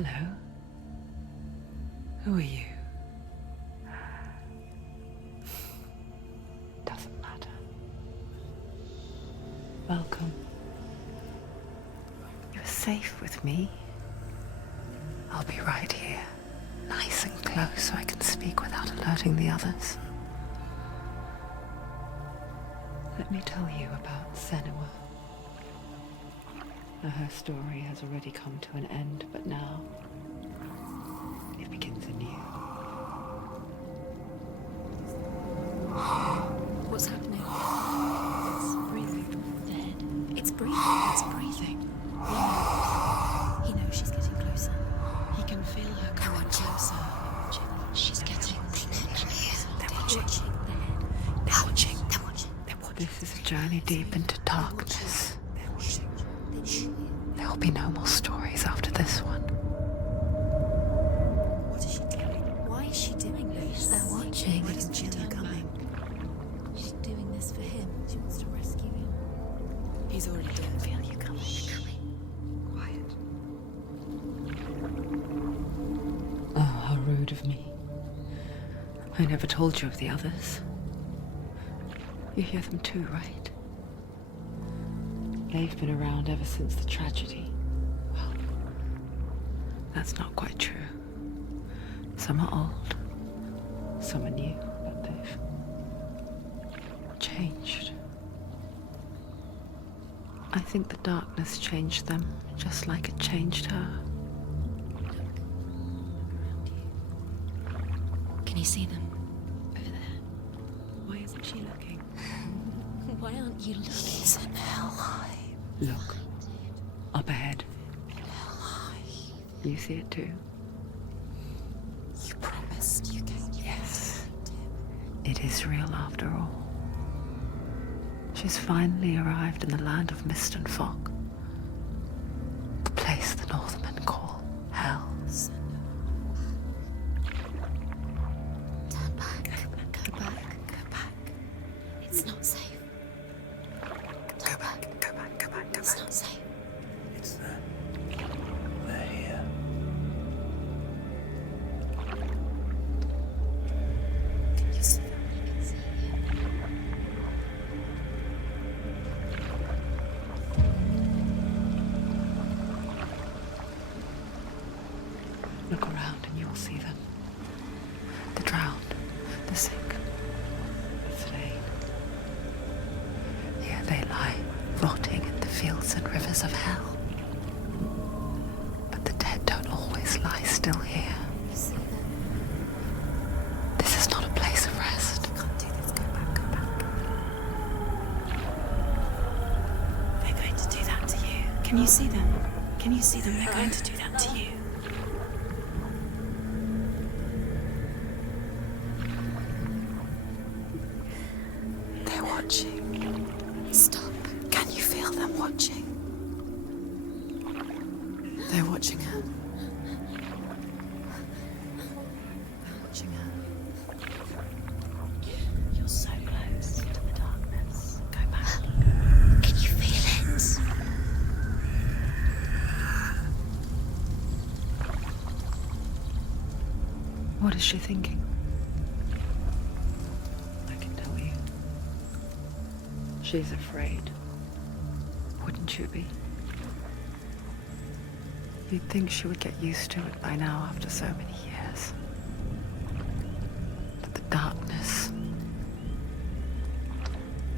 Hello. Who are you? Doesn't matter. Welcome. You're safe with me. I'll be right here, nice and close so I can speak without alerting the others. Let me tell you about Senua. Her story has already come to an end, but now it begins anew. What's happening? It's breathing. Dead. It's breathing. It's breathing. He knows she's getting closer. He can feel her coming closer. She's getting closer. They're watching. They're watching. They're watching. They're watching. This is a journey deep into darkness. There will be no more stories after this one. What is she doing? Why is she doing this? They're watching. They can feel her coming. She's doing this for him. She wants to rescue him. He's already dead. Feel you coming. Quiet. Oh, how rude of me. I never told you of the others. You hear them too, right? They've been around ever since the tragedy. Well, that's not quite true. Some are old, some are new, but they've changed. I think the darkness changed them, just like it changed her. Can you see them? Over there. Why isn't she looking? Why aren't you looking? It's an helheim. Look, up ahead. You see it too? You promised you came. Yes. It is real after all. She's finally arrived in the land of mist and fog. The place the Northmen call Hell. Turn back. Go back. Go back. It's not safe. Go back. It's not safe. It's them. They're here. Can you see them? I can see you. Look around and you'll see them. The drowned, the sick, the slain. Here they lie, rotting in the fields and rivers of hell. But the dead don't always lie still here. You see them? This is not a place of rest. You can't do this. Go back. Go back. They're going to do that to you. Can you see them? Can you see them? They're going to do that to you. They're watching. Stop. Can you feel them watching? They're watching her. They're watching her. You're so close to the darkness. Go back. Can you feel it? What is she thinking? I can tell you. She's afraid. Wouldn't you be? You'd think she would get used to it by now after so many years. But the darkness,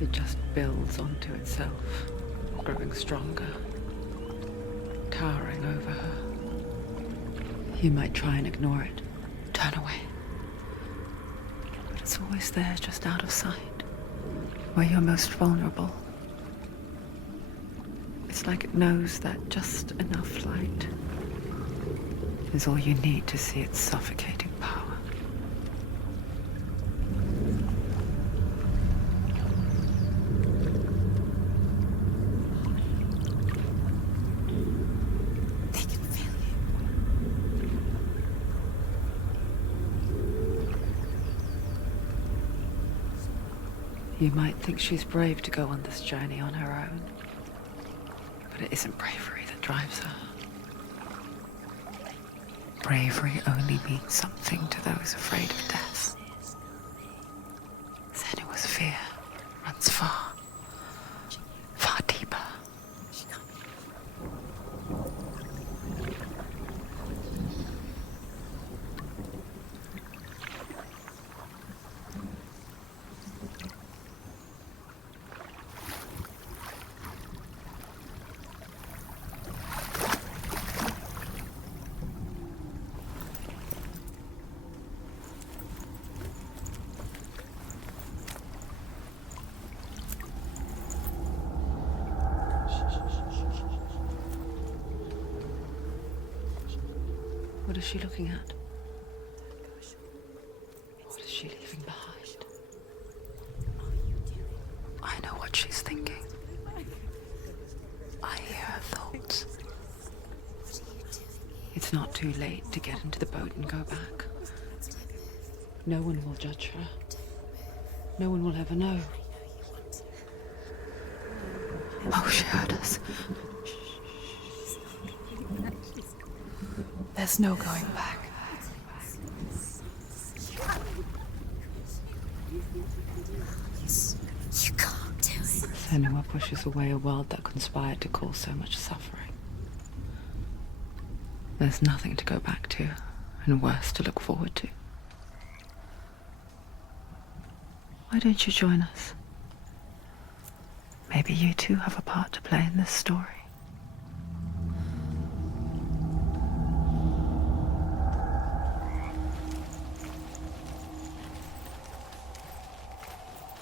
it just builds onto itself, growing stronger, towering over her. You might try and ignore it, turn away. But it's always there, just out of sight, where you're most vulnerable. It's like it knows that just enough light is all you need to see its suffocating power. They can feel you. You might think she's brave to go on this journey on her own, but it isn't bravery that drives her. Bravery only means something to those afraid of death. Senua's fear runs far, far deeper. What is she looking at? What is she leaving behind? I know what she's thinking. I hear her thoughts. It's not too late to get into the boat and go back. No one will judge her. No one will ever know. Oh, she heard us. There's no going back. You can't do it. Senua pushes away a world that conspired to cause so much suffering. There's nothing to go back to, and worse to look forward to. Why don't you join us? Maybe you too have a part to play in this story.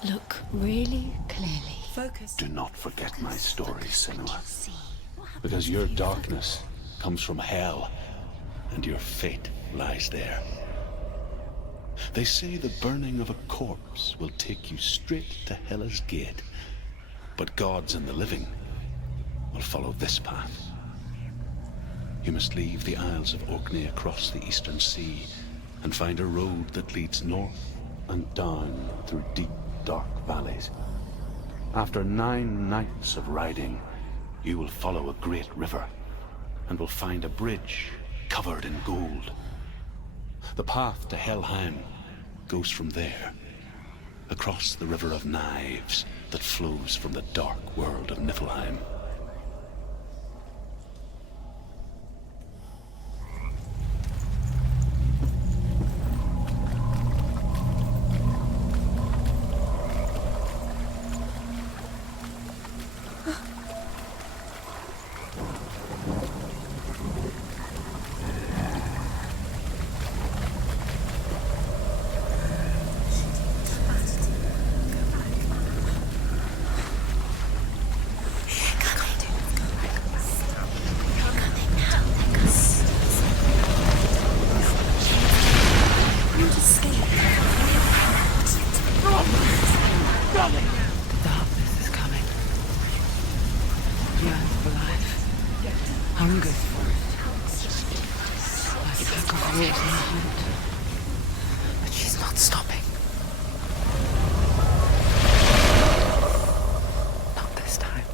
Look really clearly. Focus. Do not forget my story, Senua, See. because your darkness comes from hell, and your fate lies there. They say the burning of a corpse will take you straight to Hela's gate, but gods and the living will follow this path. You must leave the Isles of Orkney across the eastern sea and find a road that leads north and down through deep, dark valleys. After 9 nights of riding, you will follow a great river and will find a bridge covered in gold. The path to Helheim goes from there, across the river of knives that flows from the dark world of Niflheim. Darkness is coming. Yearns for life. Hungers for it. Like a pack of wolves in a hunt. But she's not stopping. Not this time.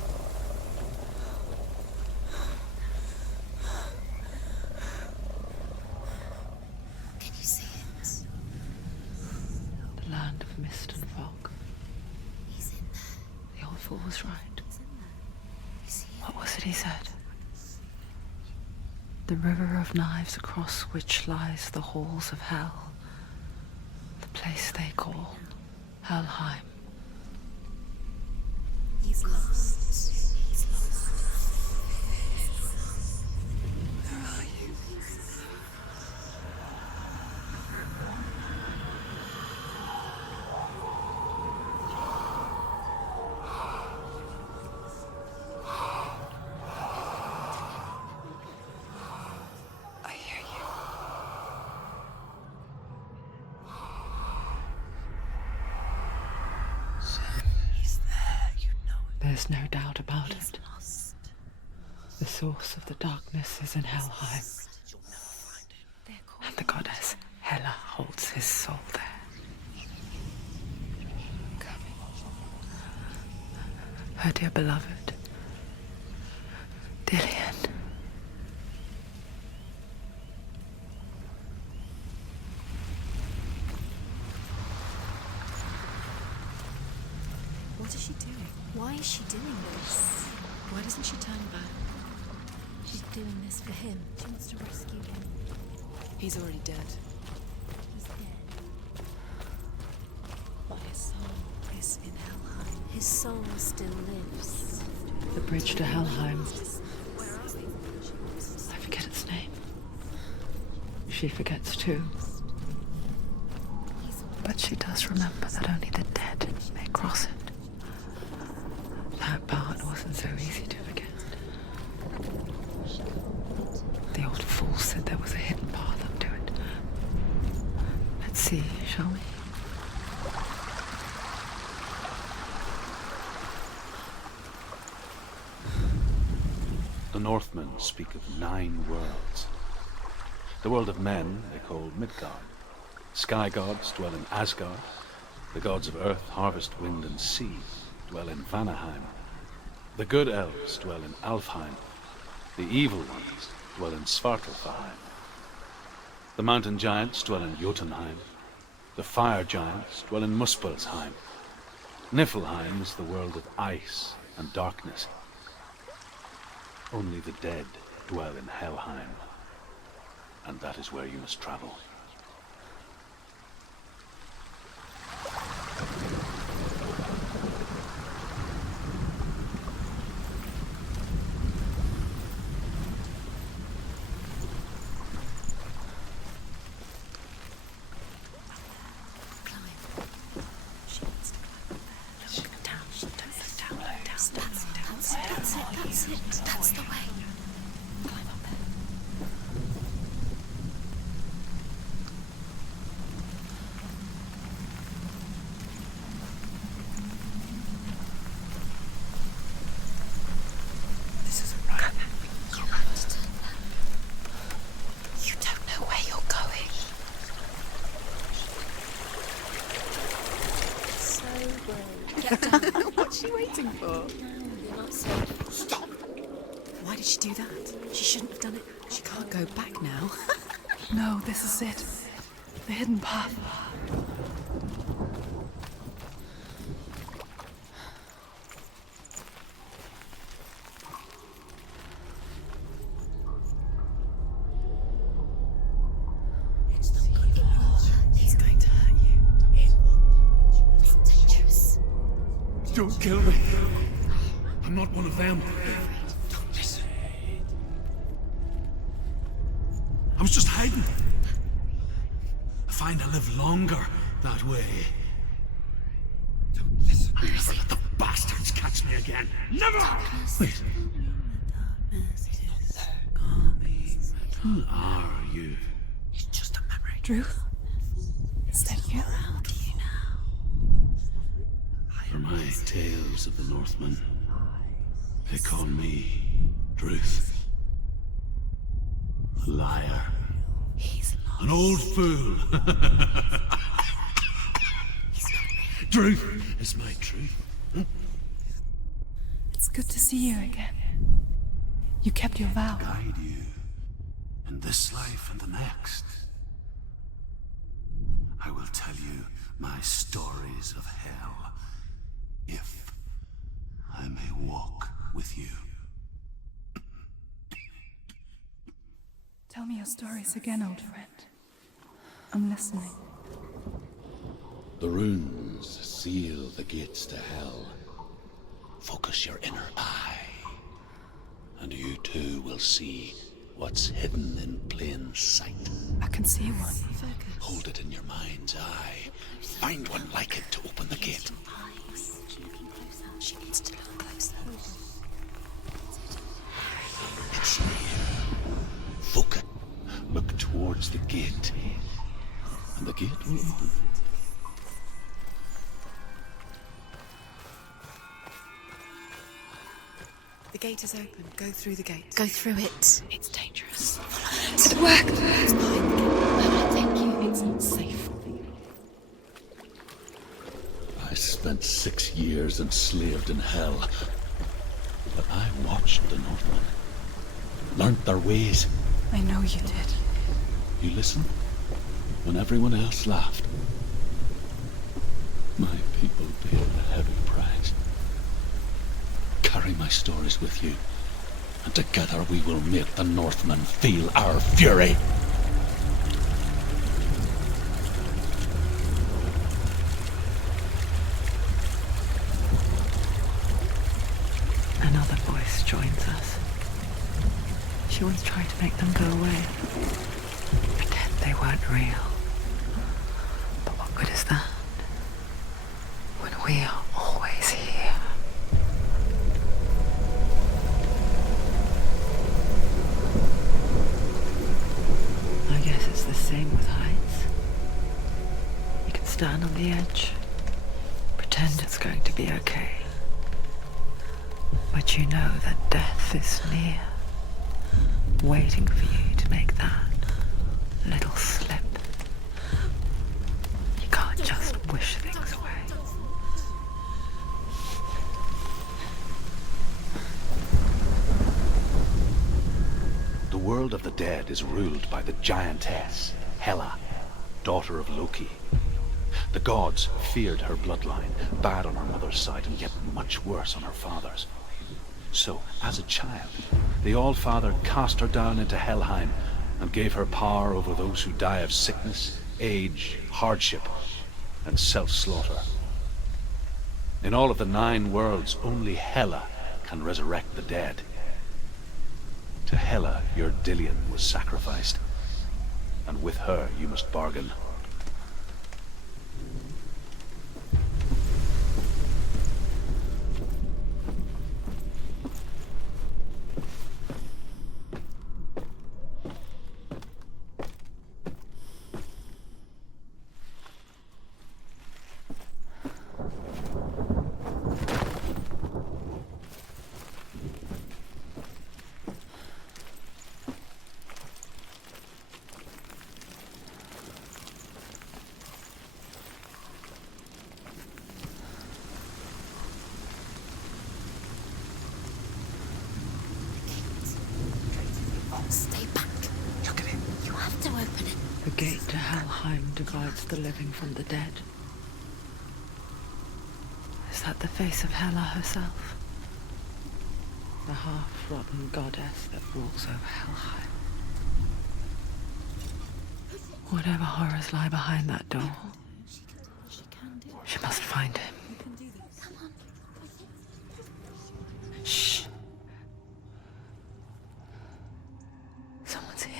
Can you see it? The land of mist and fog. He's in there. The old fool was right. You see it? What was it he said? The river of knives across which lies the halls of hell. The place they call Helheim. He's lost. He's lost. Where are you? I hear you. He's there, you know it. There's no doubt about He's it. lost. The source of the darkness is in Helheim, They're calling and the goddess Hela holds his soul there. Her dear beloved, Dillian. What is she doing? Why is she doing this? Why doesn't she turn back? She's doing this for him. She wants to rescue him. He's already dead. He's dead. But his soul is in Helheim. His soul still lives. The bridge to Helheim. I forget its name. She forgets too. But she does remember that only the dead may cross it. That part wasn't so easy to forget. The old fool said there was a hidden path up to it. Let's see, shall we? The Northmen speak of 9 worlds. The world of men they call Midgard. Sky gods dwell in Asgard. The gods of earth, harvest, wind, and sea dwell in Vanaheim. The good elves dwell in Alfheim. The evil ones dwell in Svartalfheim. The mountain giants dwell in Jotunheim. The fire giants dwell in Muspelheim. Niflheim is the world of ice and darkness. Only the dead dwell in Helheim, and that is where you must travel. That's the way. Climb up there. This isn't right. You have to turn back. You don't know where you're going. So brave. Get down. What's she waiting for? You're not safe. Stop! Why did she do that? She shouldn't have done it. She can't go back now. No, this is it. The hidden path. It's not good. He's going to hurt you. It's dangerous. Don't kill me. I'm not one of them. Don't listen. I was just hiding. I find I live longer that way. Don't listen. I'll never let the bastards catch me again. Never! Wait. Who are you? It's just a memory. Druth? Is that you? For my tales of the Northmen, they call me Druth. A liar. He's lost. An old fool. Druth is my truth. It's good to see you again. You kept your vow. Guide you in this life and the next. I will tell you my stories of hell, if I may walk with you. Tell me your stories again, old friend. I'm listening. The runes seal the gates to hell. Focus your inner eye, and you too will see what's hidden in plain sight. I can see one. Hold it in your mind's eye. Find one like it to open the gate. She needs to look closer. It's near. Focus. Look towards the gate, and the gate will open. The gate is open. Go through the gate. Go through it. It's dangerous. Did it work? It's behind the gate. No, thank you. It's not safe. I spent 6 years enslaved in hell, but I watched the Northmen, learnt their ways. I know you did. You listened when everyone else laughed. My people paid a heavy price. carry my stories with you, and together we will make the Northmen feel our fury. Another voice joins us. She once tried to make them go away. Pretend they weren't real. But what good is that? When we are always here. I guess it's the same with heights. You can stand on the edge, pretend it's going to be okay. But you know that death is near, waiting for you to make that little slip. You can't just wish things away. The world of the dead is ruled by the giantess, Hela, daughter of Loki. The gods feared her bloodline, bad on her mother's side and yet much worse on her father's. So, as a child, the All-Father cast her down into Helheim and gave her power over those who die of sickness, age, hardship, and self-slaughter. In all of the 9 worlds, only Hela can resurrect the dead. To Hela, your Dillion was sacrificed, and with her you must bargain. Stay back. Look at it. You have to open it. The gate to Helheim divides the living from the dead. Is that the face of Hela herself? The half-rotten goddess that walks over Helheim. Whatever horrors lie behind that door, she must find him. Shh. Someone's here.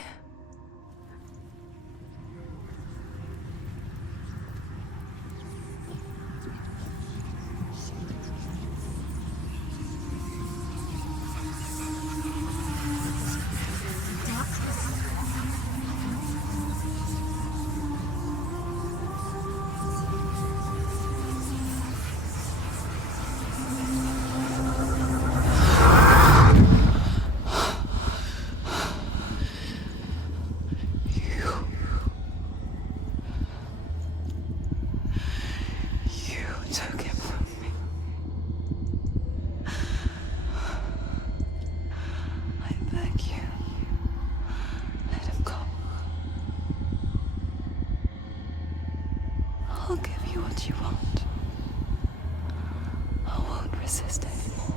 I'll give you what you want. I won't resist anymore.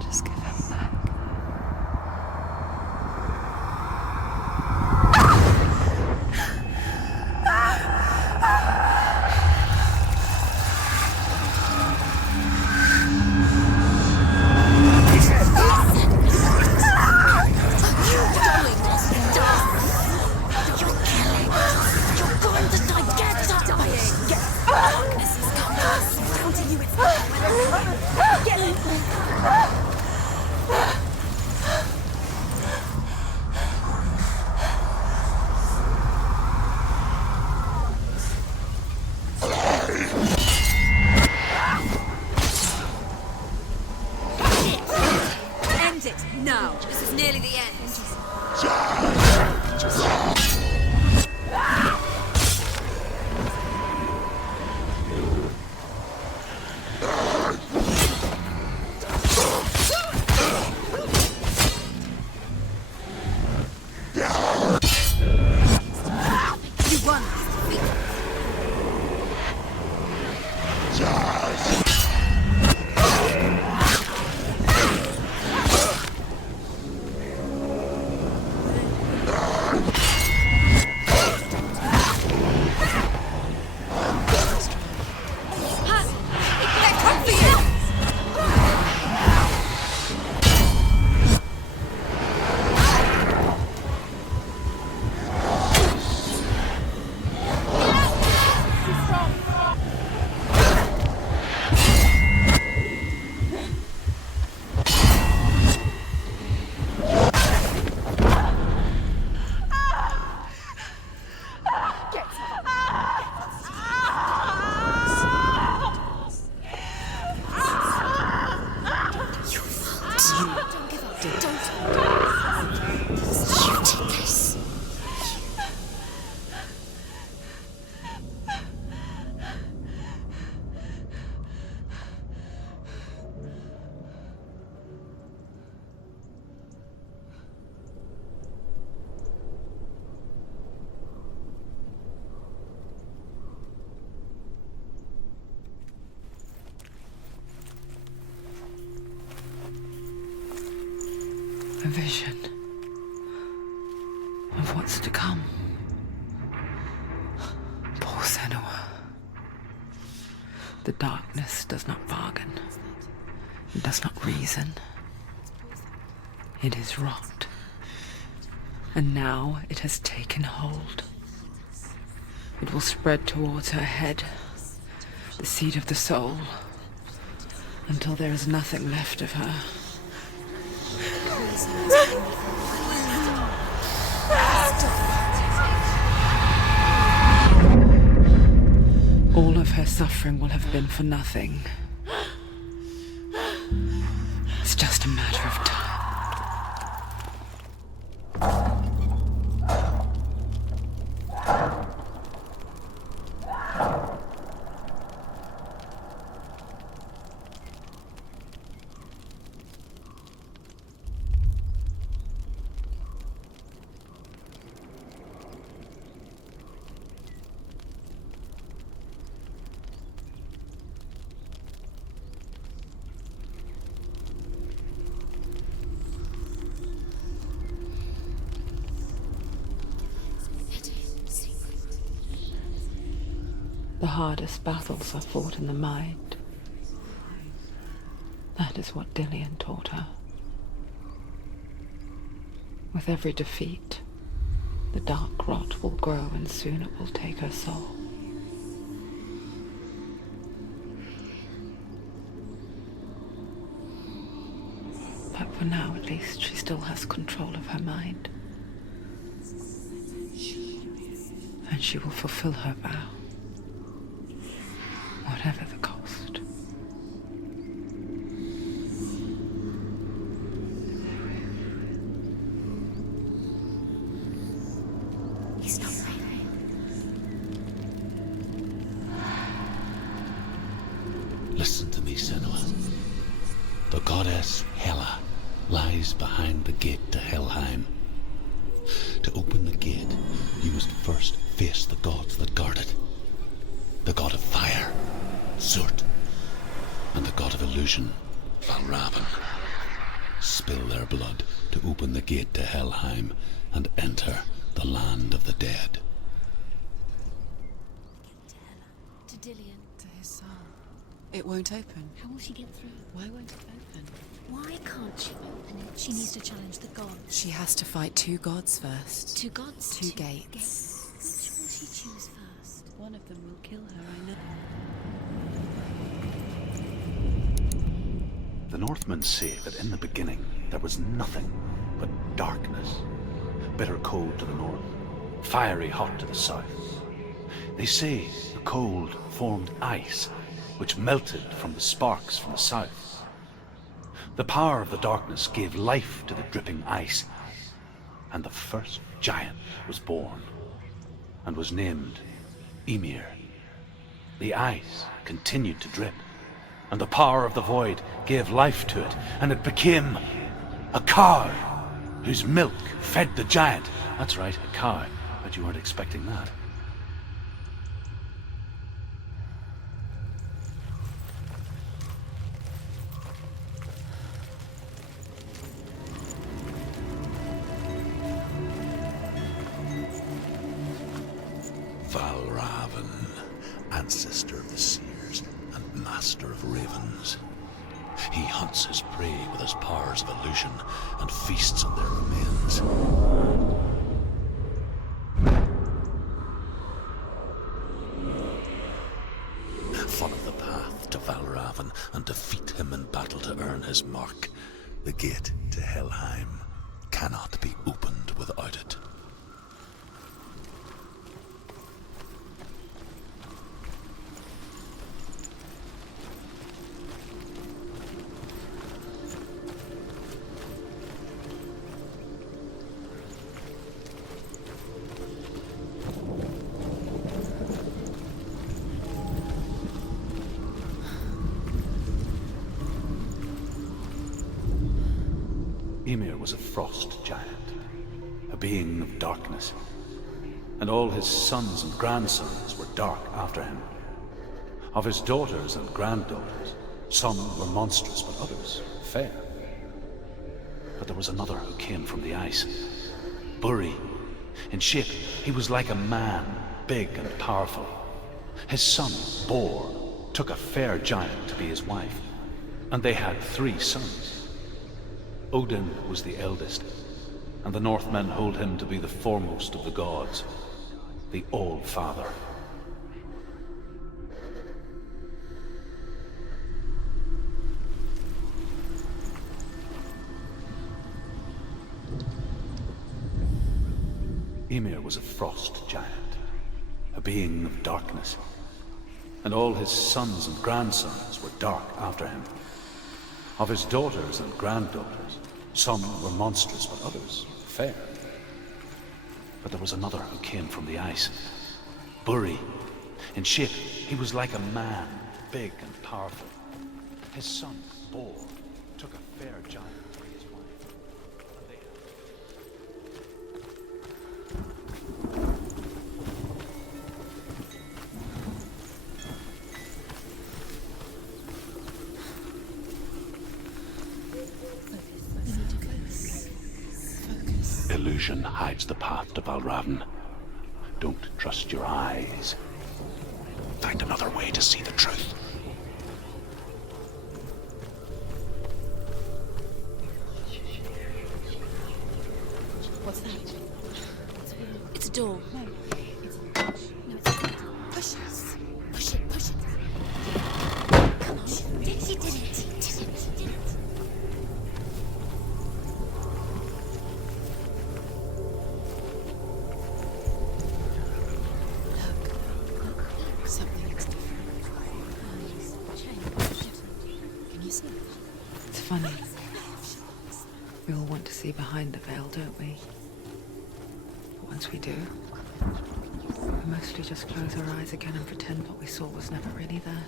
Just give him back. Darkness is coming. Don't A vision of what's to come. Poor Senua. The darkness does not bargain. It does not reason. It is rot. And now it has taken hold. It will spread towards her head, the seat of the soul, until there is nothing left of her. All of her suffering will have been for nothing. It's just a matter of time. The hardest battles are fought in the mind. That is what Dillian taught her. With every defeat, the dark rot will grow and soon it will take her soul. But for now, at least, she still has control of her mind. And she will fulfill her vow. Whatever the cost. He's not right. Listen to me, Senua. The goddess Hela lies behind the gate to Helheim. To open the gate, you must first face the gods that guard it. The god of fire, Zurt, and the god of illusion, Valravn. Spill their blood to open the gate to Helheim and enter the land of the dead. To Dillian. To his soul. It won't open. How will she get through? Why won't it open? Why can't she open it? She needs to challenge the gods. She has to fight two gods first. Two gods? Two gates. Which will she choose first? One of them will kill her, I know. The Northmen say that in the beginning there was nothing but darkness. Bitter cold to the north, fiery hot to the south. They say the cold formed ice, which melted from the sparks from the south. The power of the darkness gave life to the dripping ice, and the first giant was born, and was named Ymir. The ice continued to drip, and the power of the void gave life to it, and it became a cow, whose milk fed the giant. That's right, a cow. Bet you weren't expecting that. Valravn, ancestor of the seers and master of ravens. He hunts his prey with his powers of illusion and feasts on their remains. Follow the path to Valravn and defeat him in battle to earn his mark. The gate to Helheim cannot be opened without it. Ymir was a frost giant, a being of darkness, and all his sons and grandsons were dark after him. Of his daughters and granddaughters, some were monstrous, but others fair. But there was another who came from the ice. Buri. In shape, he was like a man, big and powerful. His son, Bor, took a fair giant to be his wife, and they had 3 sons. Odin was the eldest, and the Northmen hold him to be the foremost of the gods, the All-Father. Ymir was a frost giant, a being of darkness, and all his sons and grandsons were dark after him. Of his daughters and granddaughters, some were monstrous, but others fair. But there was another who came from the ice. Buri. In shape, he was like a man, big and powerful. His son, Bor, took a fair giant to be his wife. And they Illusion hides the path to Valravn. Don't trust your eyes. Find another way to see the truth. What's that? It's a door. No, it's not. Push it. Push it. Push it. Come on. She did it. She did it. Something's different. Changed. Can you see? It's funny. We all want to see behind the veil, don't we? But once we do, we mostly just close our eyes again and pretend what we saw was never really there.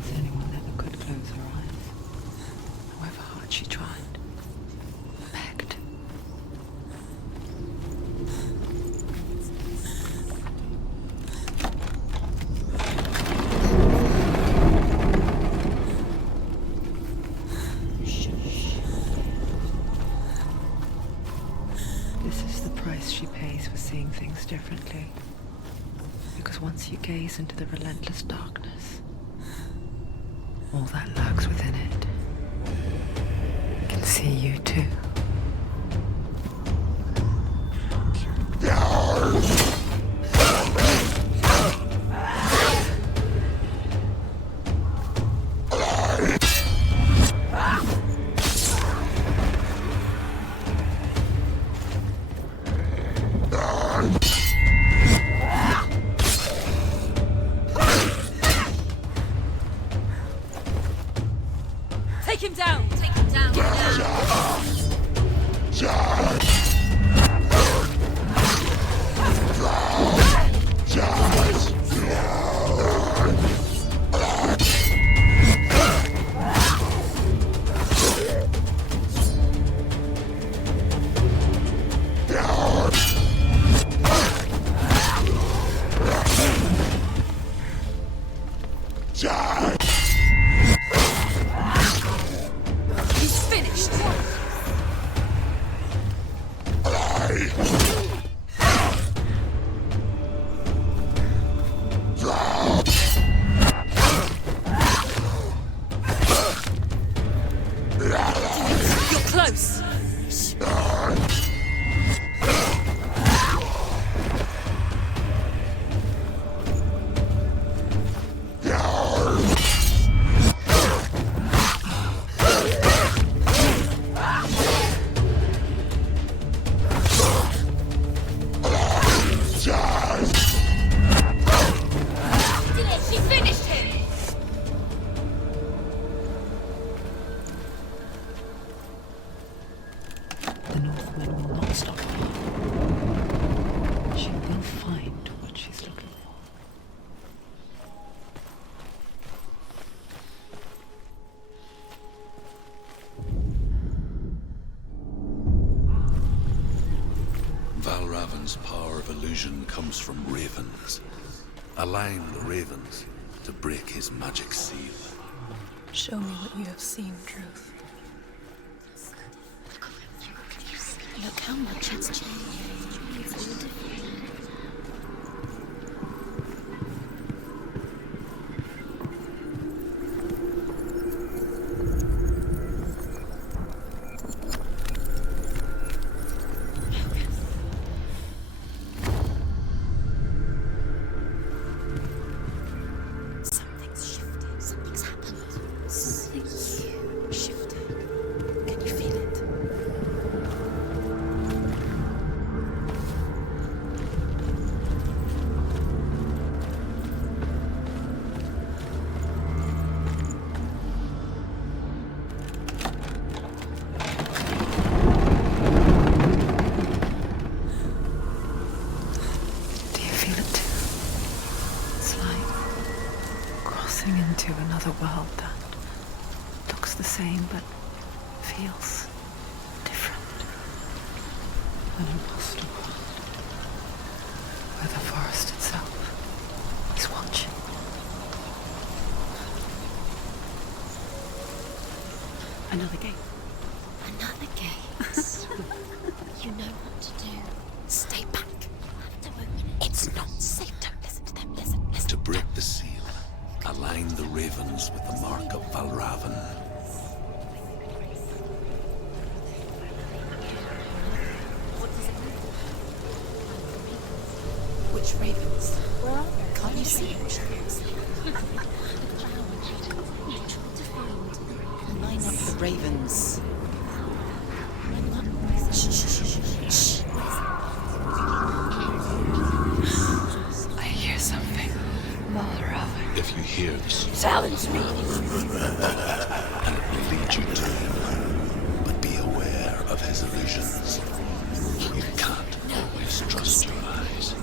Is anyone ever could close her eyes? However hard she tried. Begged. This is the price she pays for seeing things differently. Because once you gaze into the relentless darkness, all that lurks within it can see you too. Take him down! Take him down! He's finished! You're close! of illusion comes from ravens. Align the ravens to break his magic seal. Show me what you have seen, Druth. Look how much it's changed. It's all different. Something's shifted. Something's happened. Something's shifted. Can you feel it? Do you feel it too? It's like crossing into another world that looks the same but feels different. An imposter world where the forest itself is watching. Another gate. Another gate. You know what to do. Stay back. I have to open it. It's not safe. Don't listen to them. Listen. To break the seal, align the ravens with the mark of Valravn. Which ravens? Well, Can't you see? Line up the ravens. Shh. I hear something. Valravn. If you hear this, Challenge me. and it will lead you to him, but be aware of his illusions. You can't always trust your eyes.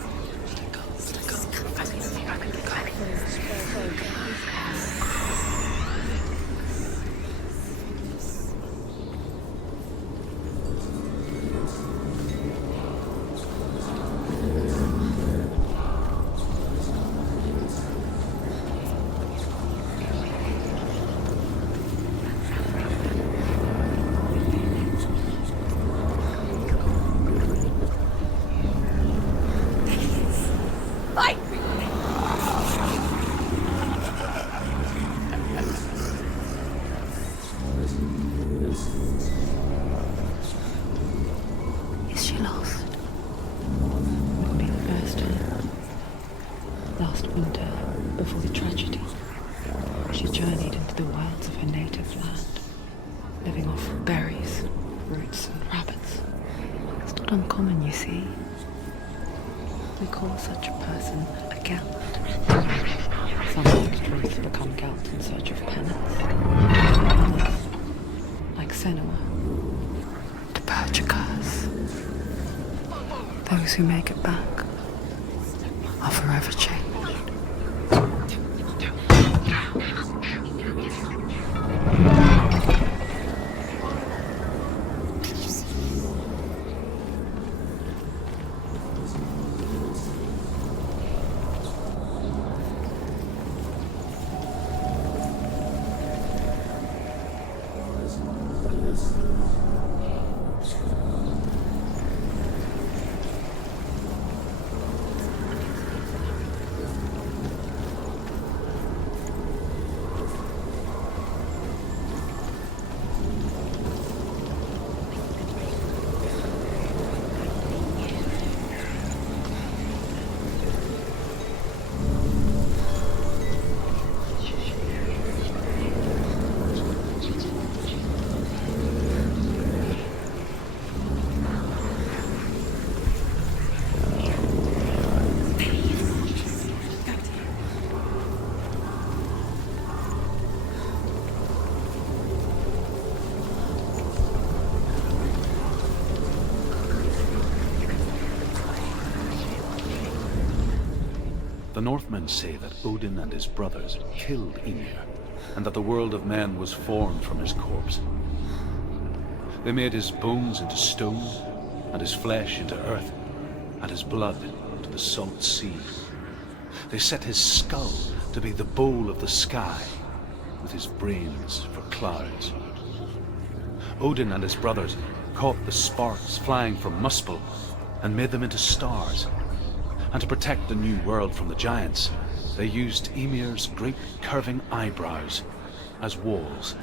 Is she lost? It'll be the first time. Last winter, before the tragedy, she journeyed into the wilds of her native land, living off berries, roots, and rabbits. It's not uncommon, you see. We call such a person a Gelt. Some like Druth become Gelt in search of penance. Others, like Senua, to purge a curse. Those who make it back are forever changed. The Northmen say that Odin and his brothers killed Ymir, and that the world of men was formed from his corpse. They made his bones into stone, and his flesh into earth, and his blood to the salt sea. They set his skull to be the bowl of the sky, with his brains for clouds. Odin and his brothers caught the sparks flying from Muspel and made them into stars. And to protect the new world from the giants, they used Ymir's great curving eyebrows as walls.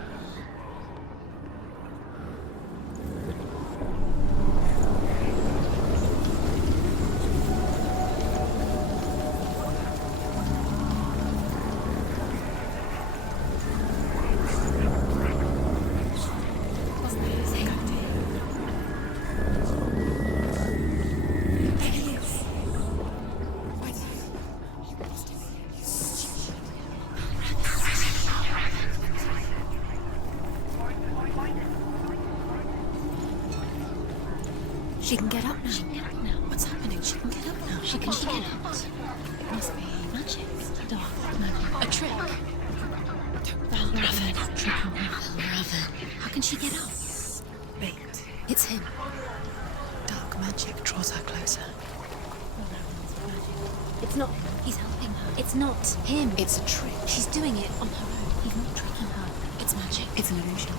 She can get up now. What's happening? She can get up now. She can get up. It must be magic. Dark magic. A trick. Valravn. Valravn. How can she get up? Wait. It's him. Dark magic draws her closer. It's not. He's helping her. It's not him. It's a trick. She's doing it on her own. He's not tricking her. It's magic. It's an illusion.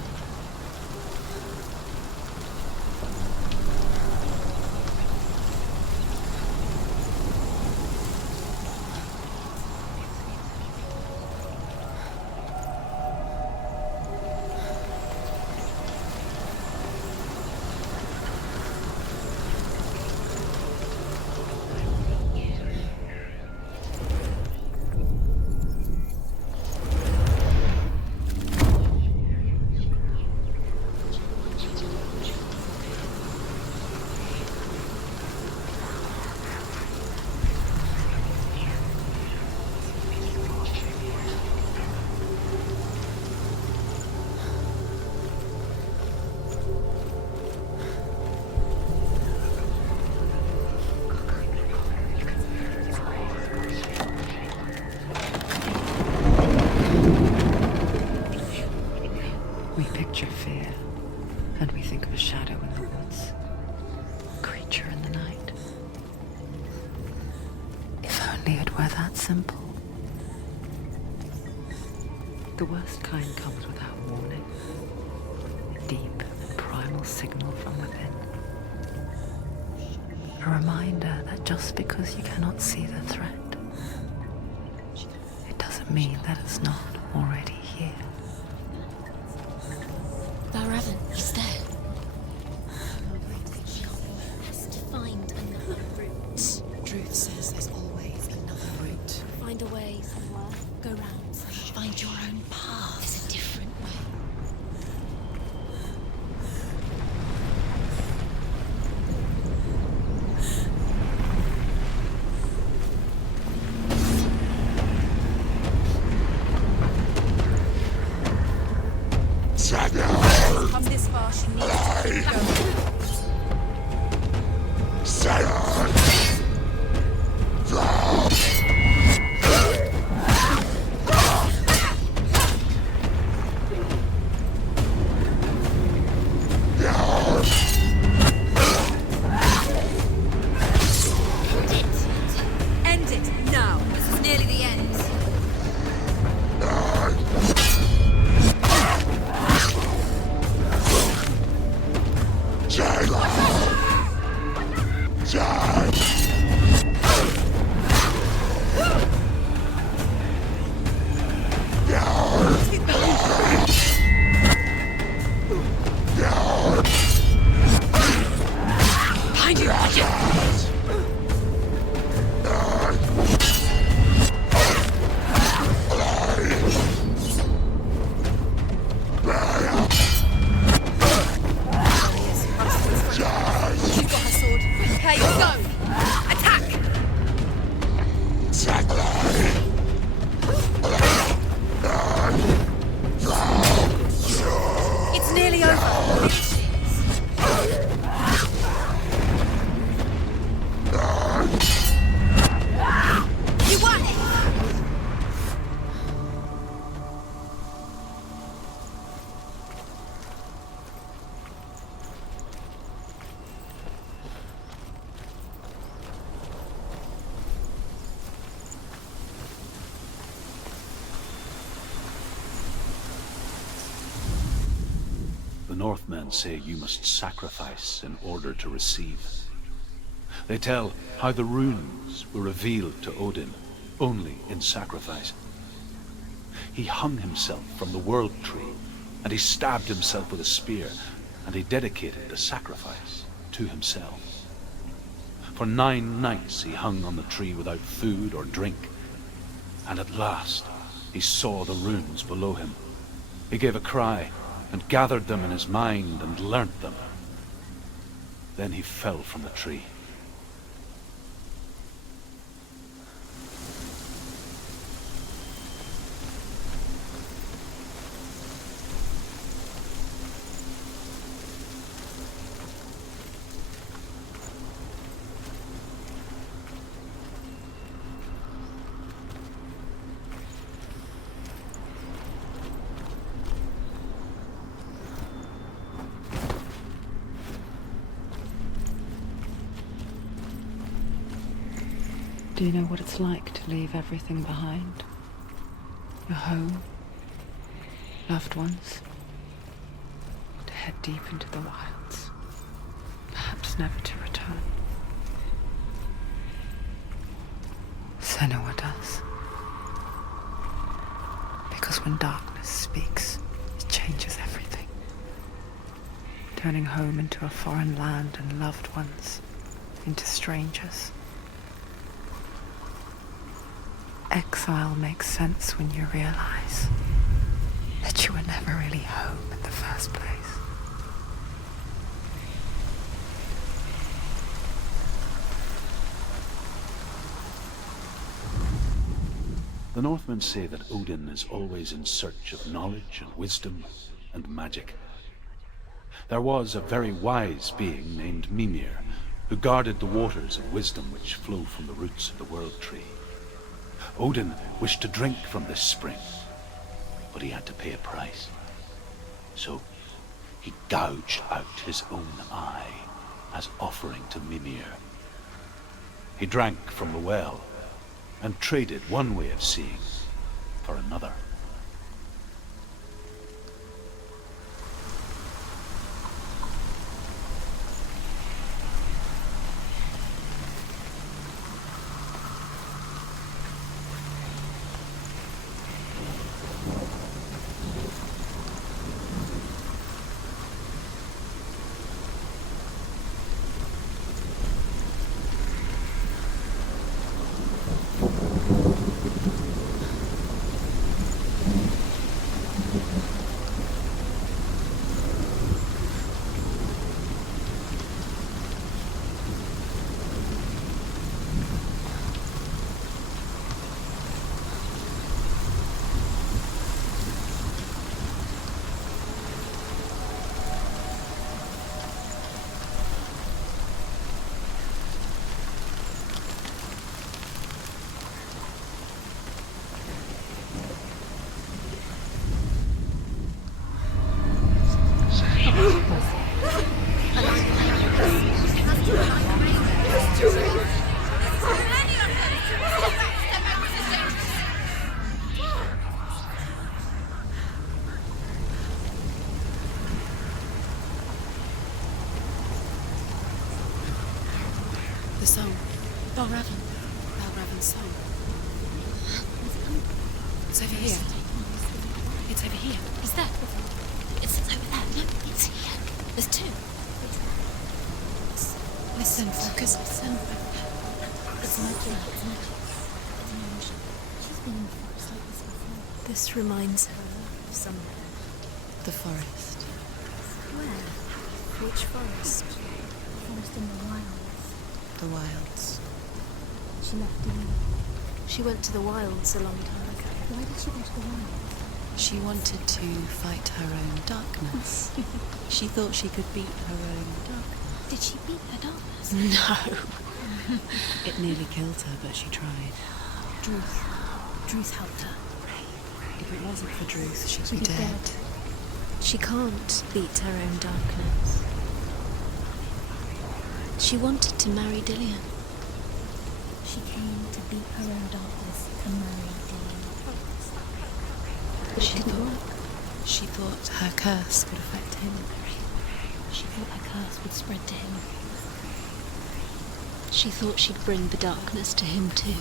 We picture fear, and we think of a shadow in the woods, a creature in the night. If only it were that simple. The worst kind comes without warning. A deep and primal signal from within. A reminder that just because you cannot see the threat, it doesn't mean that it's not already here. Valravn, he's there. Has to find another route. Druth says there's always another route. Find a way somewhere. Go round. Find your own path. There's a different way. Come this far, she needs to keep going. End it now. This is nearly the end. Northmen say you must sacrifice in order to receive. They tell how the runes were revealed to Odin only in sacrifice. He hung himself from the world tree, and he stabbed himself with a spear, and he dedicated the sacrifice to himself. For 9 nights he hung on the tree without food or drink, and at last he saw the runes below him. He gave a cry, and gathered them in his mind and learnt them. Then he fell from the tree. Do you know what it's like to leave everything behind? Your home, loved ones, to head deep into the wilds, perhaps never to return. Senua does. Because when darkness speaks, it changes everything, turning home into a foreign land and loved ones into strangers. Exile makes sense when you realize that you were never really home in the first place. The Northmen say that Odin is always in search of knowledge and wisdom and magic. There was a very wise being named Mimir, who guarded the waters of wisdom which flow from the roots of the world tree. Odin wished to drink from this spring, but he had to pay a price. So he gouged out his own eye as offering to Mimir. He drank from the well and traded one way of seeing for another. The song. Valravn's song. It's over here. It's over here. Is that? It's over there. No, it's here. There's 2. Listen, focus, listen. It's magic. She's been in the forest like this before. This reminds her of somewhere. The forest. Where? Which forest? The forest in the wilds. The wilds. She left Dylan. She went to the wilds a long time ago. Why did she go to the wilds? She wanted to fight her own darkness. She thought she could beat her own darkness. Did she beat her darkness? No. It nearly killed her, but she tried. Druth helped her. If it wasn't for Druth, she'd She'd be be dead. dead. She can't beat her own darkness. She wanted to marry Dillian. She came to beat her own darkness and marry Dylan. But she thought She thought her curse would affect him. She thought her curse would spread to him. She thought she'd bring the darkness to him too.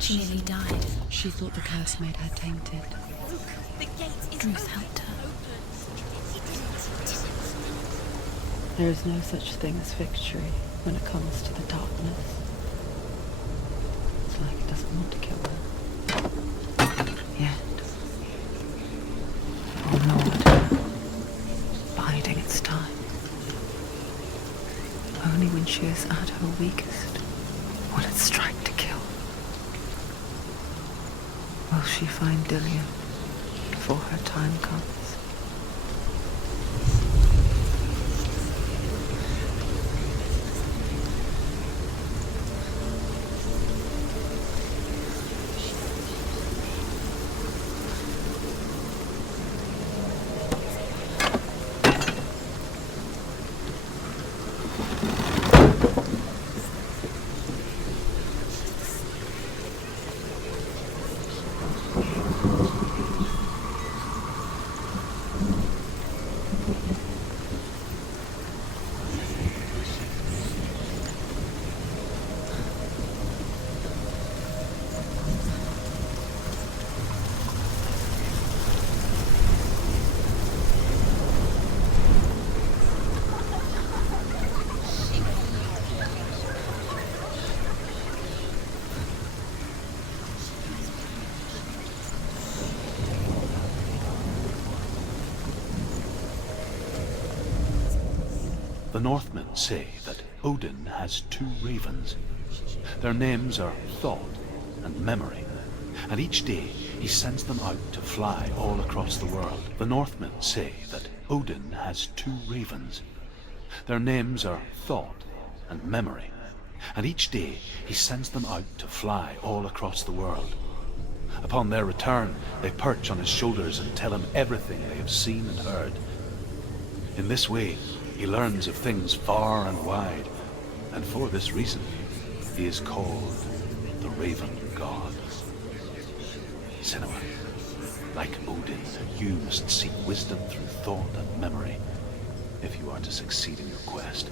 She nearly died. She thought the curse made her tainted. Druth helped her. There is no such thing as victory when it comes to the darkness. It's like it doesn't want to kill her. Yet. Oh Lord, biding its time. Only when she is at her weakest will it strike to kill. Will she find Dillion before her time comes? The Northmen say that Odin has 2 ravens. Their names are Thought and Memory, and each day he sends them out to fly all across the world. The Northmen say that Odin has 2 ravens. Their names are Thought and Memory, and each day he sends them out to fly all across the world. Upon their return, they perch on his shoulders and tell him everything they have seen and heard. In this way, he learns of things far and wide, and for this reason, he is called the Raven God. Senua, like Odin, you must seek wisdom through thought and memory if you are to succeed in your quest.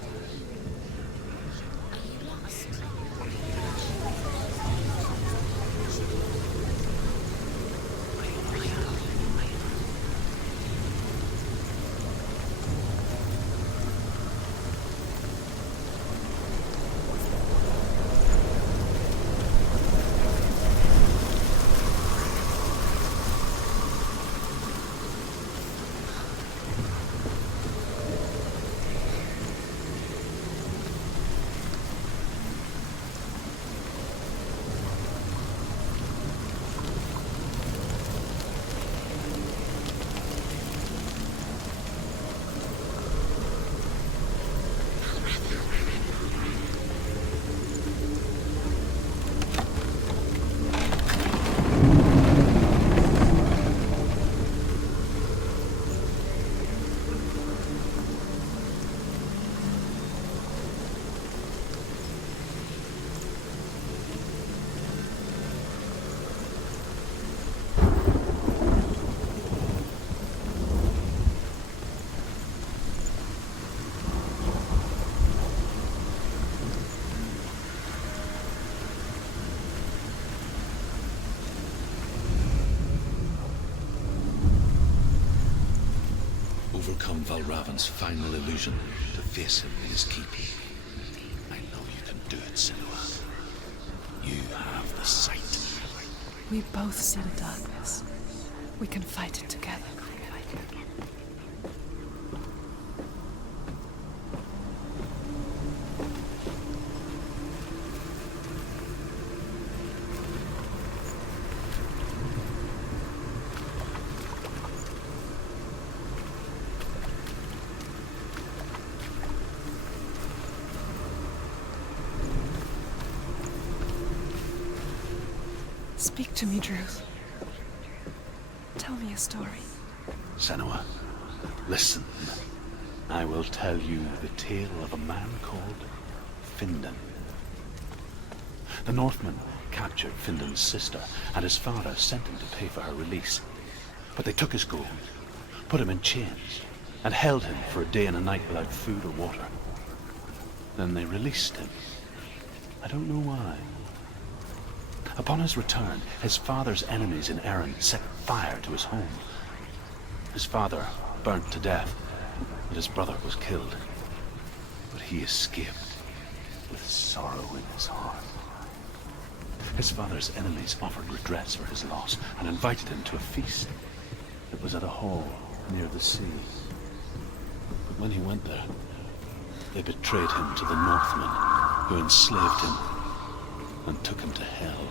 Overcome Valravn's final illusion to face him in his keep. I know you can do it, Senua. You have the sight. We both see the darkness. We can fight it together. Speak to me, Druth. Tell me a story. Senua, listen. I will tell you the tale of a man called Findan. The Northmen captured Findan's sister, and his father sent him to pay for her release. But they took his gold, put him in chains, and held him for a day and a night without food or water. Then they released him. I don't know why. Upon his return, his father's enemies in Erin set fire to his home. His father burnt to death, and his brother was killed. But he escaped with sorrow in his heart. His father's enemies offered redress for his loss and invited him to a feast. It was at a hall near the sea. But when he went there, they betrayed him to the Northmen, who enslaved him and took him to hell.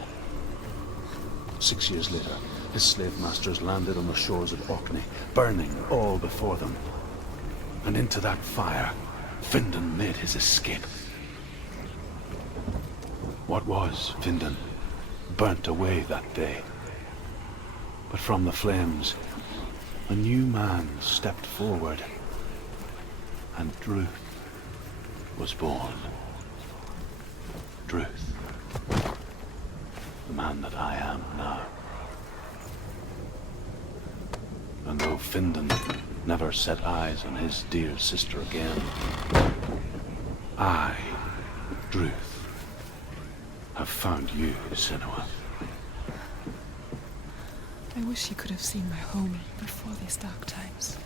6 years later, his slave masters landed on the shores of Orkney, burning all before them. And into that fire, Findan made his escape. What was Findan burnt away that day. But from the flames, a new man stepped forward, and Druth was born. Druth, the man that I am now. And though Findan never set eyes on his dear sister again, I, Druth, have found you, Senua. I wish you could have seen my home before these dark times.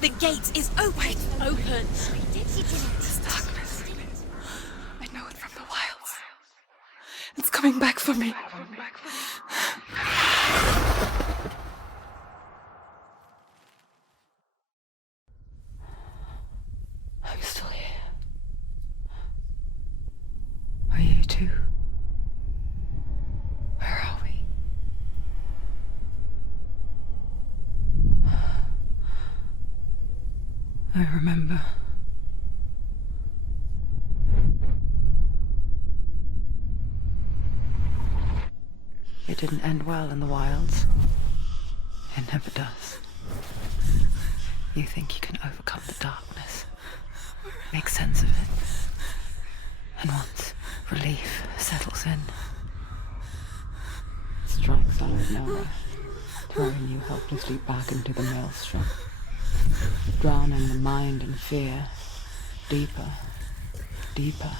The gate is open! Open! This darkness. I know it from the wilds. It's coming back for me. I'm still here. Are you too? Where are we? I remember. It didn't end well in the wilds. It never does. You think you can overcome the darkness, make sense of it, and once relief settles in, it strikes out of nowhere, throwing you helplessly back into the maelstrom, drowning the mind in fear, deeper, deeper,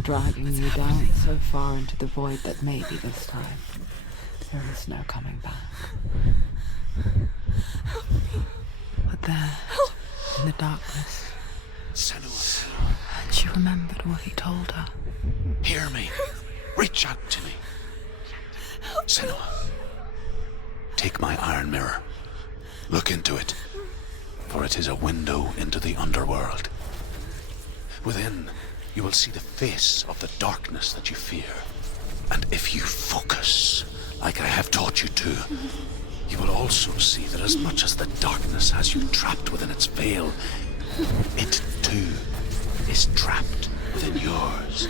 dragging you down so far into the void that maybe this time there is no coming back. But there, in the darkness, Senua, and she remembered what he told her. hear me. Reach out to me. Senua, take my iron mirror. Look into it, for it is a window into the underworld. Within, you will see the face of the darkness that you fear. And if you focus, like I have taught you to, you will also see that as much as the darkness has you trapped within its veil, it too is trapped within yours.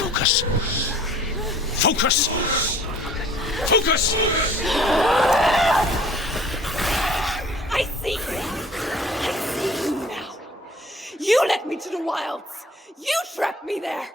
Focus. Focus! Focus! I see you! I see you now! You led me to the wilds! You trapped me there!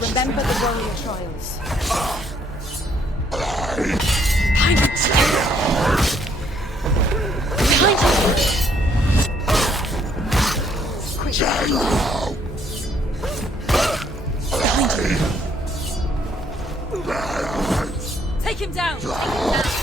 Remember the warrior trials. Behind you! Behind you! Quick! Behind you! Take him down! Take him down!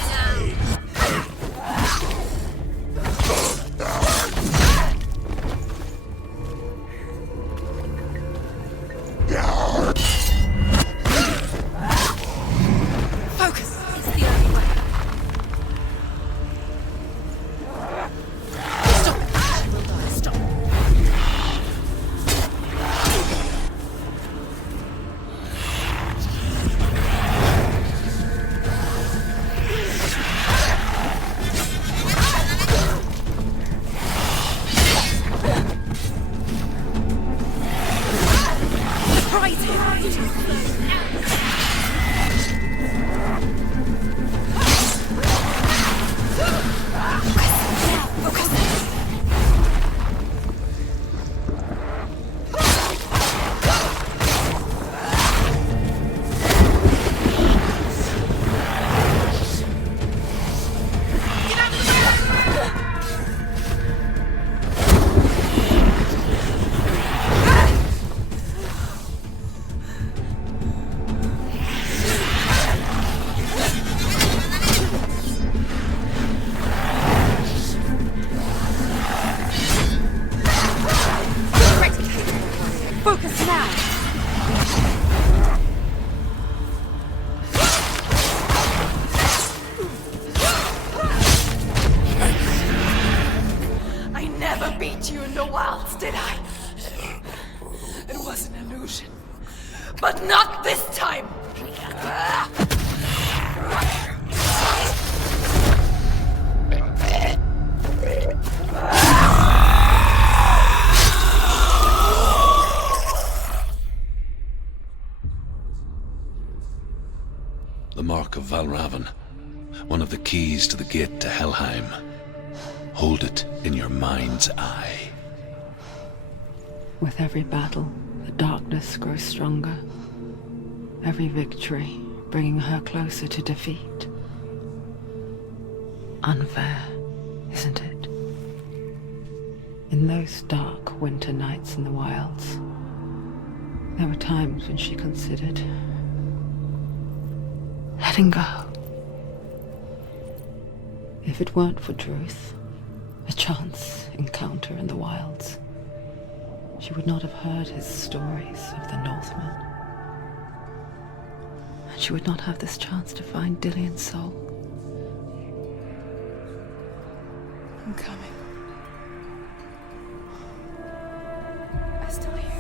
But not this time! The mark of Valravn, one of the keys to the gate to Helheim. Hold it in your mind's eye. With every battle, the darkness grows stronger. Every victory bringing her closer to defeat. Unfair, isn't it? In those dark winter nights in the wilds, there were times when she considered letting go. If it weren't for Druth, a chance encounter in the wilds, she would not have heard his stories of the Northmen. And she would not have this chance to find Dillion's soul. I'm coming. I still hear you.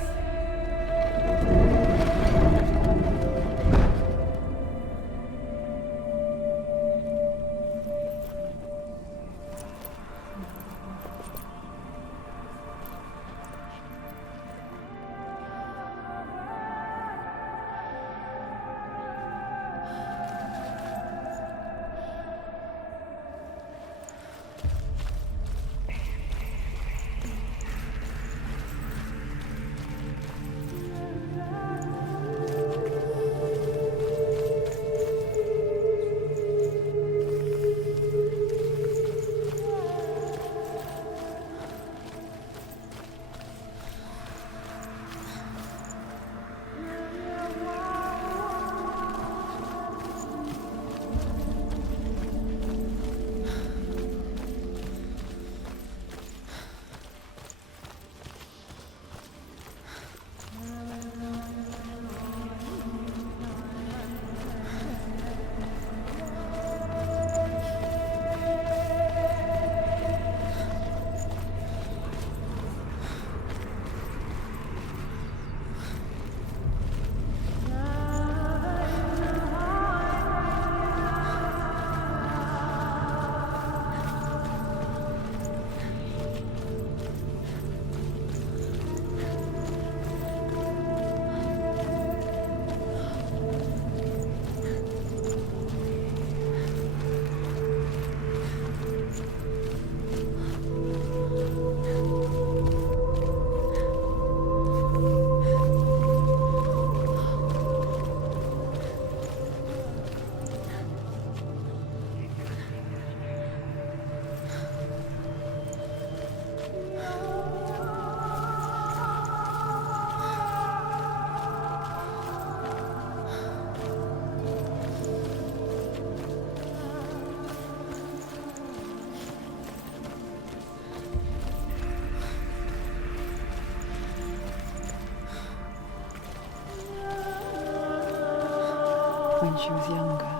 When she was younger,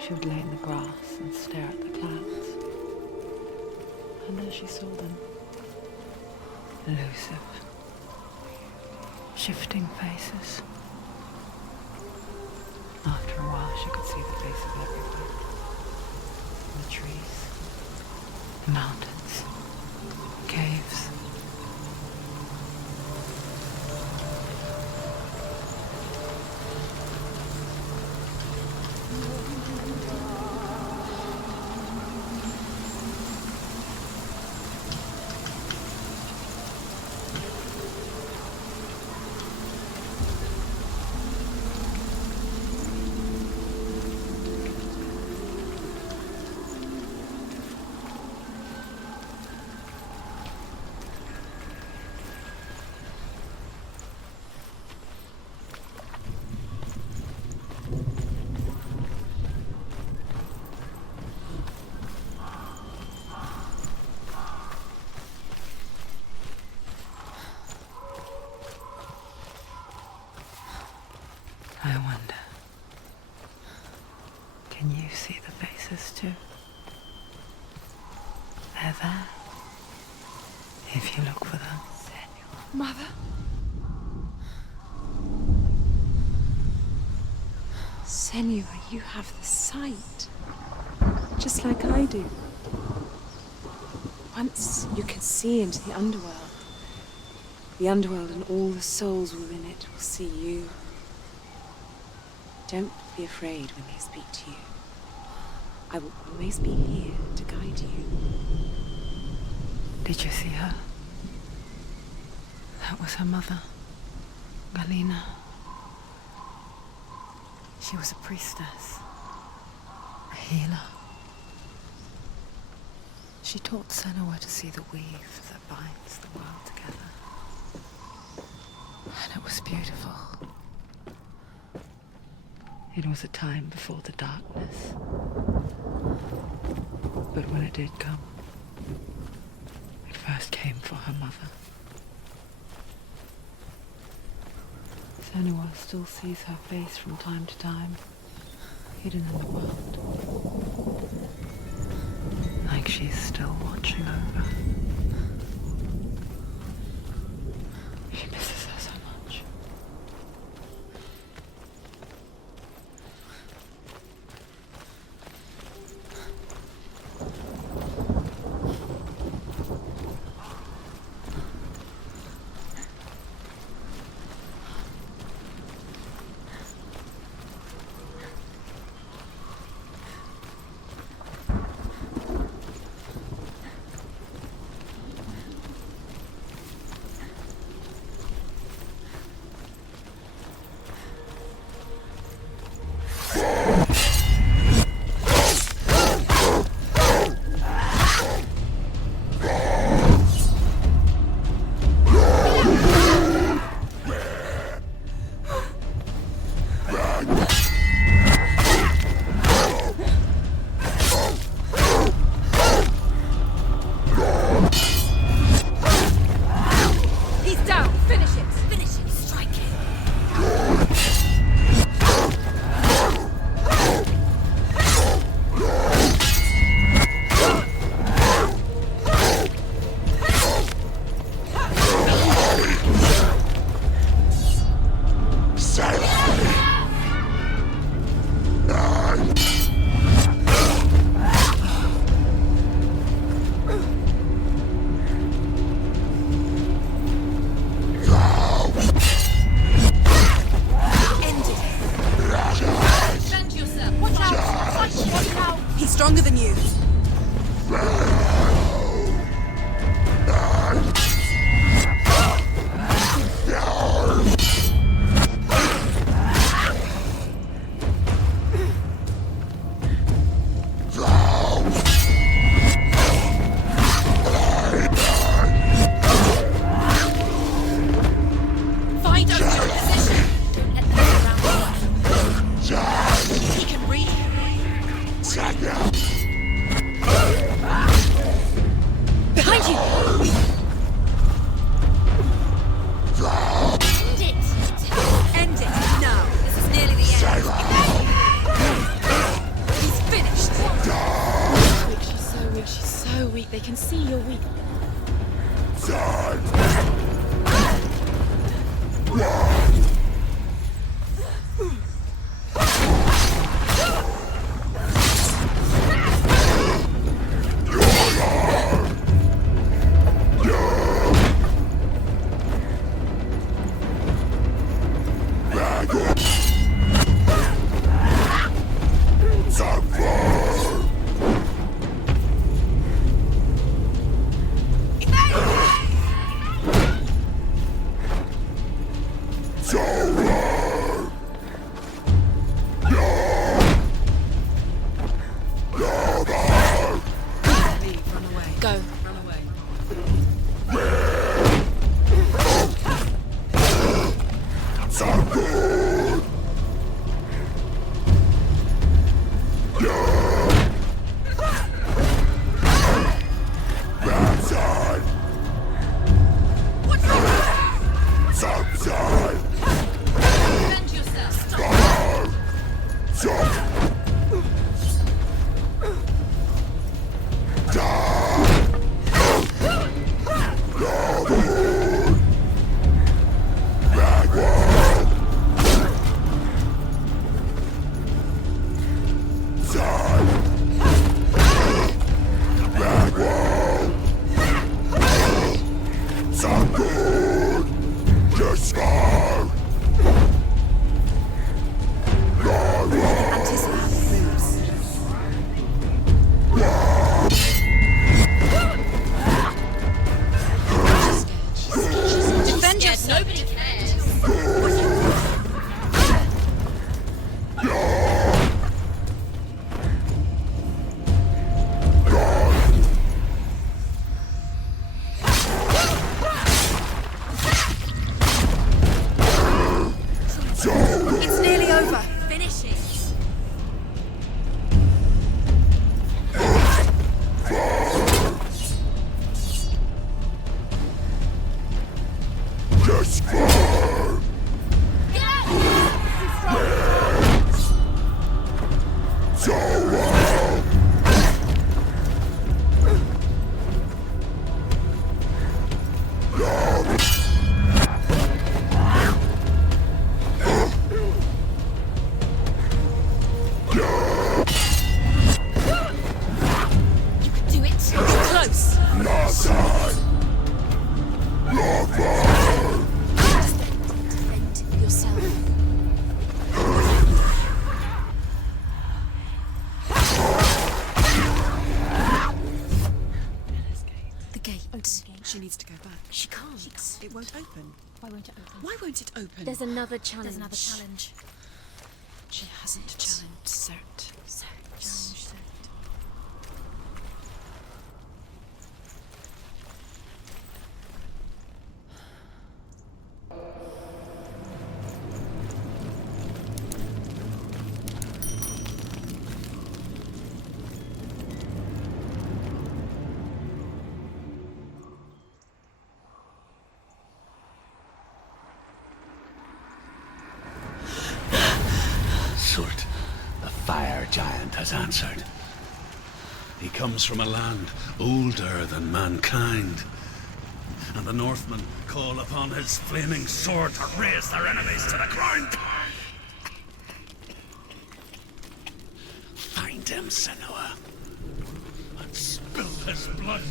she would lay in the grass and stare at the clouds. And there she saw them. Elusive. Shifting faces. After a while, she could see the faces everywhere. The trees, the mountains, caves. I wonder, can you see the faces too? They're there, if you look for them. Mother? Senua, you have the sight. Just like I do. Once you can see into the underworld. The underworld and all the souls within it will see you. Don't be afraid when they speak to you. I will always be here to guide you. Did you see her? That was her mother, Galina. She was a priestess, a healer. She taught Senua to see the weave that binds the world together. And it was beautiful. It was a time before the darkness. But when it did come, it first came for her mother. Senua still sees her face from time to time, hidden in the world. Like she's still watching over. She misses her so much. Stronger than you. Find Odin's position. Don't let them around the He can read. Behind you! End it! No! This is nearly the end. He's finished! She's so weak, she's so weak. They can see you're weak. Do it. Close. Defend yourself. The gate. She needs to go back. She can't. It won't open. Why won't it open? Why won't it open? There's another challenge. She hasn't challenged Cert. Challenge set. Surt, the fire giant, has answered. He comes from a land older than mankind, and the Northmen call upon his flaming sword to raise their enemies to the ground. Find him, Senua, and spill his blood.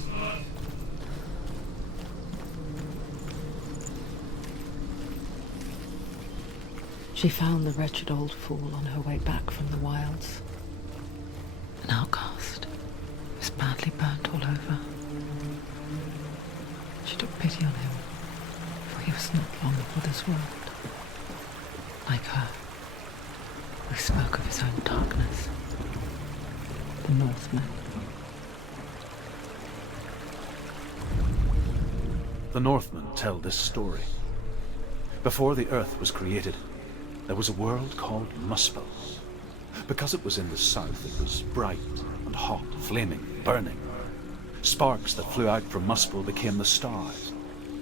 She found the wretched old fool on her way back from the wilds. An outcast, who was badly burnt all over. She took pity on him, for he was not long for this world. Like her, who spoke of his own darkness. The Northmen. The Northmen tell this story. Before the earth was created, there was a world called Muspel. Because it was in the south, it was bright and hot, flaming, burning. Sparks that flew out from Muspel became the stars.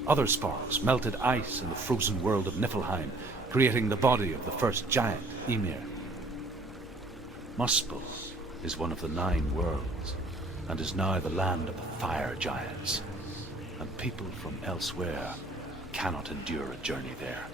Other sparks melted ice in the frozen world of Niflheim, creating the body of the first giant, Ymir. Muspel is one of the 9 worlds, and is now the land of the fire giants. And people from elsewhere cannot endure a journey there.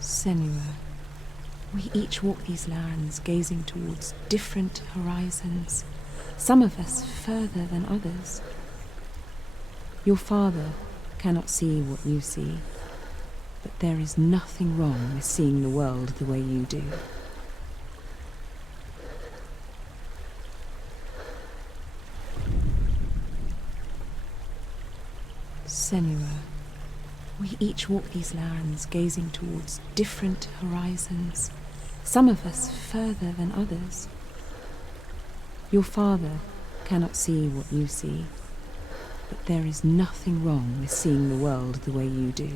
Senua, we each walk these lands gazing towards different horizons, some of us further than others. Your father cannot see what you see, but there is nothing wrong with seeing the world the way you do. Senua, we each walk these lands gazing towards different horizons, some of us further than others. Your father cannot see what you see, but there is nothing wrong with seeing the world the way you do.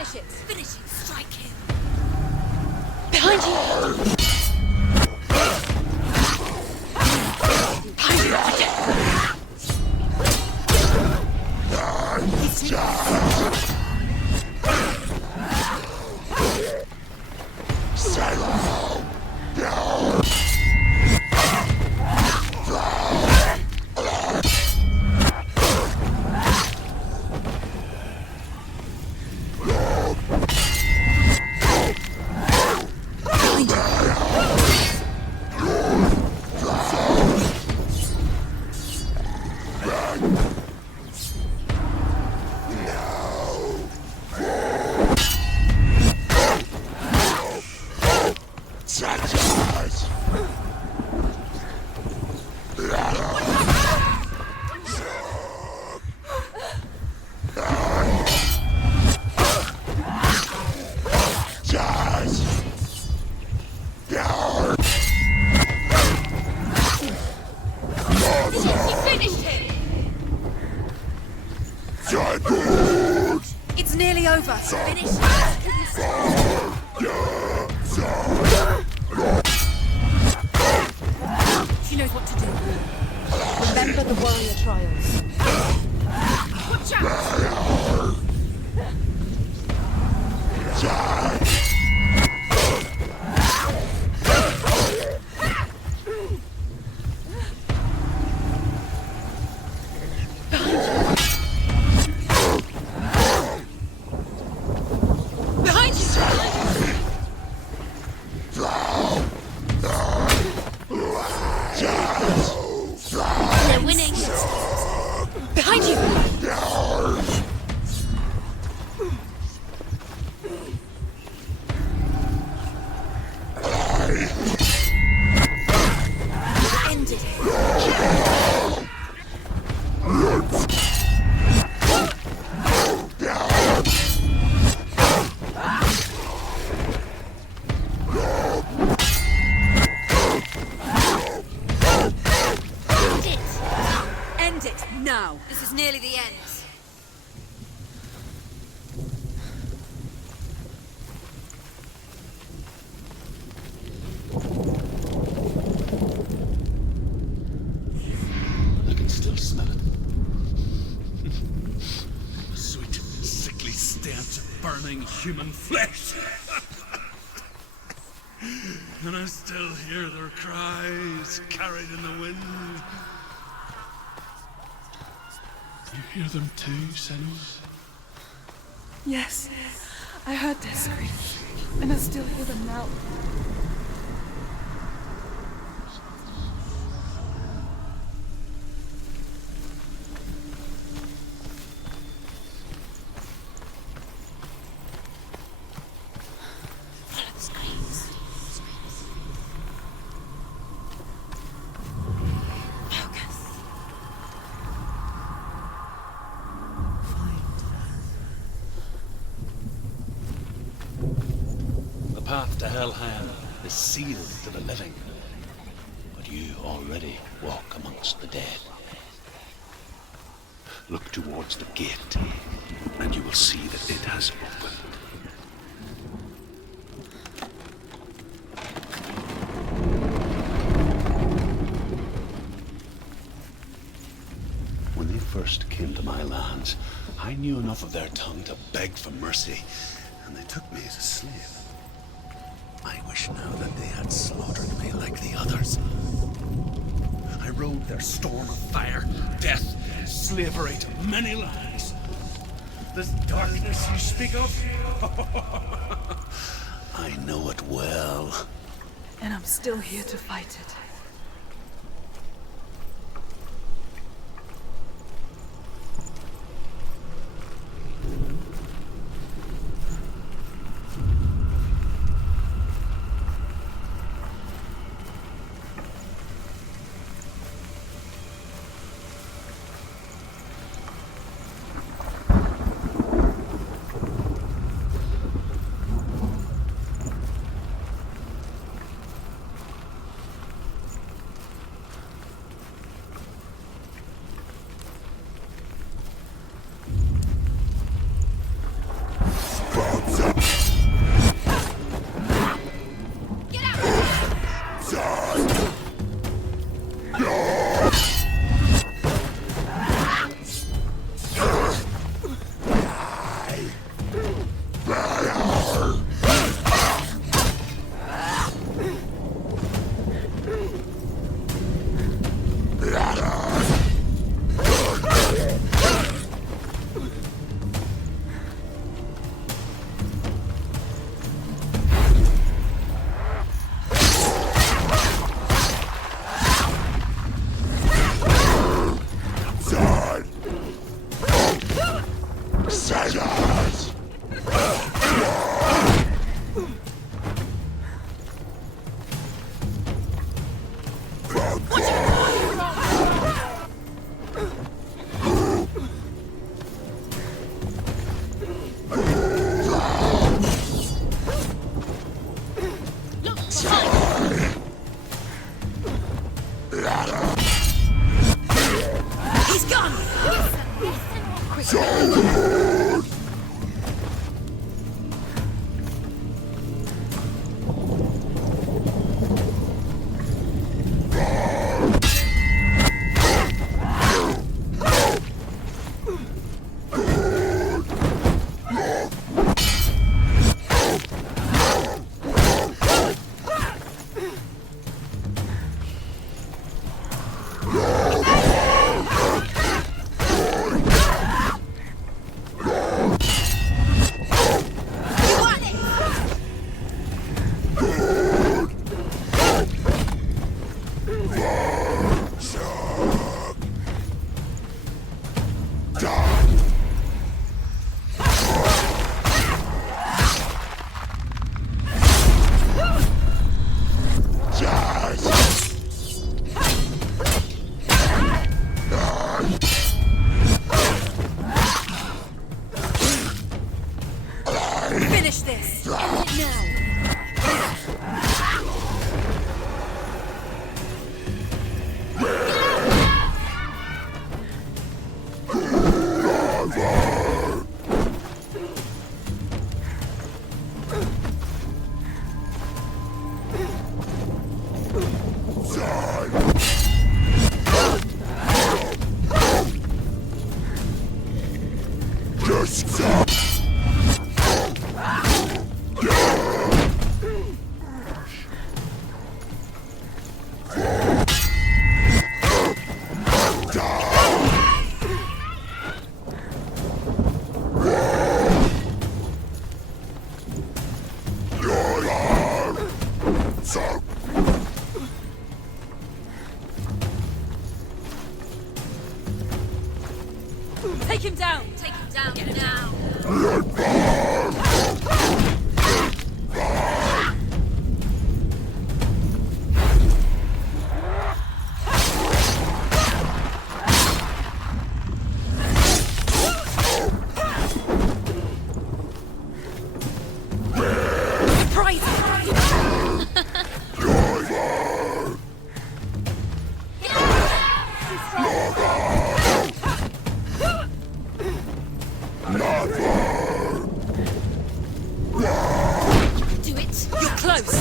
Finish it! Finish it! Strike him! Behind you! It's nearly over. Finish. She knows what to do. Remember the warrior trials. Watch out! They're winning. Behind you. End it. End it now. This is nearly the end. I can still smell it. The sweet, sickly stench of burning human flesh. And I still hear their cries carried in the wind. You hear them too, Senua? Yes, I heard their screams, and I still hear them now. Follow the screams. Focus. The path to Helheim is sealed to the living, but you already walk amongst the dead. Look towards the gate, and you will see that it has opened. When they first came to my lands, I knew enough of their tongue to beg for mercy, and they took me as a slave. I wish now that they had slaughtered me like the others. I rode their storm of fire, death, slavery to many lands. This darkness you speak of, I know it well. And I'm still here to fight it. Finish this! End it now! Take him down! Take him down! Get him down! Do it! You're close!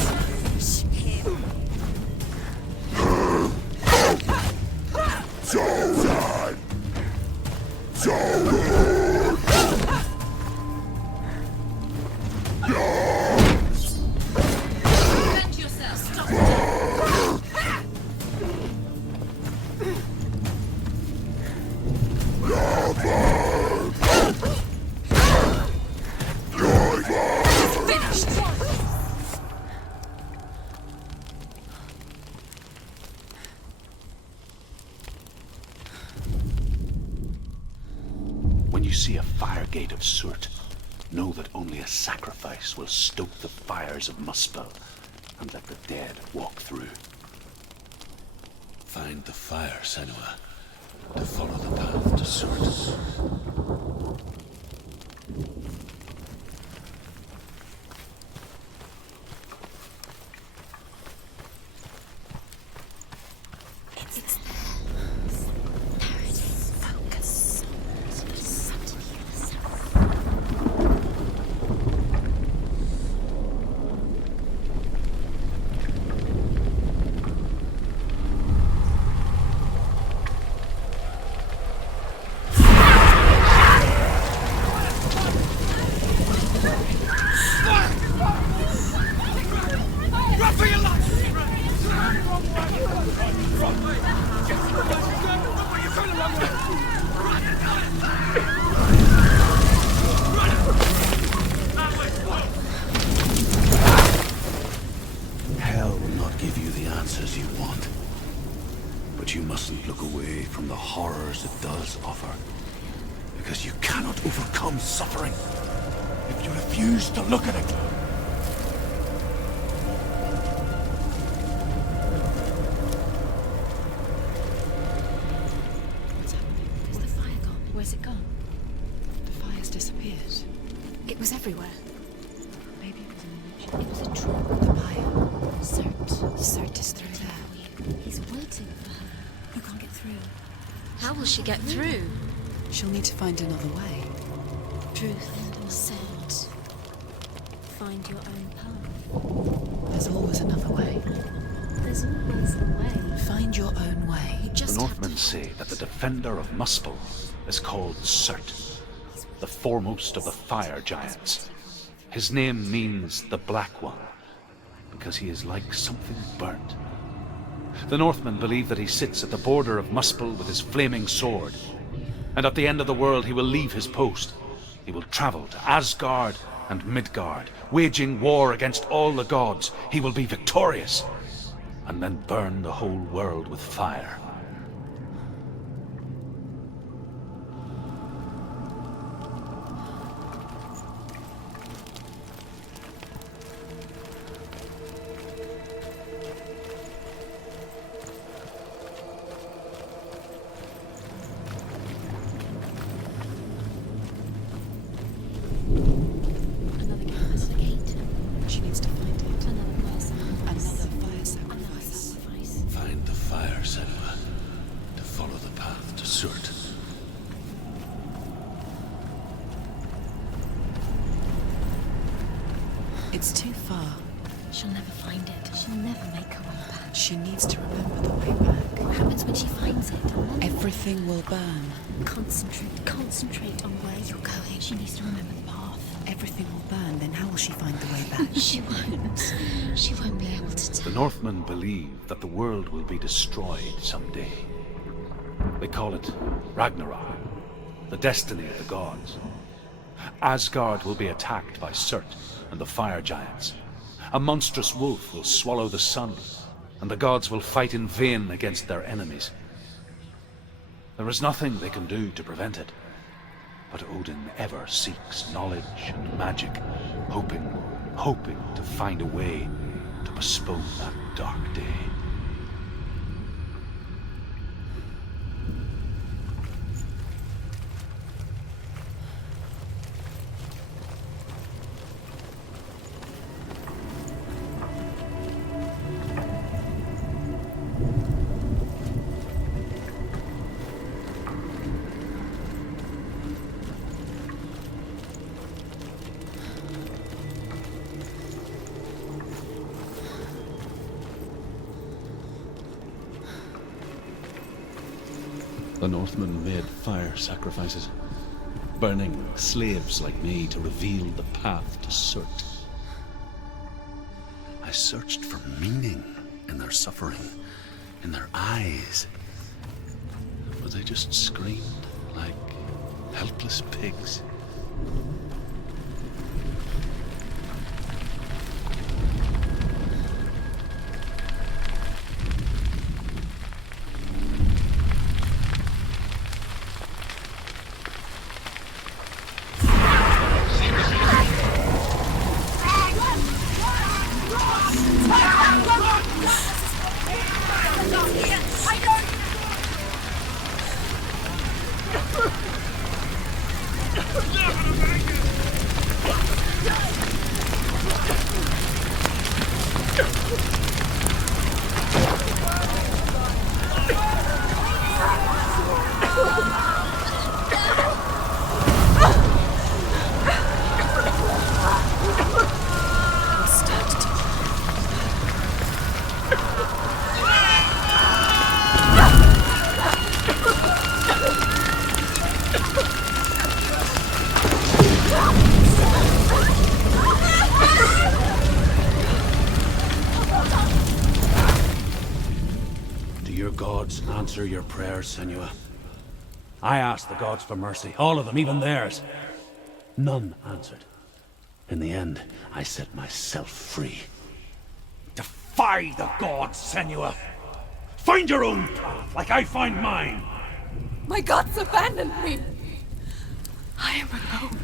Defend yourself! Stop When you see a fire gate of soot, know that only a sacrifice will stoke the fires of Muspel and let the dead walk through. Find the fire, Senua, to follow the path to soot. Hell will not give you the answers you want. But you mustn't look away from the horrors it does offer. Because you cannot overcome suffering if you refuse to look at it. What's happening? Is the fire gone? Where's it gone? The fire's disappeared. It was everywhere. Maybe it was an illusion. It was a trap with the pyre. Cert. Cert is through there. He's waiting for her. You can't get through. How will she get through? She'll need to find another way. Druth said, find your own path. There's always another way. There's always a way. Find your own way. You The just have Northmen to... say that the defender of Muspel is called Surt, the foremost of the fire giants. His name means the Black One, because he is like something burnt. The Northmen believe that he sits at the border of Muspel with his flaming sword, and at the end of the world he will leave his post. He will travel to Asgard and Midgard, waging war against all the gods. He will be victorious, and then burn the whole world with fire. Another gate. She needs to find it. Another fire sacrifice. Another fire Another sacrifice. sacrifice. Find the fire, Senua, to follow the path to Surt. It's too far. She'll never find it. She'll never make her way back. She needs to remember the way back. What happens when she finds it? Everything will burn. Concentrate on where you're going. She needs to remember the path. Everything will burn, then how will she find the way back? She won't. She won't be able to The tell. Northmen believe that the world will be destroyed someday. They call it Ragnarok, the destiny of the gods. Asgard will be attacked by Surt and the fire giants. A monstrous wolf will swallow the sun, and the gods will fight in vain against their enemies. There is nothing they can do to prevent it, but Odin ever seeks knowledge and magic, hoping to find a way to postpone that dark day. The Northmen made fire sacrifices, burning slaves like me to reveal the path to Surt. I searched for meaning in their suffering, in their eyes, but they just screamed like helpless pigs. Answer your prayers, Senua. I asked the gods for mercy, all of them, even theirs. None answered. In the end, I set myself free. Defy the gods, Senua! Find your own path, like I find mine! My gods abandoned me. I am alone.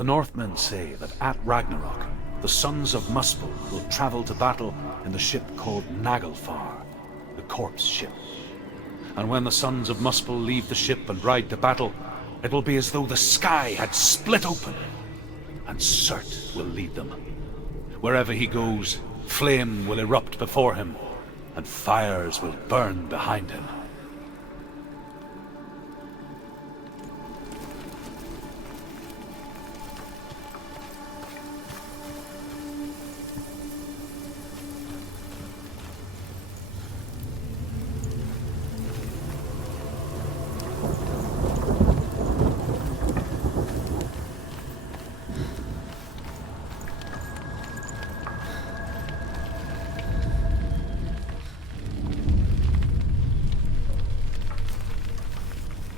The Northmen say that at Ragnarok, the sons of Muspel will travel to battle in the ship called Naglfar, the corpse ship. And when the sons of Muspel leave the ship and ride to battle, it will be as though the sky had split open, and Surt will lead them. Wherever he goes, flame will erupt before him, and fires will burn behind him.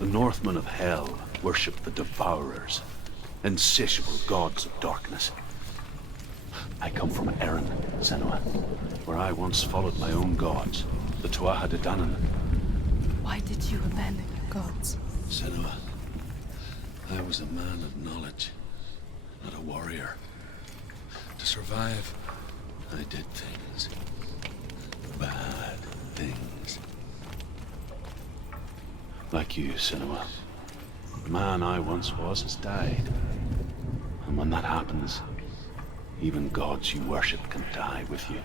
The Northmen of Hell worship the Devourers, insatiable gods of darkness. I come from Erin, Senua, where I once followed my own gods, the Tuatha De Danann. Why did you abandon your gods? Senua, I was a man of knowledge, not a warrior. To survive, I did things. Bad things. Like you, Senua. The man I once was has died. And when that happens, even gods you worship can die with you.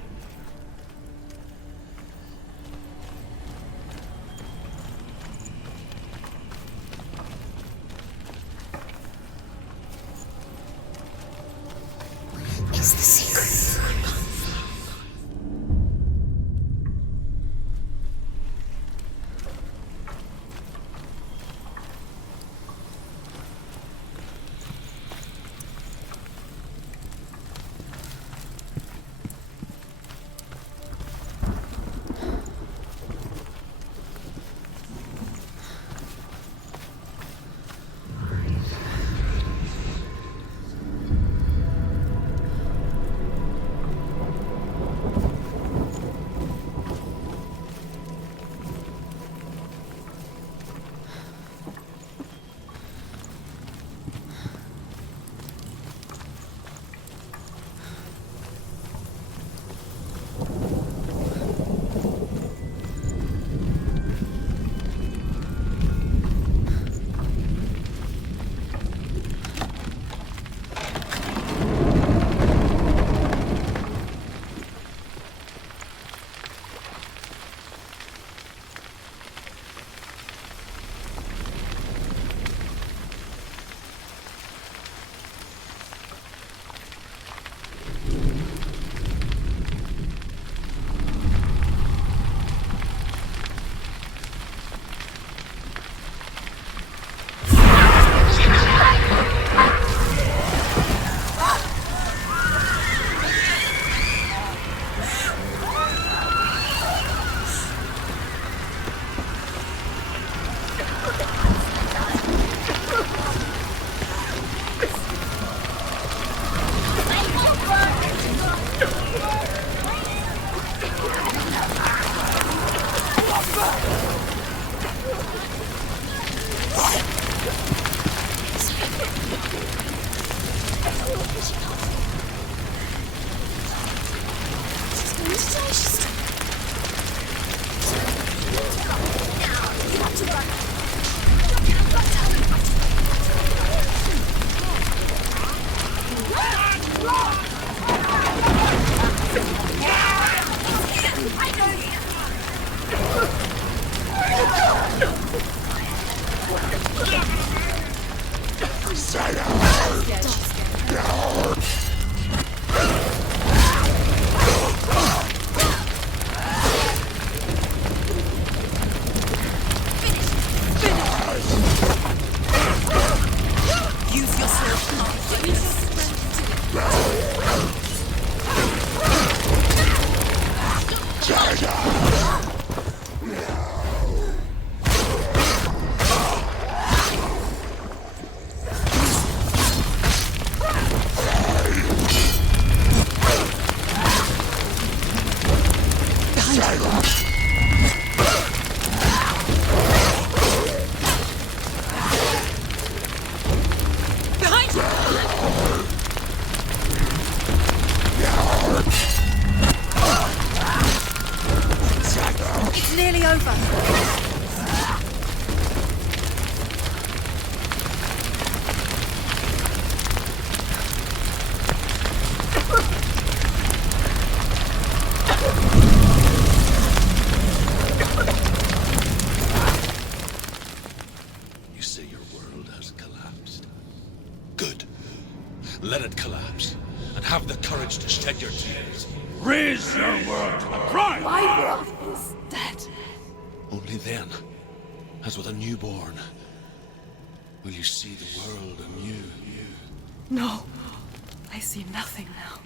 It's the secret. collapse and have the courage to shed your tears. Raise your world to the prime! My world is dead. Only then, as with a newborn, will you see the world anew. No, I see nothing now.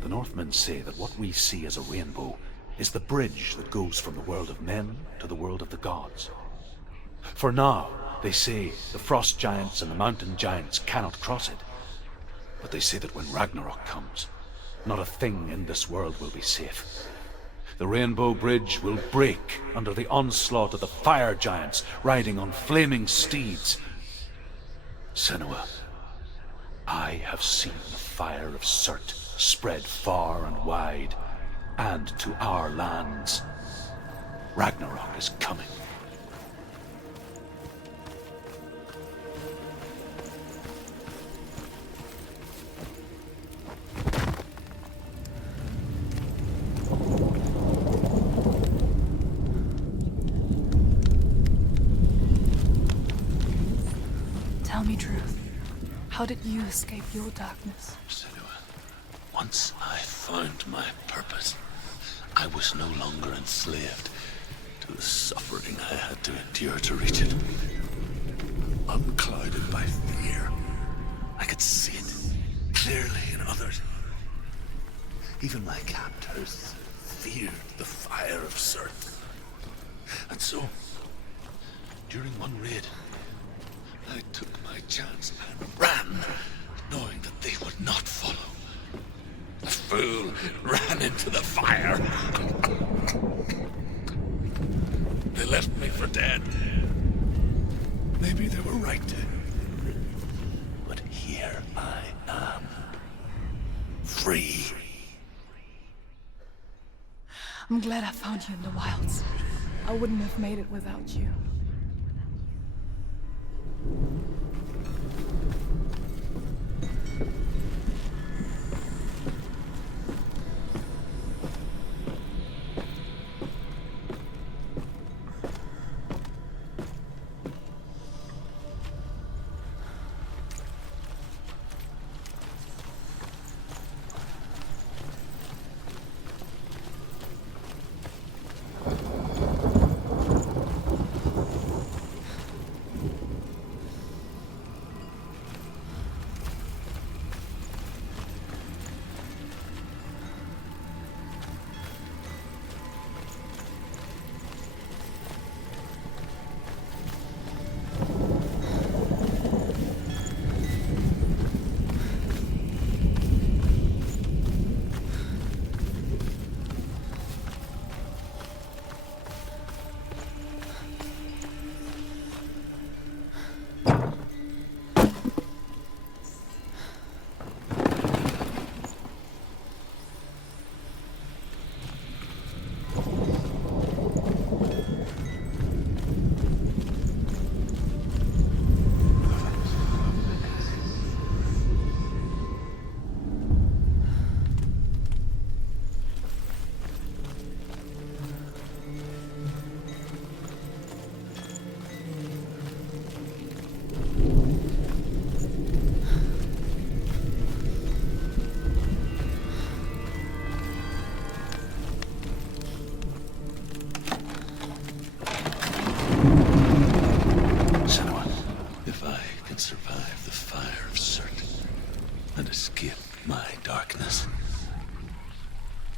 The Northmen say that what we see as a rainbow is the bridge that goes from the world of men to the world of the gods. For now, they say, the frost giants and the mountain giants cannot cross it. But they say that when Ragnarok comes, not a thing in this world will be safe. The rainbow bridge will break under the onslaught of the fire giants riding on flaming steeds. Senua, I have seen the fire of Surt spread far and wide, and to our lands. Ragnarok is coming. Tell me, Druth, how did you escape your darkness? Senua, once I found my purpose, I was no longer enslaved to the suffering I had to endure to reach it. Unclouded by fear, I could see it clearly in others. Even my captors feared the fire of Surt. And so, during one raid, I took my chance and ran, knowing that they would not follow. The fool ran into the fire. They left me for dead. Maybe they were right to. But here I am. Free. I'm glad I found you in the wilds. I wouldn't have made it without you.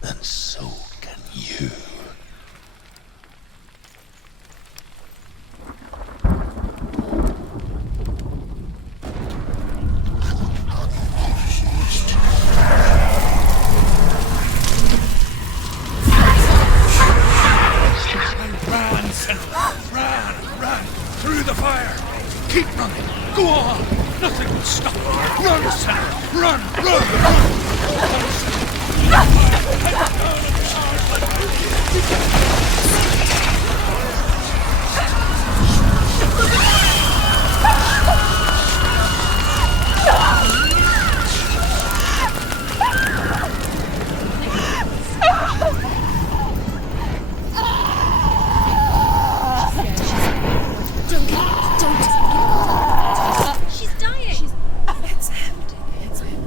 And so can you. Go on! Nothing will stop you! Run, Senua! Run! Run! She's dying. It's him. It's him.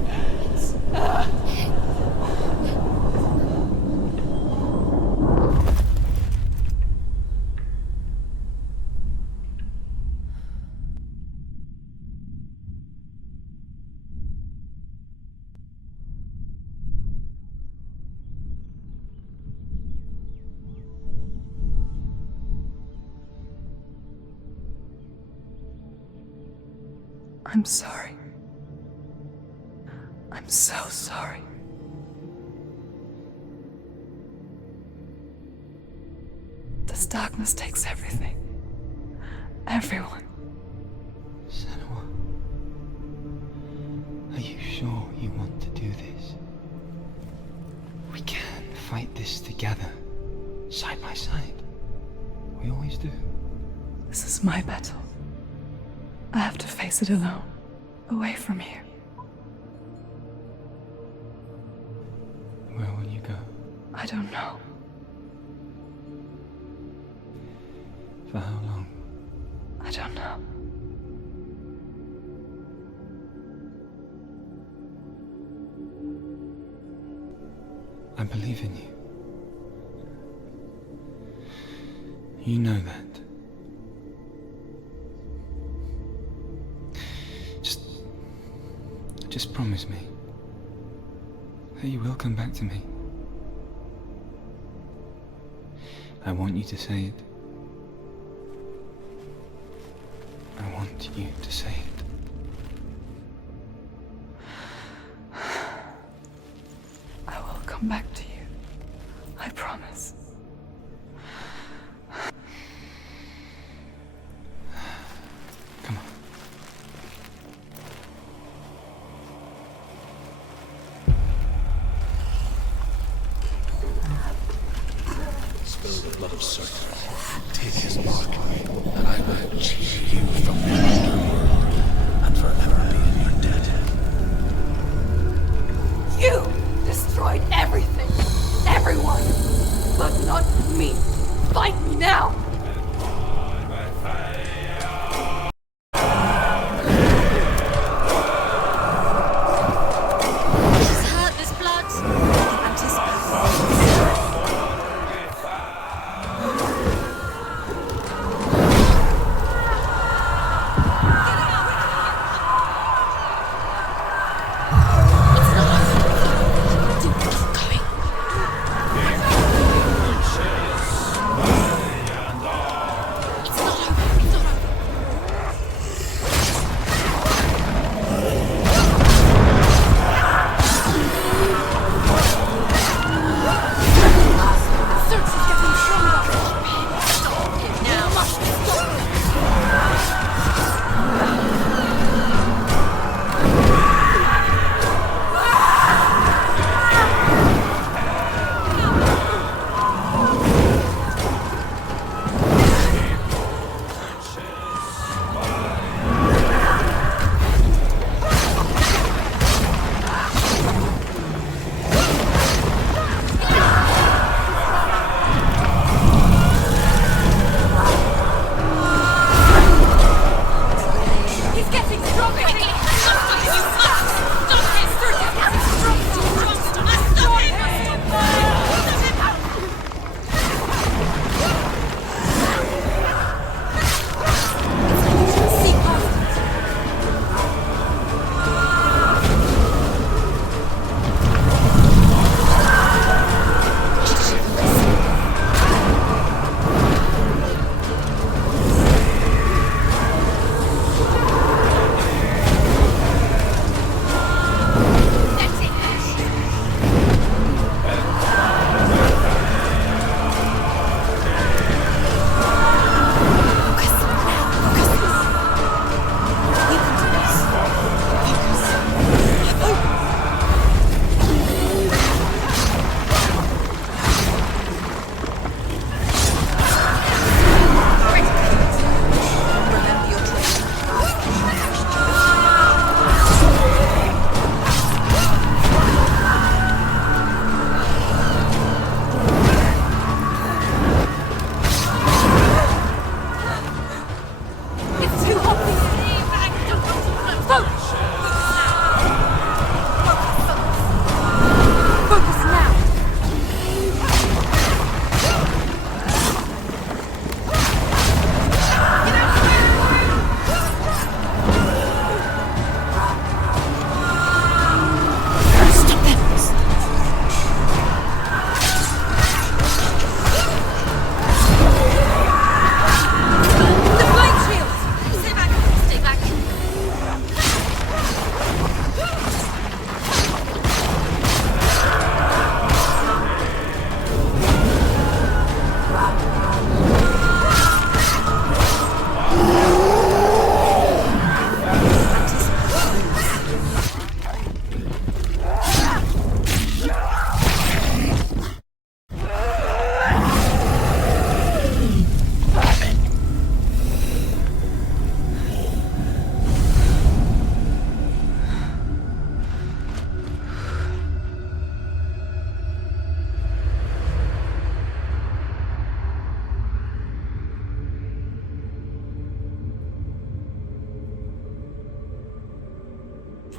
I'm sorry. I'm so sorry. This darkness takes everything. Everyone. Senua, are you sure you want to do this? We can fight this together, side by side. We always do. This is my battle. I have to face it alone, away from here. Where will you go? I don't know. For how long? I don't know. I believe in you. You know that. Just promise me that you will come back to me. I want you to say it. I want you to say it. I will come back to you. I promise. Come on. Spill the blood of Celtic. Take his mark, and I will cheer you from the underworld and forever be in your debt. You destroyed everything, everyone, but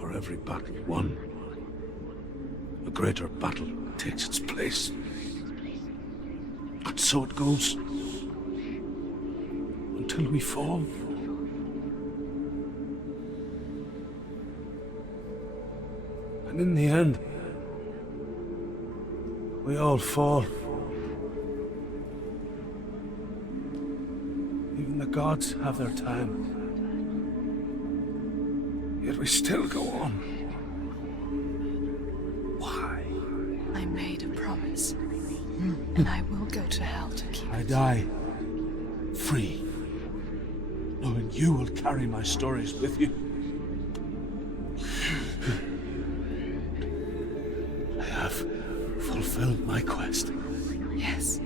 For every battle won, a greater battle takes its place. And so it goes. Until we fall. And in the end, we all fall. Even the gods have their time. Yet we still go on. Why? I made a promise. And I will go to hell to keep I it. die free, knowing you will carry my stories with you. I have fulfilled my quest. Yes,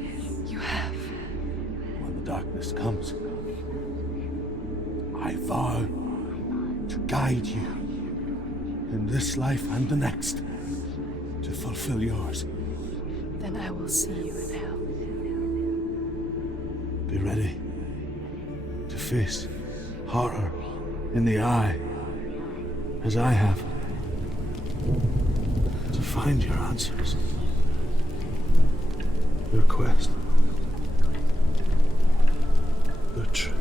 you have. When the darkness comes, I vow to guide you in this life and the next to fulfill yours. Then I will see you in hell. Be ready to face horror in the eye, as I have, to find your answers, your quest, the truth.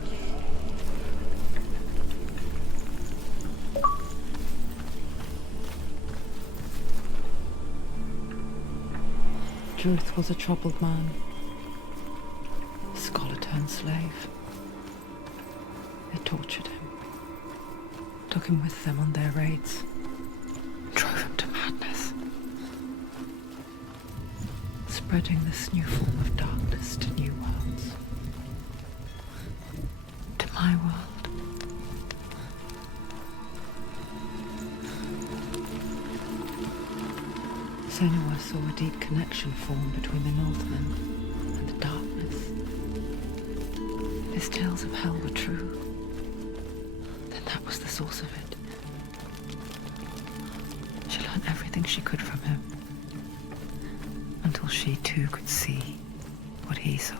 Druth was a troubled man. Scholar turned slave. They tortured him. Took him with them on their raids. Drove him to madness. Spreading this new form of darkness to new worlds. To my world. Senua saw a deep connection form between the Northmen and the darkness. If his tales of hell were true, then that was the source of it. She learned everything she could from him, until she too could see what he saw.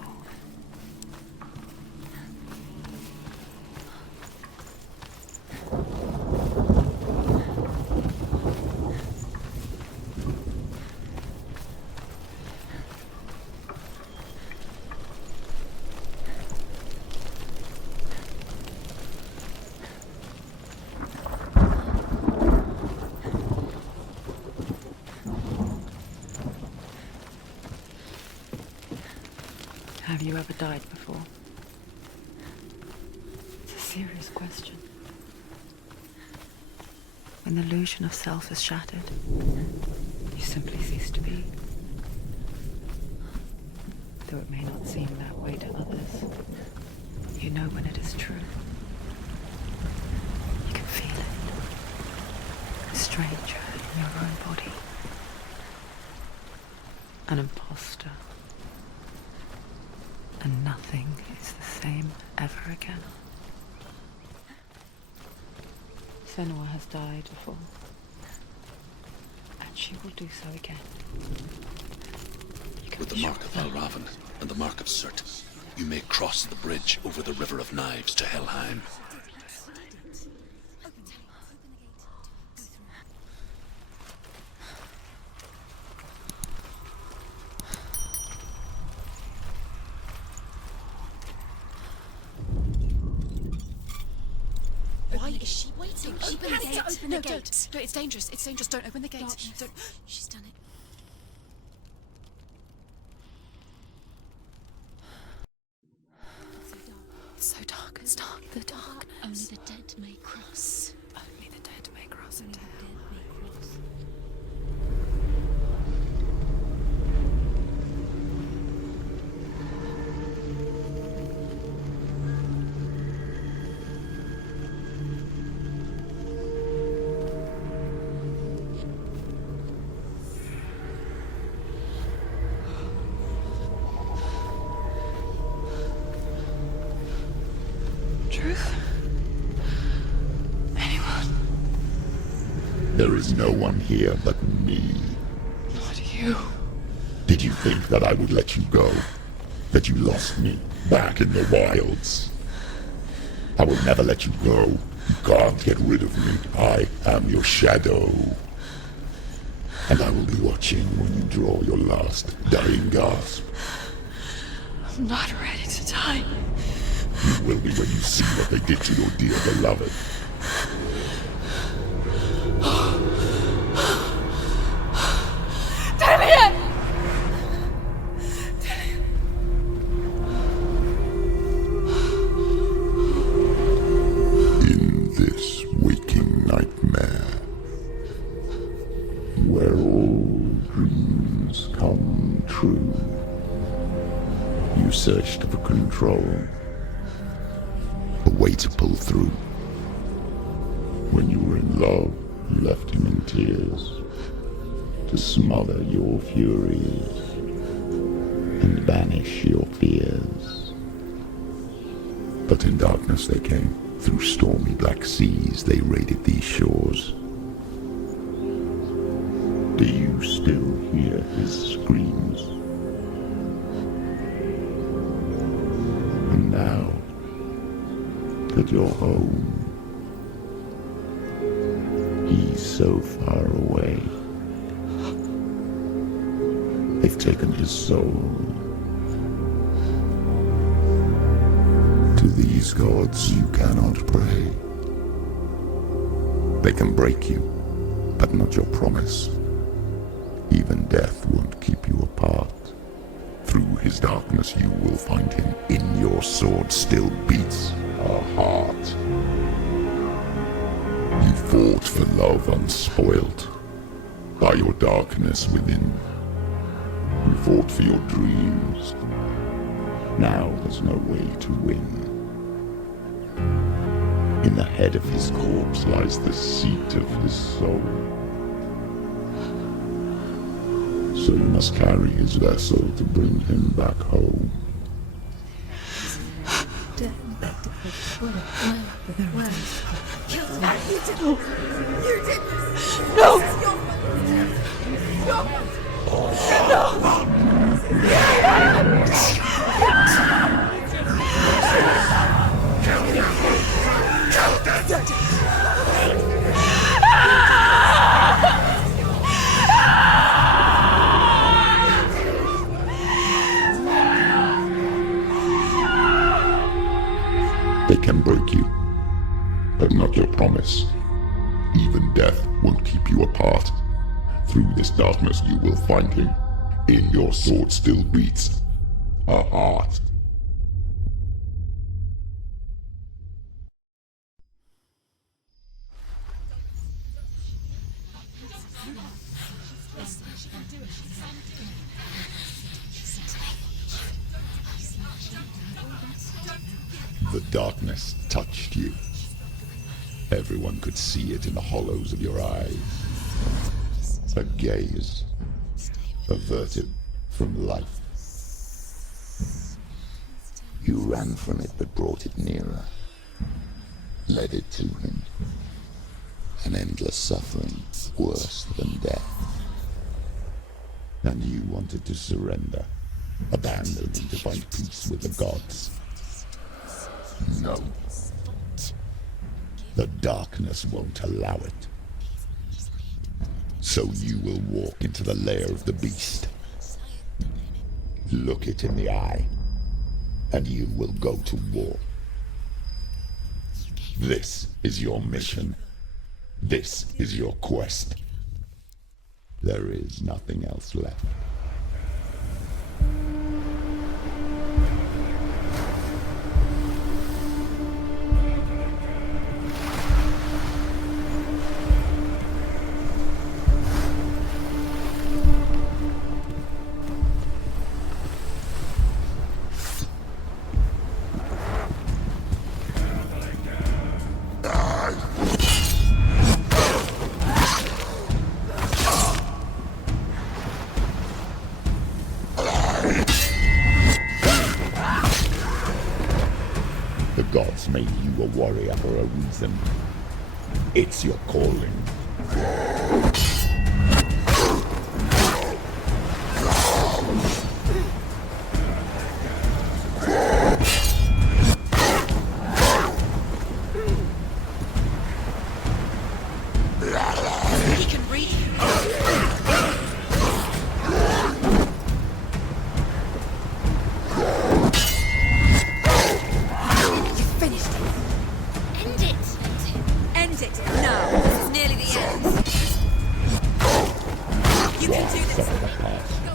Have you ever died before? It's a serious question. When the illusion of self is shattered, you simply cease to be. Though it may not seem that way to others, you know when it is true. You can feel it. A stranger in your own body. An imposter. And nothing is the same ever again. Senua has died before. And she will do so again. With the mark of Valravn and the mark of Surt, you may cross the bridge over the River of Knives to Helheim. Why is she waiting? Open the gate. Open the gate. No, it's dangerous. It's dangerous. Don't open the gate. Don't. She's done it. It's so dark. It's dark. The darkness. Only the dead may cross. Only the dead may cross into hell. Druth? Anyone? There is no one here but me. Not you. Did you think that I would let you go? That you lost me back in the wilds? I will never let you go You can't get rid of me. I am your shadow. And I will be watching when you draw your last dying gasp. I'm not ready to die. You will be when you see what they did to your dear beloved. In this waking nightmare, where all dreams come true, you searched for control, a way to pull through. When you were in love, you left him in tears, to smother your furies and banish your fears. But in darkness they came, through stormy black seas they raided these shores. Do you still hear his screams? And now that you're home, he's so far away. They've taken his soul. To these gods you cannot pray. They can break you, but not your promise. Even death won't keep you apart. Through his darkness you will find him. In your sword still beats a heart. You fought for love unspoilt by your darkness within. You fought for your dreams. Now there's no way to win. In the head of his corpse lies the seat of his soul. So you must carry his vessel to bring him back home. They can break you, but not your promise. Even death won't keep you apart. Through this darkness you will find him. In your sword still beats a heart. The darkness touched you. Everyone could see it in the hollows of your eyes. A gaze averted from life. You ran from it but brought it nearer. Led it to him. An endless suffering, worse than death. And you wanted to surrender, abandon to find peace with the gods. No. The darkness won't allow it. So you will walk into the lair of the beast. Look it in the eye, and you will go to war. This is your mission. This is your quest. There is nothing else left. The gods made you a warrior for a reason. It's your calling.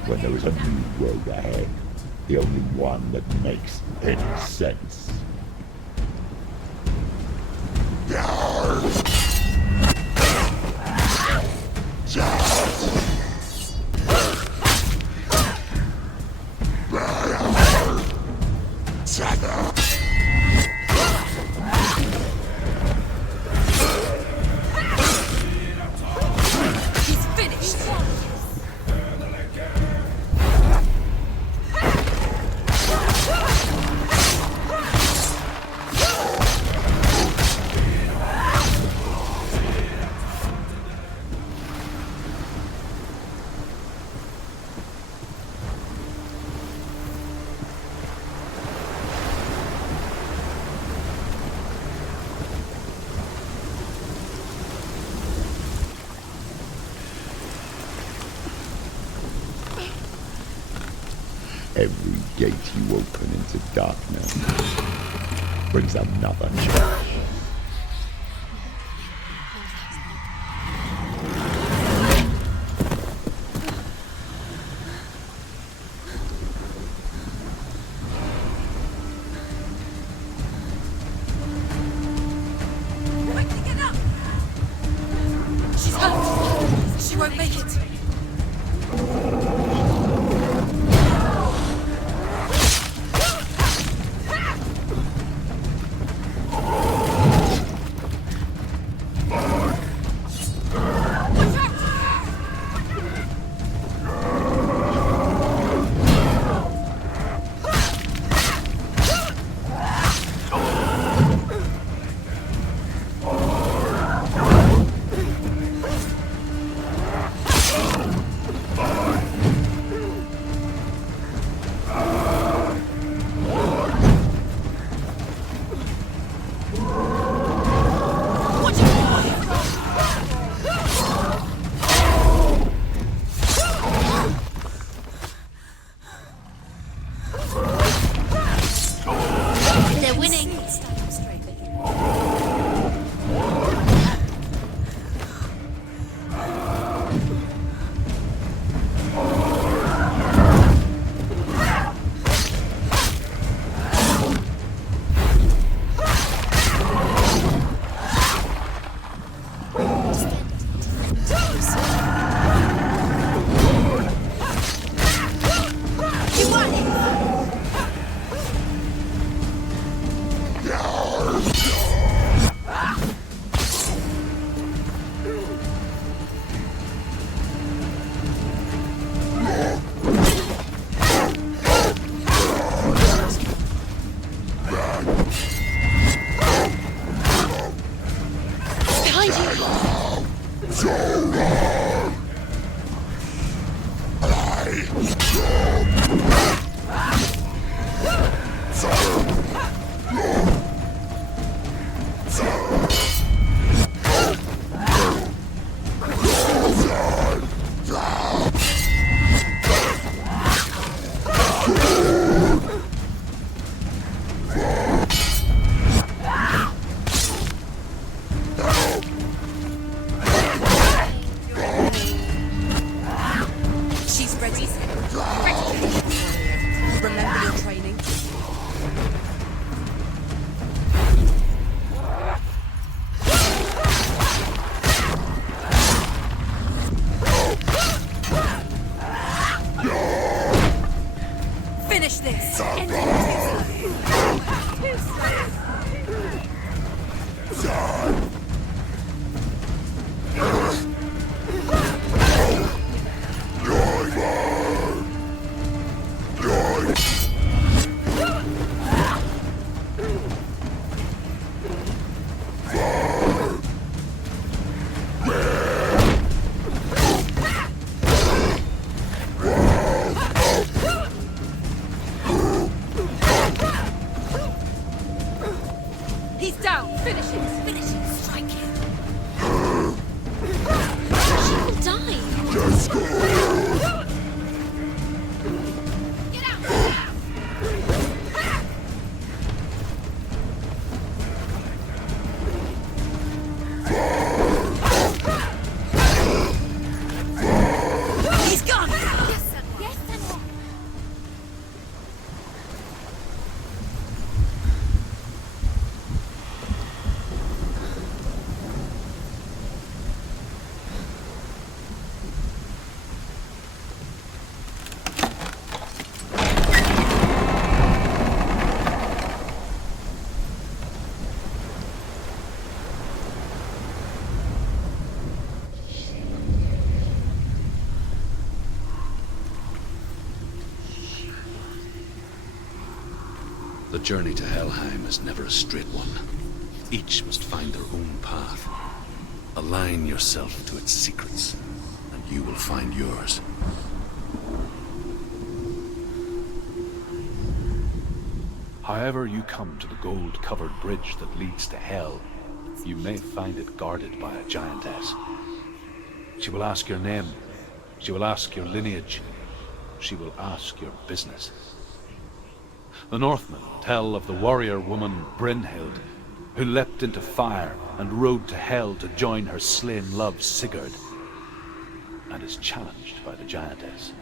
when there is a new road ahead. The only one that makes any sense. He's finished. Every gate you open into darkness brings another change. Quickly get up! She's hurt. She won't make it. They're winning. You won it. Behind you. She's ready. journey to Helheim is never a straight one. Each must find their own path. Align yourself to its secrets, and you will find yours. However you come to the gold-covered bridge that leads to Hell, you may find it guarded by a giantess. She will ask your name. She will ask your lineage. She will ask your business. The Northmen tell of the warrior woman Brynhild, who leapt into fire and rode to Hell to join her slain love Sigurd, and is challenged by the giantess.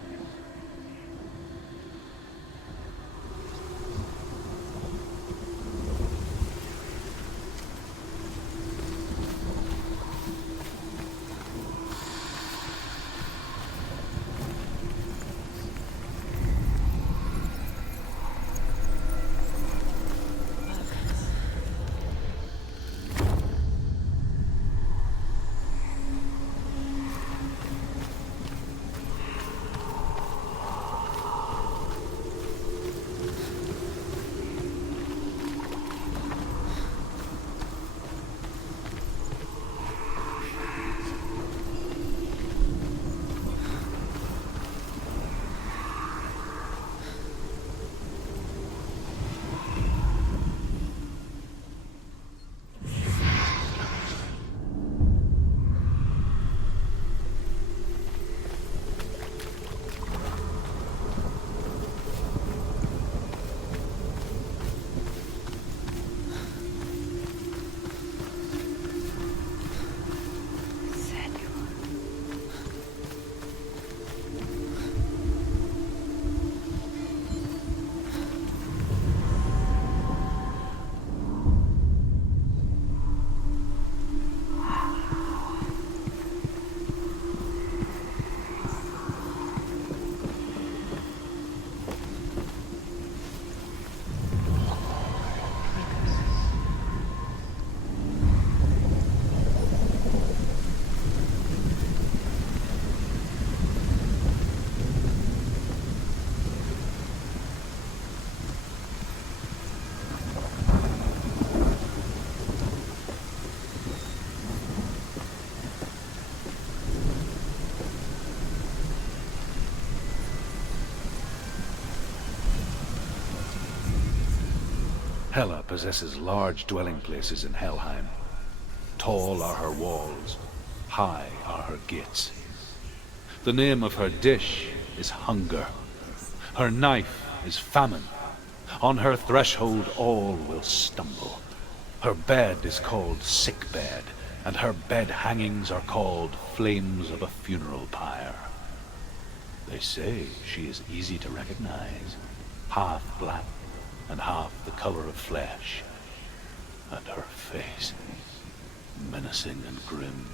Hela possesses large dwelling places in Helheim. Tall are her walls, high are her gates. The name of her dish is hunger. Her knife is famine. On her threshold all will stumble. Her bed is called sick bed, and her bed hangings are called flames of a funeral pyre. They say she is easy to recognize, half black and half the color of flesh, and her face menacing and grim.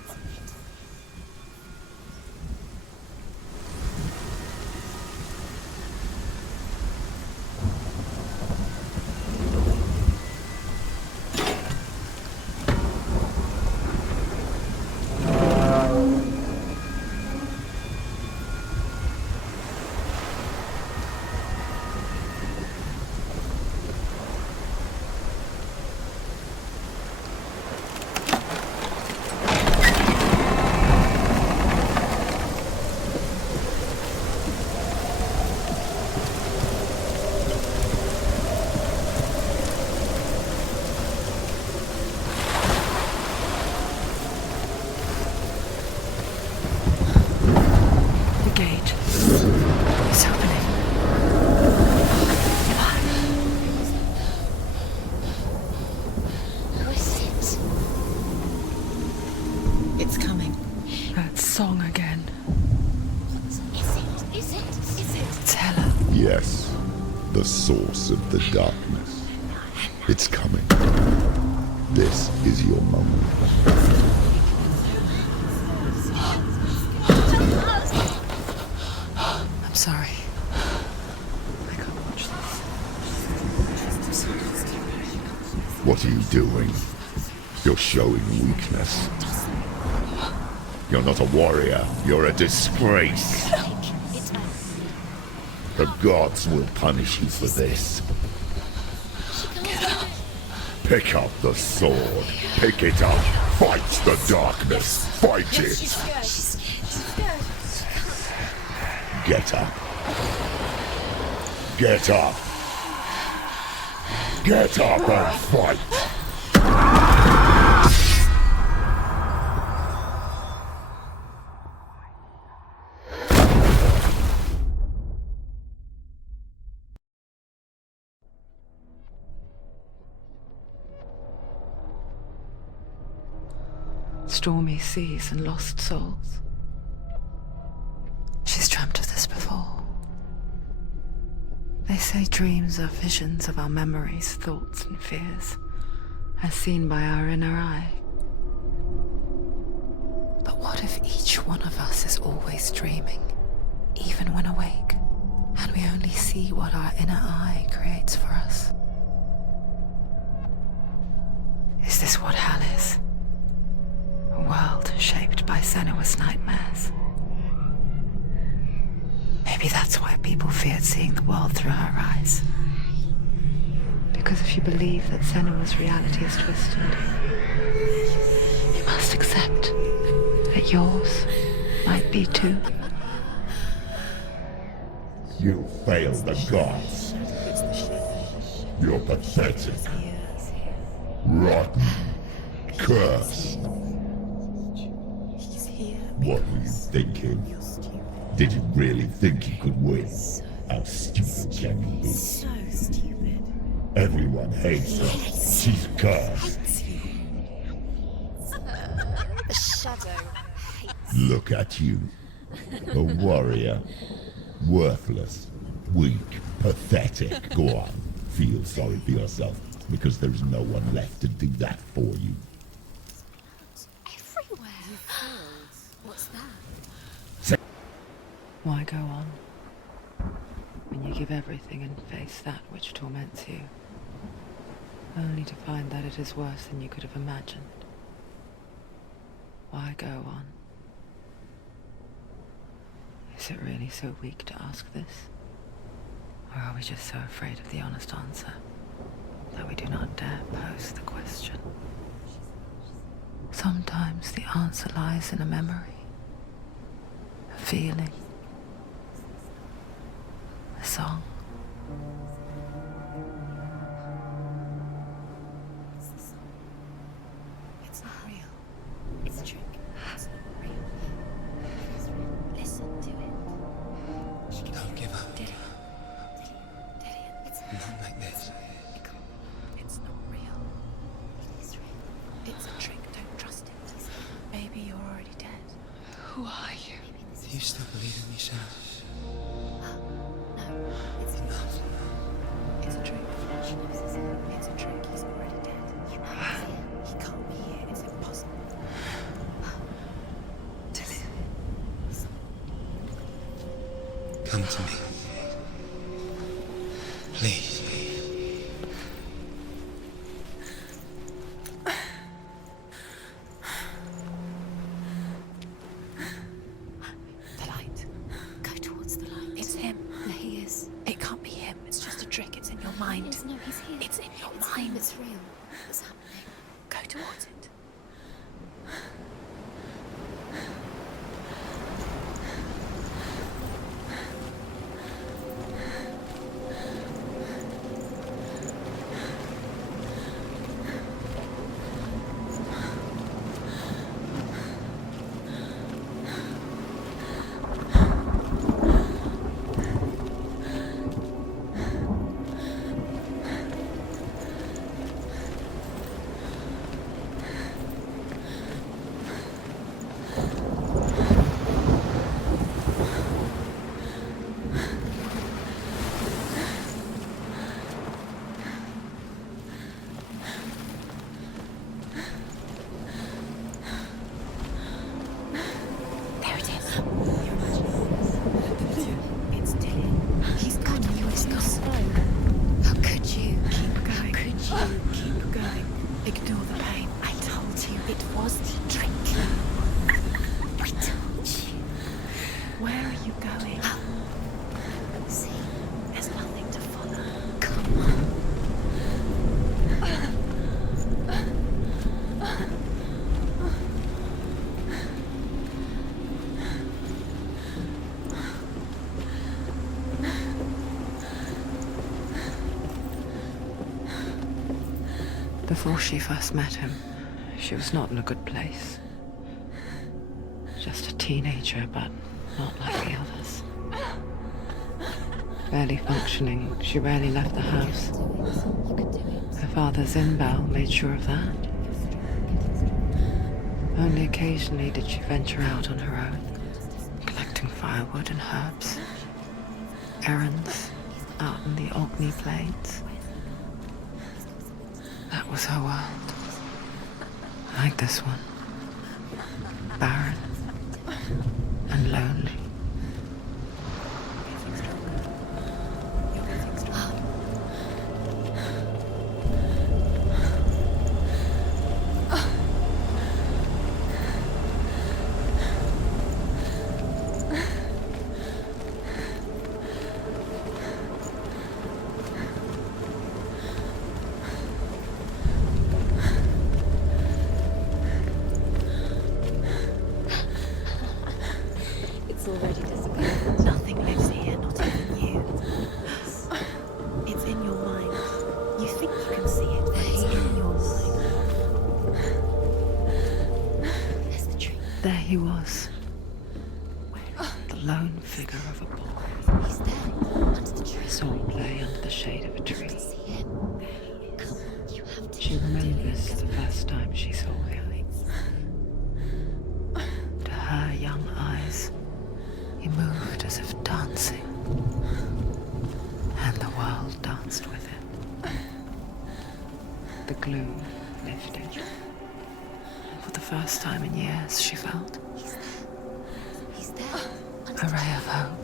Yes, the source of the darkness. It's coming. This is your moment. I'm sorry. I can't watch this. What are you doing? You're showing weakness. You're not a warrior. You're a disgrace. The gods will punish you for this. Pick up the sword. Pick it up. Fight the darkness. Fight it. Get up. Get up. Get up and fight. Stormy seas and lost souls. She's dreamt of this before. They say dreams are visions of our memories, thoughts and fears, as seen by our inner eye. But what if each one of us is always dreaming, even when awake, and we only see what our inner eye creates for us? Is this what hell is? A world shaped by Senua's nightmares. Maybe that's why people feared seeing the world through her eyes. Because if you believe that Senua's reality is twisted, you must accept that yours might be too. You failed the gods. You're pathetic. Rotten. Cursed. What were you thinking? Did you really think you could win? How stupid can you be? So stupid. Everyone hates her. She's cursed. The shadow hates. Look at you. A warrior. Worthless. Weak. Pathetic. Go on. Feel sorry for yourself, because there's no one left to do that for you. Everywhere. What's that? Why go on when you give everything and face that which torments you, only to find that it is worse than you could have imagined? Why go on? Is it really so weak to ask this? Or are we just so afraid of the honest answer that we do not dare pose the question? Sometimes the answer lies in a memory, a feeling, a song. It's not real. It's a trick. It's not real. It is real. Listen to it. Don't give up. Did it? It's Not like this. It's not real. It is real. It's a trick. Don't trust it. Maybe you're already dead. Who are you? Do you still believe in me, Sam? No, it's not. It's a trick. It's a trick. He's already dead. He can't be here. It's impossible. Come to me. Please. The light. Go towards the light. It's him. There he is. It can't be him. It's just a trick. It's in your mind. No, he's here. It's in your mind. It's real. What's happening? Go towards it. Before she first met him, she was not in a good place. Just a teenager, but not like the others. Barely functioning, she rarely left the house. Her father's in-bell made sure of that. Only occasionally did she venture out on her own, collecting firewood and herbs. Errands out in the Orkney Plains. That was her world. Like this one. Barren and lonely. Already disappeared. Nothing lives here, not even you. It's in your mind. You think you can see it, but it's in your mind. There's the tree. There he was. The lone figure of a boy. He's there, under the tree. His sword lay under the shade of a tree. See him. Come on, you have to. She remembers the first time she saw him. To her young eyes, he moved as if dancing, and the world danced with him. The gloom lifted, and for the first time in years she felt He's there. a ray of hope.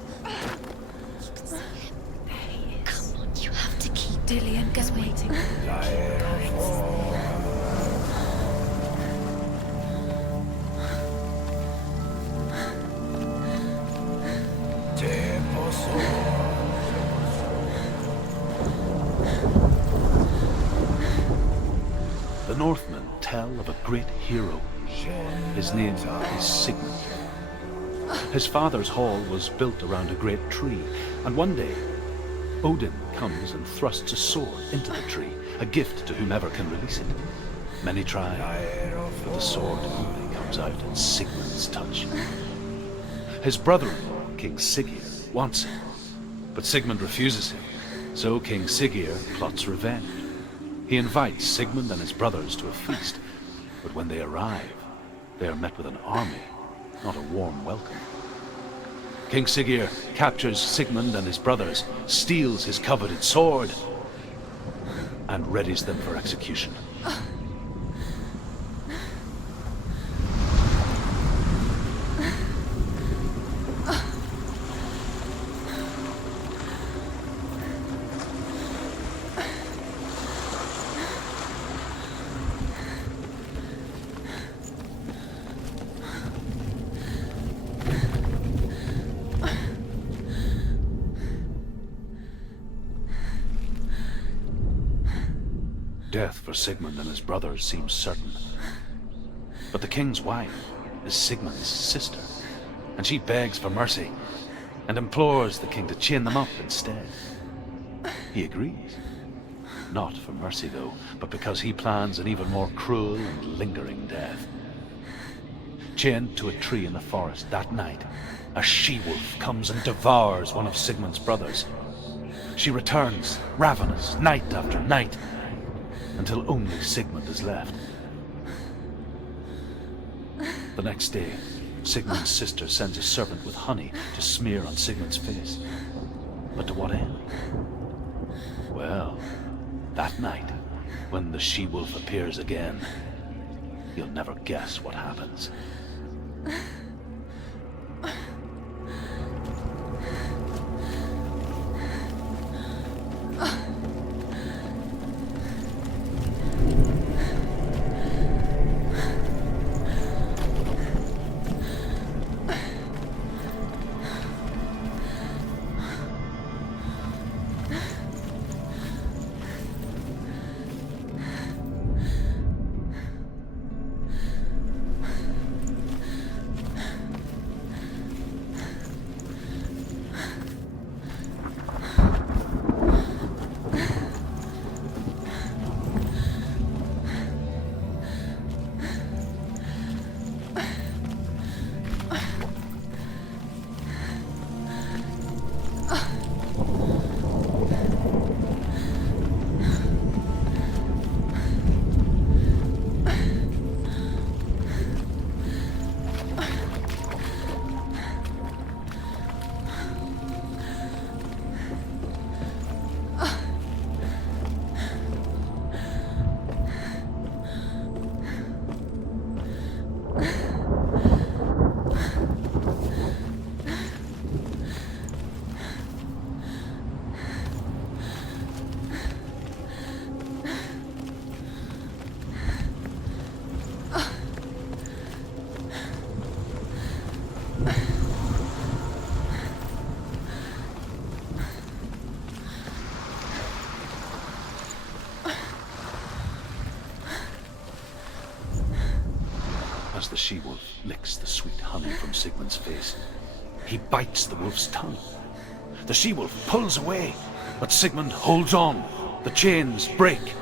Come on, you have to keep. Dillian, go waiting. The Northmen tell of a great hero. His name is Sigmund. His father's hall was built around a great tree, and one day, Odin comes and thrusts a sword into the tree, a gift to whomever can release it. Many try, but the sword only comes out in Sigmund's touch. His brother-in-law, King Siggeir, wants it, but Sigmund refuses him, so King Siggeir plots revenge. He invites Sigmund and his brothers to a feast, but when they arrive, they are met with an army, not a warm welcome. King Siggeir captures Sigmund and his brothers, steals his coveted sword, and readies them for execution. Death for Sigmund and his brothers seems certain. But the king's wife is Sigmund's sister, and she begs for mercy and implores the king to chain them up instead. He agrees. Not for mercy, though, but because he plans an even more cruel and lingering death. Chained to a tree in the forest that night, a she-wolf comes and devours one of Sigmund's brothers. She returns, ravenous, night after night, until only Sigmund is left. The next day, Sigmund's sister sends a servant with honey to smear on Sigmund's face. But to what end? Well, that night, when the she-wolf appears again, you'll never guess what happens. As the she-wolf licks the sweet honey from Sigmund's face, he bites the wolf's tongue. The she-wolf pulls away, but Sigmund holds on. The chains break,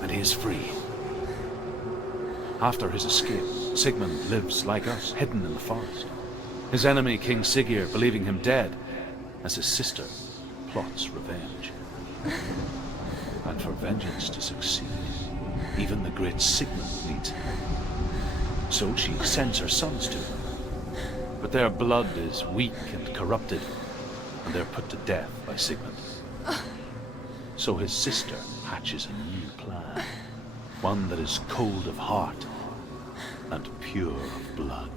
and he is free. After his escape, Sigmund lives like us, hidden in the forest. His enemy, King Siggeir, believing him dead, as his sister plots revenge. And for vengeance to succeed, even the great Sigmund needs him. So she sends her sons to him. But their blood is weak and corrupted, and they're put to death by Sigmund. So his sister hatches a new plan, one that is cold of heart and pure of blood.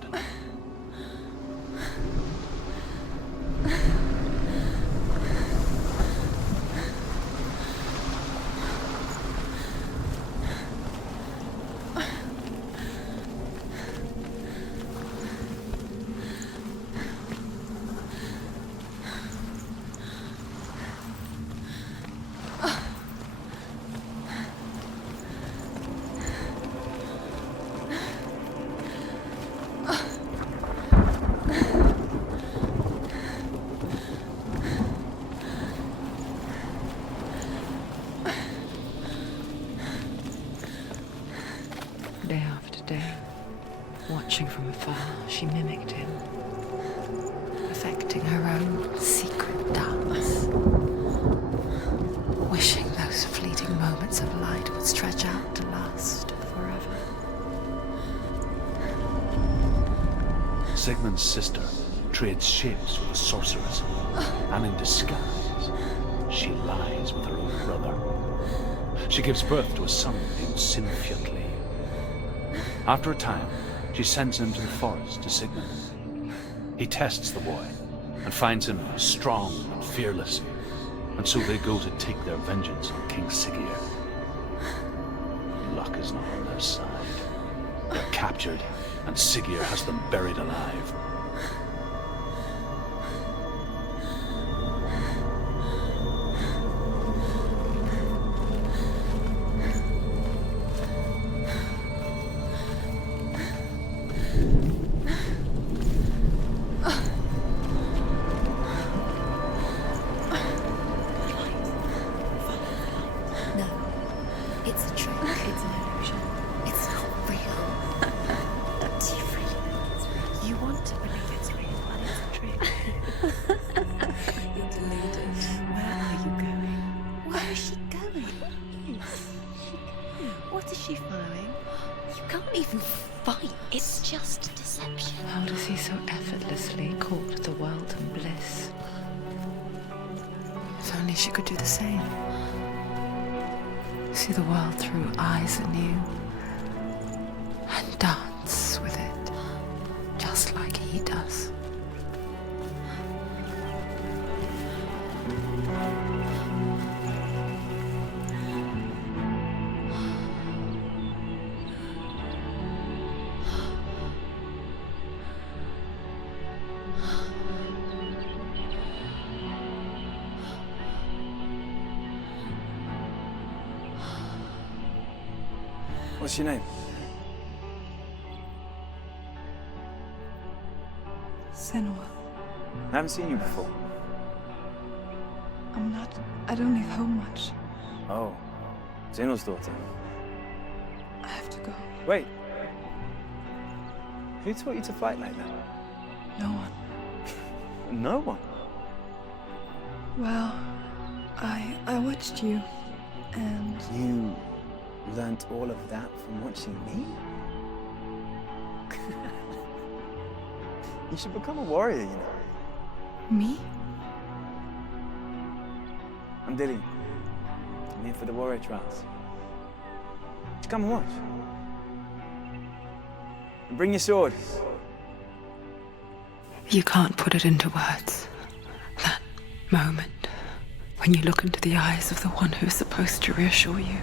Day after day, watching from afar, she mimicked him, perfecting her own secret dance, wishing those fleeting moments of light would stretch out to last forever. Sigmund's sister trades shapes with a sorceress, and in disguise, she lies with her own brother. She gives birth to a son named Sinfjotli. After a time, she sends him to the forest to Sigmund. He tests the boy and finds him strong and fearless, and so they go to take their vengeance on King Siggeir. Luck is not on their side. They're captured, and Siggeir has them buried alive. Odyssey so effortlessly caught the world in bliss. If only she could do the same. See the world through eyes anew and dance with it, just like he does. What's your name? Senua. I haven't seen you before. I don't leave home much. Oh, Zenua's daughter. I have to go. Wait. Who taught you to fight like that? No one. No one? Well, I watched you, and... You learnt all of that from watching me? You should become a warrior, you know. Me? I'm Dilly. I'm here for the warrior trials. Just come and watch. And bring your sword. You can't put it into words. That moment when you look into the eyes of the one who's supposed to reassure you,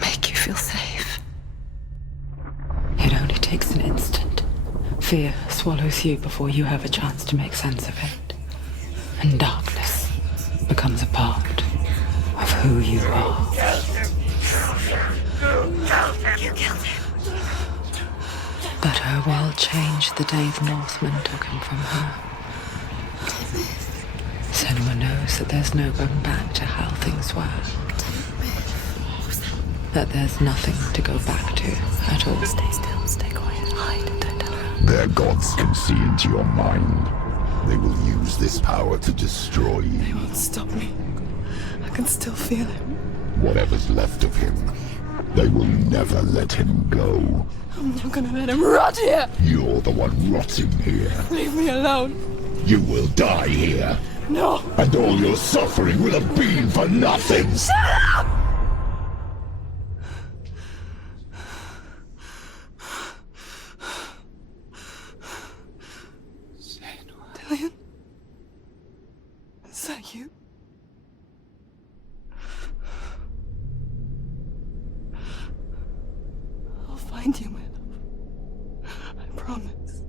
make you feel safe. It only takes an instant. Fear swallowed swallows you before you have a chance to make sense of it. And darkness becomes a part of who you are. You killed him. But her world changed the day the Northmen took him from her. Senua knows that there's no going back to how things were. That there's nothing to go back to at all. Stay still, stay quiet, hide, don't tell her. Their gods can see into your mind. They will use this power to destroy you. They won't stop me. I can still feel him. Whatever's left of him, they will never let him go. I'm not gonna let him rot here! You're the one rotting here. Leave me alone! You will die here. No! And all your suffering will have been for nothing! Shut up! Dillion? Is that you? I'll find you, my love. I promise.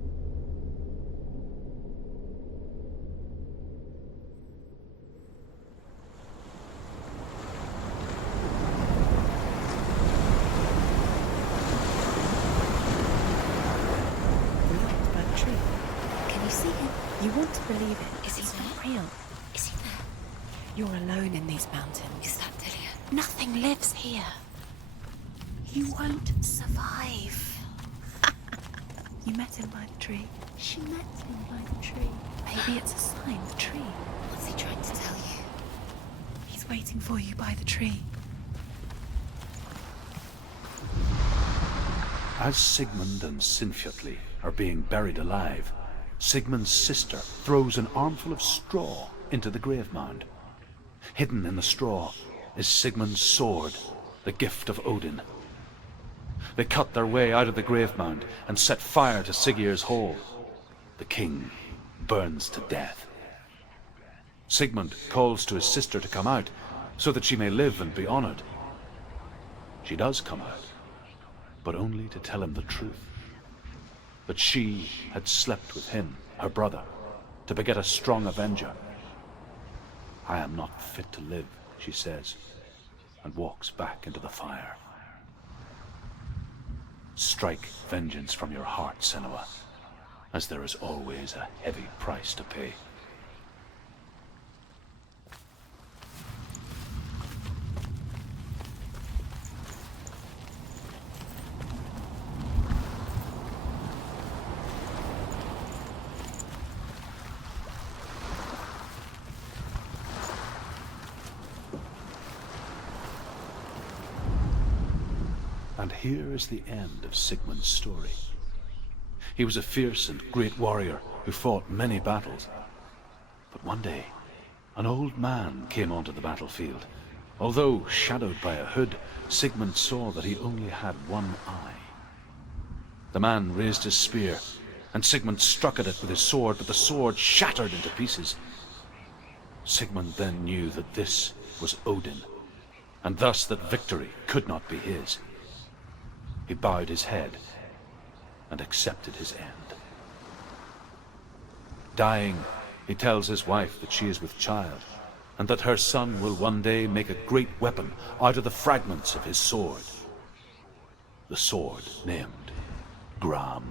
Can you see him? You want to believe it. Is he not real? Is he there? You're alone in these mountains. Is that Dillion? Nothing lives here. You won't survive. You met him by the tree. She met him by the tree. Maybe it's a sign, the tree. What's he trying to tell you? He's waiting for you by the tree. As Sigmund and Sinfjotli are being buried alive, Sigmund's sister throws an armful of straw into the grave mound. Hidden in the straw is Sigmund's sword, the gift of Odin. They cut their way out of the grave mound and set fire to Siggeir's hall. The king burns to death. Sigmund calls to his sister to come out so that she may live and be honored. She does come out, but only to tell him the truth. That she had slept with him, her brother, to beget a strong avenger. I am not fit to live, she says, and walks back into the fire. Strike vengeance from your heart, Senua, as there is always a heavy price to pay. And here is the end of Sigmund's story. He was a fierce and great warrior who fought many battles. But one day, an old man came onto the battlefield. Although shadowed by a hood, Sigmund saw that he only had one eye. The man raised his spear, and Sigmund struck at it with his sword, but the sword shattered into pieces. Sigmund then knew that this was Odin, and thus that victory could not be his. He bowed his head and accepted his end. Dying, he tells his wife that she is with child, and that her son will one day make a great weapon out of the fragments of his sword. The sword named Gram.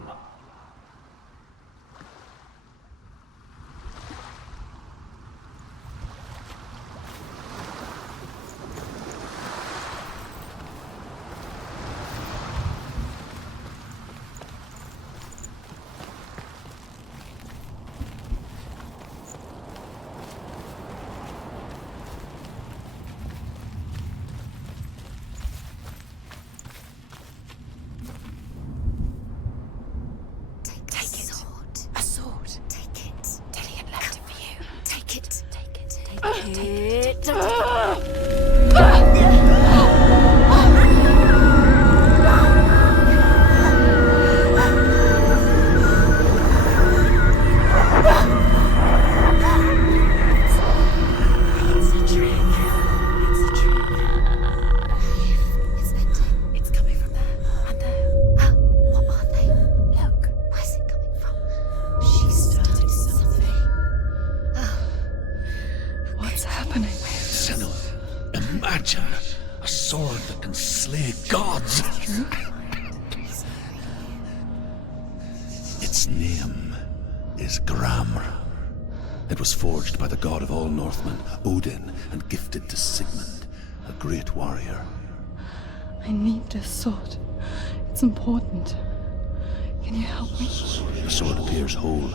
Imagine a sword that can slay gods. Its name is Gramr. It was forged by the god of all Northmen, Odin, and gifted to Sigmund, a great warrior. I need this sword. It's important. Can you help me? The sword appears whole,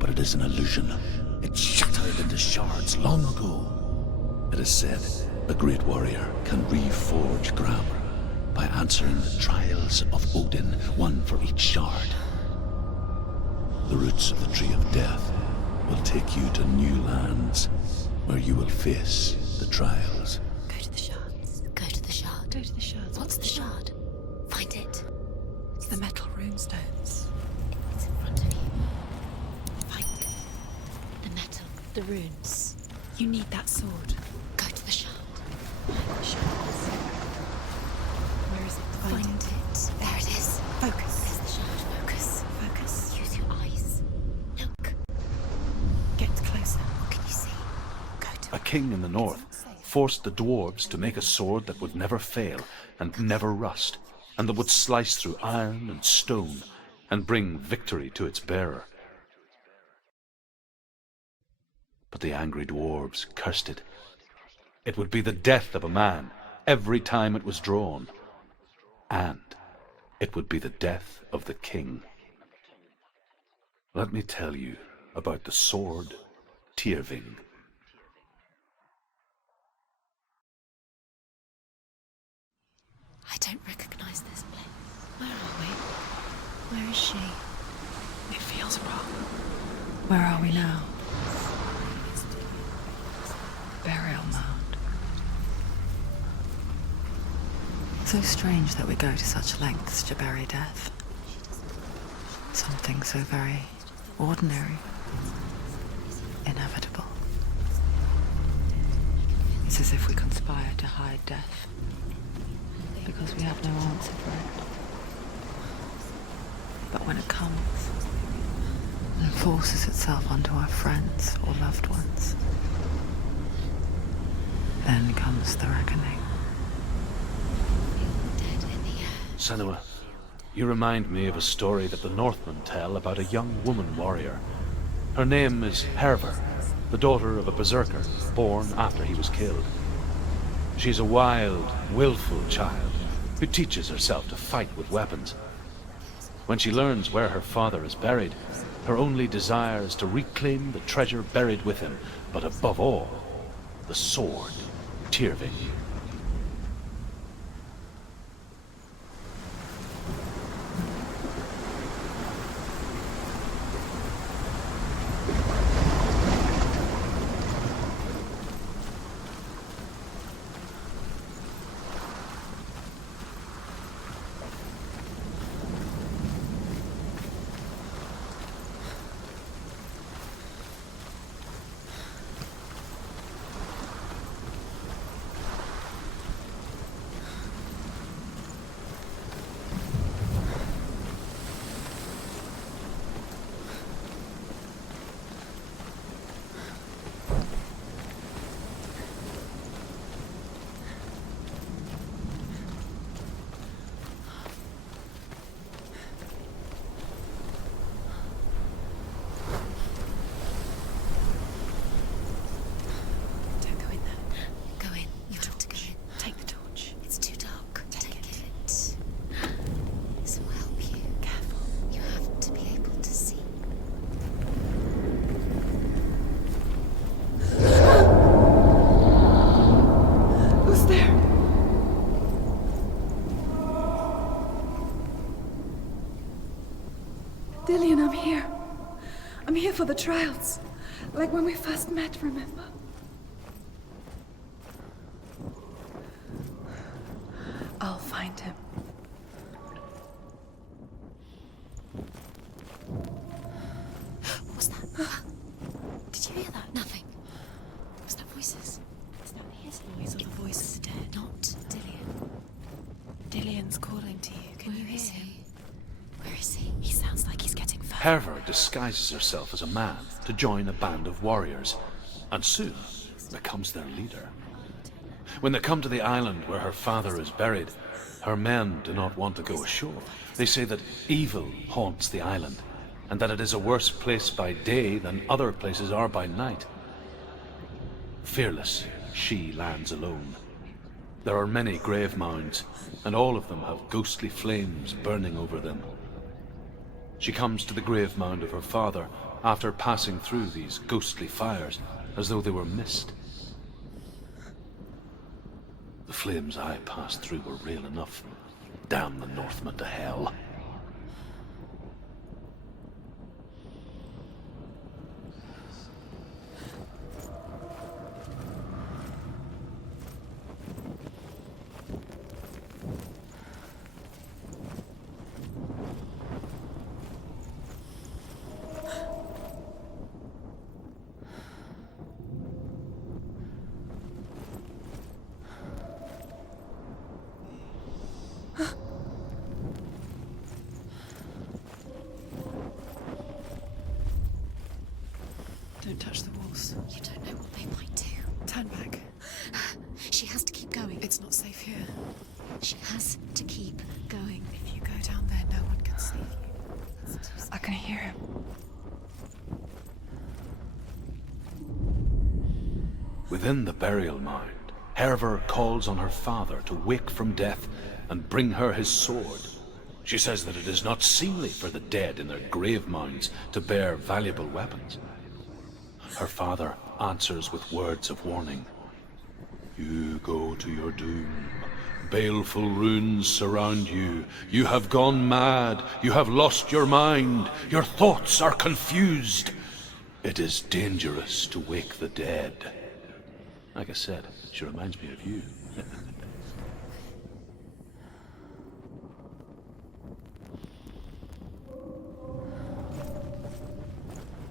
but it is an illusion. It shattered into shards long ago. It is said a great warrior can reforge Gramr by answering the trials of Odin, one for each shard. The roots of the Tree of Death will take you to new lands where you will face the trials. Go to the shards. Go to the shard. Go to the shards. What's the shard? Find it. It's the metal runestones. It's in front of you. Find it. The metal. The runes. You need that sword. Go to the shard. Find the shards. Where is it? Find it. There it is. Focus. There's the shard. Focus. Focus. Use your eyes. Look. Get closer. What can you see? Go to A king in the north forced the dwarves to make a sword that would never fail and never rust, and that would slice through iron and stone and bring victory to its bearer. But the angry dwarves cursed it. It would be the death of a man every time it was drawn, and it would be the death of the king. Let me tell you about the sword Tyrving. I don't recognize this place. Where are we? Where is she? It feels wrong. Where are we now? Burial mound. So strange that we go to such lengths to bury death. Something so very ordinary, inevitable. It's as if we conspire to hide death, because we have no answer for it. But when it comes and forces itself onto our friends or loved ones, then comes the reckoning. Dead in the air. Senua, you remind me of a story that the Northmen tell about a young woman warrior. Her name is Hervor, the daughter of a berserker born after he was killed. She's a wild, willful child who teaches herself to fight with weapons. When she learns where her father is buried, her only desire is to reclaim the treasure buried with him, but above all, the sword, Tyrving. Dillian, I'm here. I'm here for the trials. Like when we first met, remember? I'll find him. What was that? Did you hear that? Nothing. Was that voices? Is that his voice or the voice of the dead? Not Dillian. Dillian's calling to you. Can you hear him? Where is he? He sounds like he's getting further. Hervor disguises herself as a man to join a band of warriors, and soon becomes their leader. When they come to the island where her father is buried, her men do not want to go ashore. They say that evil haunts the island, and that it is a worse place by day than other places are by night. Fearless, she lands alone. There are many grave mounds, and all of them have ghostly flames burning over them. She comes to the grave mound of her father after passing through these ghostly fires, as though they were mist. The flames I passed through were real enough. Damn the Northmen to hell. Don't touch the walls. You don't know what they might do. Turn back. She has to keep going. It's not safe here. She has to keep going. If you go down there, no one can save you. I can hear him. Within the burial mound, Hervor calls on her father to wake from death and bring her his sword. She says that it is not seemly for the dead in their grave mounds to bear valuable weapons. Her father answers with words of warning. You go to your doom. Baleful runes surround you. You have gone mad. You have lost your mind. Your thoughts are confused. It is dangerous to wake the dead. Like I said, she reminds me of you.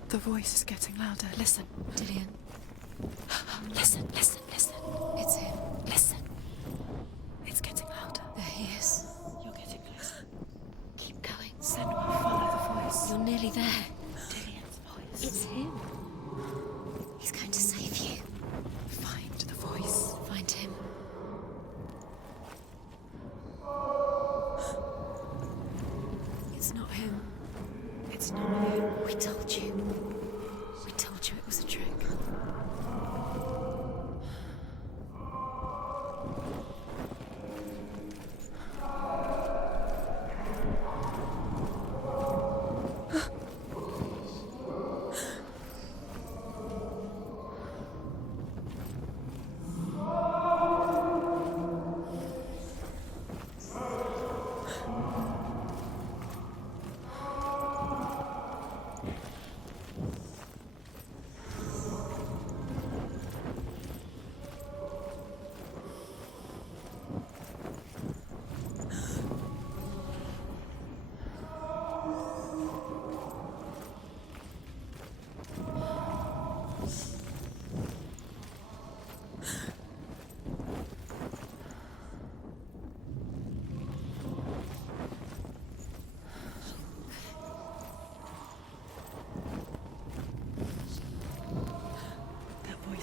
The voice is getting louder. Listen. Dillian. Listen, listen, listen. It's him. Listen. It's getting louder. There he is. You're getting closer. Keep going. Senua, follow the voice. You're nearly there. Dillian's voice. It's him. He's going to save you. Find the voice. Find him. It's not him. It's not him. We told you. We told you it was a trick.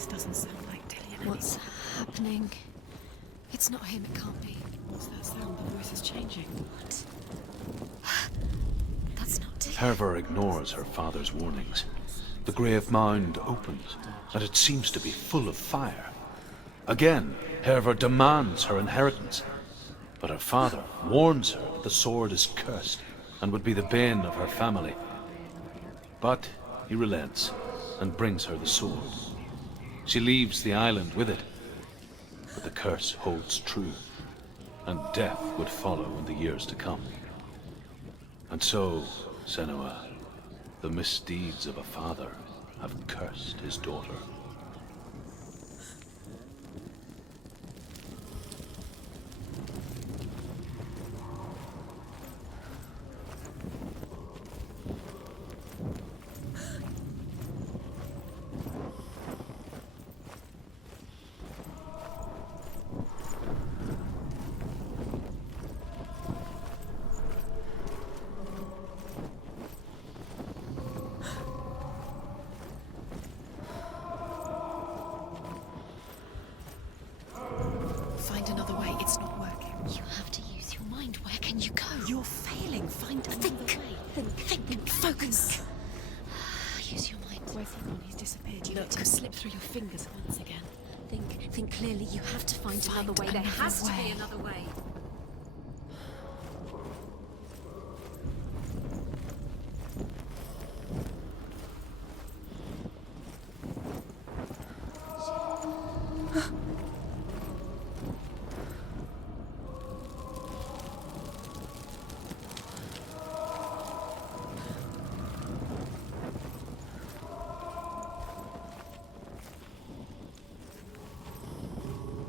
Doesn't sound like Dillian. What's happening? It's not him, it can't be. What's that sound? The voice is changing. What? That's not Dillian. Hervor ignores her father's warnings. The grave mound opens, and it seems to be full of fire. Again, Hervor demands her inheritance, but her father warns her that the sword is cursed and would be the bane of her family. But he relents and brings her the sword. She leaves the island with it, but the curse holds true, and death would follow in the years to come. And so, Senua, the misdeeds of a father have cursed his daughter. Where's he gone? He's disappeared. You Look. let him slip through your fingers once again. Think clearly. You have to find another way. There has to be another way.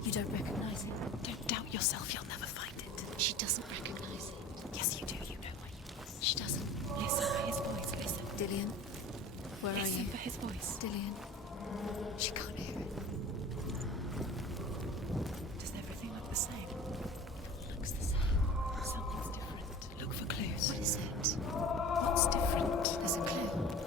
You don't recognize it? Don't doubt yourself, you'll never find it. She doesn't recognize it. Yes, you do. You know why you is. She doesn't. Listen for his voice. Listen. Dillian, where are Listen you? for his voice. Dillian, she can't hear it. Does everything look the same? Looks the same. Something's different. Look for clues. What is it? What's different? There's a clue.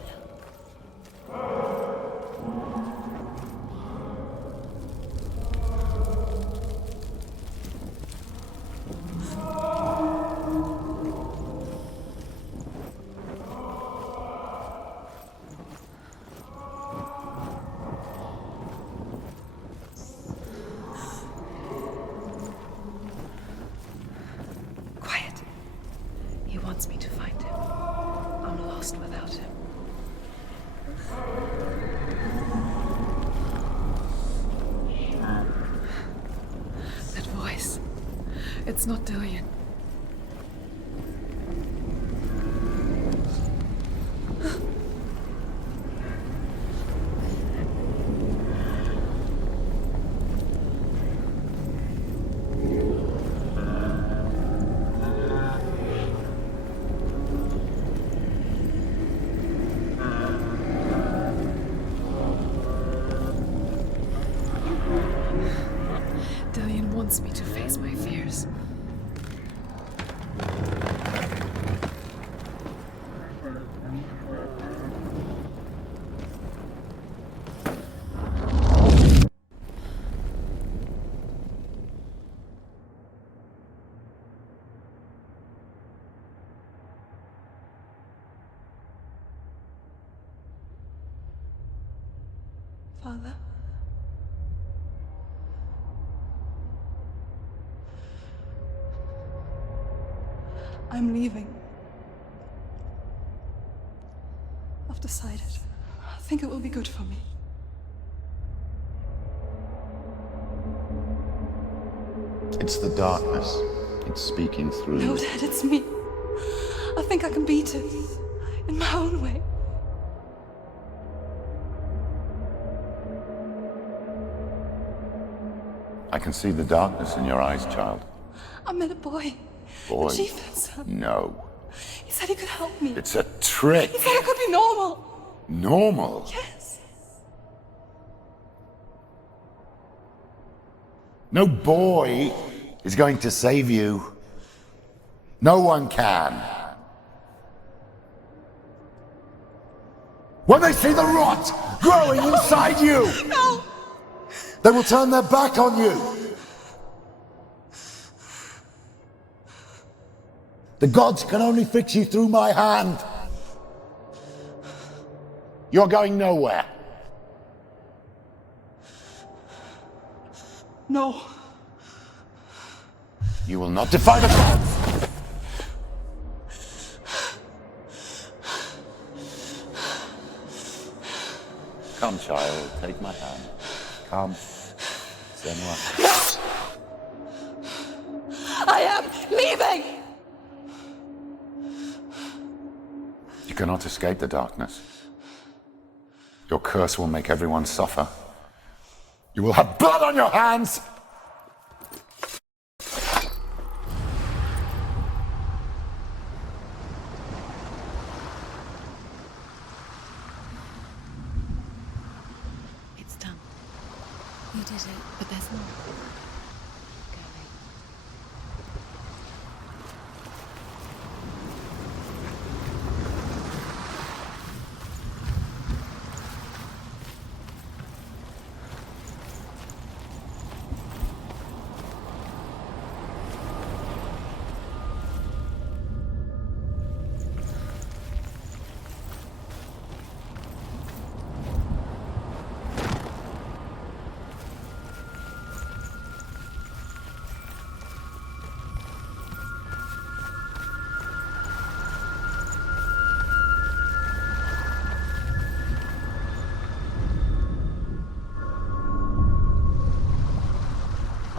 Quiet. He wants me to find him. I'm lost without him. That voice. It's not Dillian. Dillian wants me to face my fears. Father? I'm leaving. I've decided. I think it will be good for me. It's the darkness. It's speaking through No, you. Dad, it's me. I think I can beat it. In my own way. I can see the darkness in your eyes, child. I met a boy. Boy. The chieftain's son. No. He said he could help me. It's a trick. He said I could be normal. Normal? Yes. No boy is going to save you. No one can. When they see the rot growing inside you, No! they will turn their back on you. The gods can only fix you through my hand. You're going nowhere. No. You will not defy the gods. Come, child, take my hand. Come. Senua. I am leaving! You cannot escape the darkness. Your curse will make everyone suffer. You will have blood on your hands! It's done. You did it, but there's more.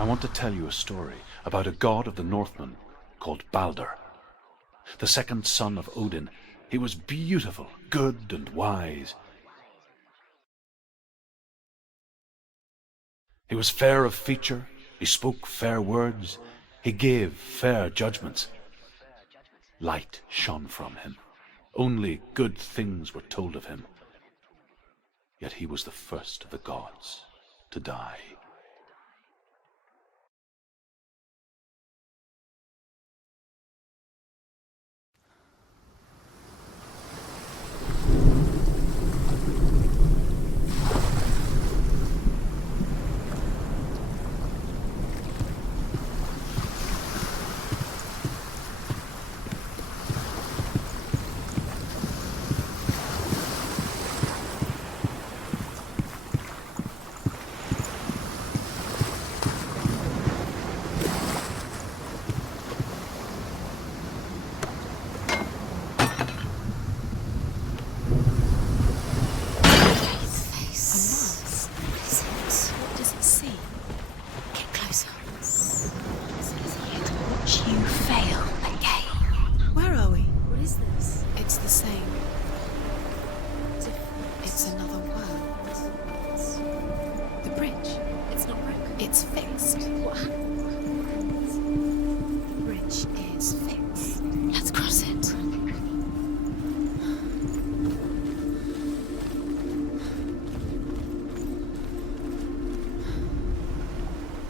want to tell you a story about a god of the Northmen called Balder. The second son of Odin. He was beautiful, good, and wise. He was fair of feature, he spoke fair words, he gave fair judgments. Light shone from him. Only good things were told of him. Yet he was the first of the gods to die.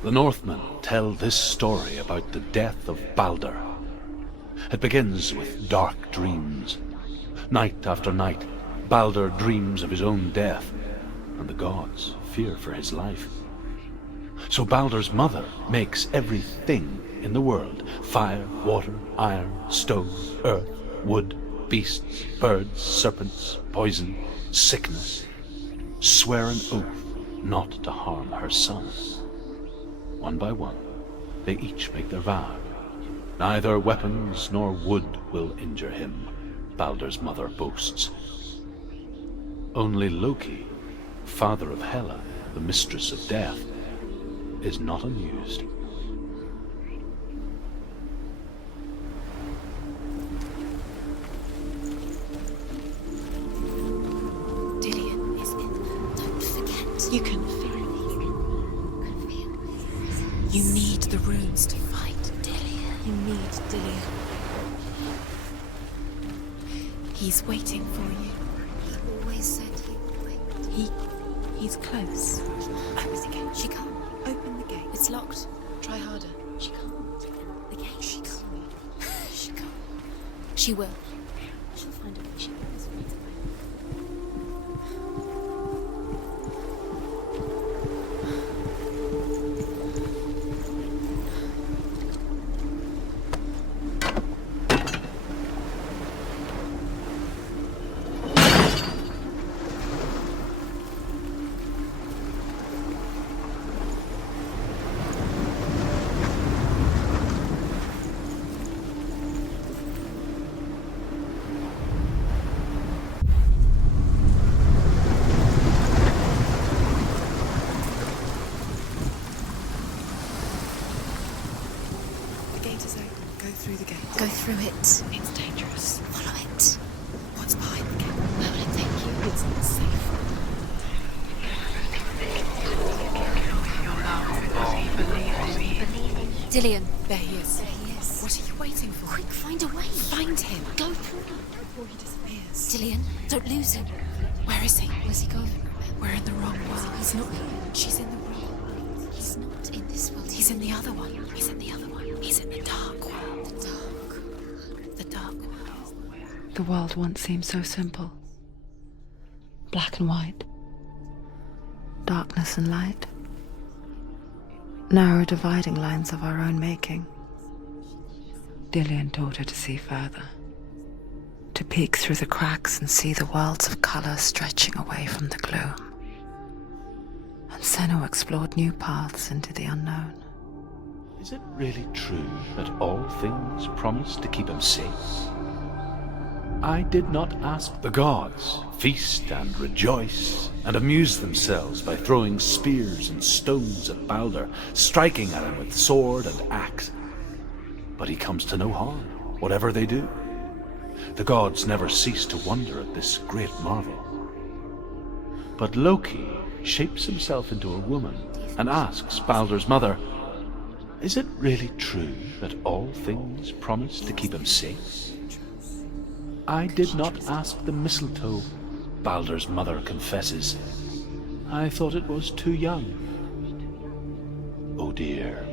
The Northmen tell this story about the death of Balder. It begins with dark dreams. Night after night, Balder dreams of his own death, and the gods fear for his life. So Balder's mother makes everything in the world: fire, water, iron, stone, earth, wood, beasts, birds, serpents, poison, sickness, swear an oath not to harm her son. One by one, they each make their vow. Neither weapons nor wood will injure him, Balder's mother boasts. Only Loki, father of Hela, the mistress of death, is not amused. Dillion is in there. Don't forget. You can feel it. You need the runes to fight Dillion. You need Dillion. He's waiting for you. He always said he would wait. He's close. Open the gate. She can't. Open the gate. It's locked. Try harder. She can't. The gate. She can't. She can't. She will. She'll find a way. She always finds a way. Go through it. It's dangerous. Follow it. What's behind the gate? Where will it take you? It's not safe. Dillion. There he is. There he is. What are you waiting for? Quick, find a way. Find him. Go through before he disappears. Dillion, don't lose him. Where is he? Where's he gone? We're in the wrong world. He's not here. She's in the wrong. He's not in this world. He's in the other one. He's in the other one. He's in the dark world. The dark world. The world once seemed so simple. Black and white. Darkness and light. Narrow dividing lines of our own making. Dillion taught her to see further. To peek through the cracks and see the worlds of colour stretching away from the gloom. And Senua explored new paths into the unknown. Is it really true that all things promise to keep him safe? I did not ask the gods, feast and rejoice, and amuse themselves by throwing spears and stones at Balder, striking at him with sword and axe. But he comes to no harm, whatever they do. The gods never cease to wonder at this great marvel. But Loki shapes himself into a woman and asks Balder's mother, "Is it really true that all things promise to keep him safe?" "I did not ask the mistletoe," Balder's mother confesses. "I thought it was too young." Oh dear.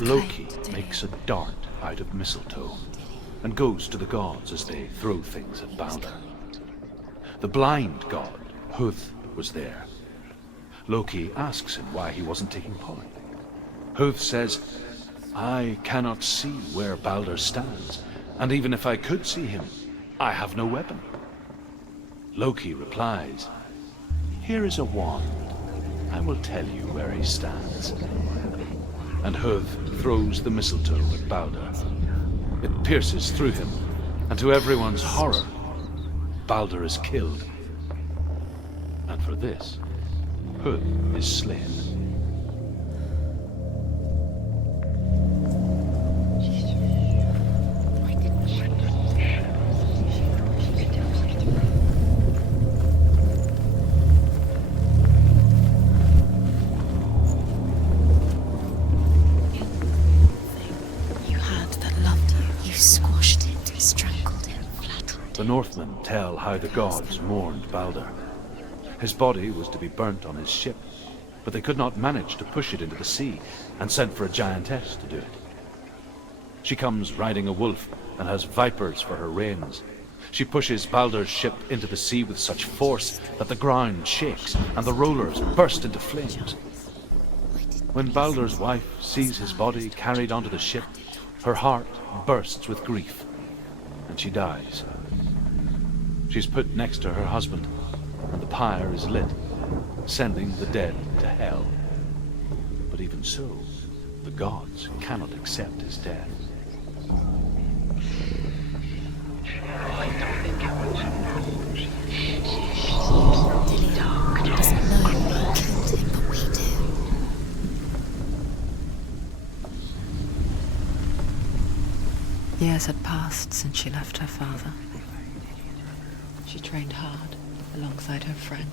Loki makes a dart out of mistletoe and goes to the gods as they throw things at Balder. The blind god, Druth, was there. Loki asks him why he wasn't taking part. Druth says, "I cannot see where Balder stands, and even if I could see him, I have no weapon." Loki replies, "Here is a wand. I will tell you where he stands." And Druth throws the mistletoe at Balder. It pierces through him, and to everyone's horror, Balder is killed. And for this, Druth is slain. The Northmen tell how the gods mourned Balder. His body was to be burnt on his ship, but they could not manage to push it into the sea and sent for a giantess to do it. She comes riding a wolf and has vipers for her reins. She pushes Balder's ship into the sea with such force that the ground shakes and the rollers burst into flames. When Balder's wife sees his body carried onto the ship, her heart bursts with grief, and she dies. She's put next to her husband, and the pyre is lit, sending the dead to hell. But even so, the gods cannot accept his death. Doesn't know who killed him, but we do. Years had passed since she left her father. She trained hard alongside her friend,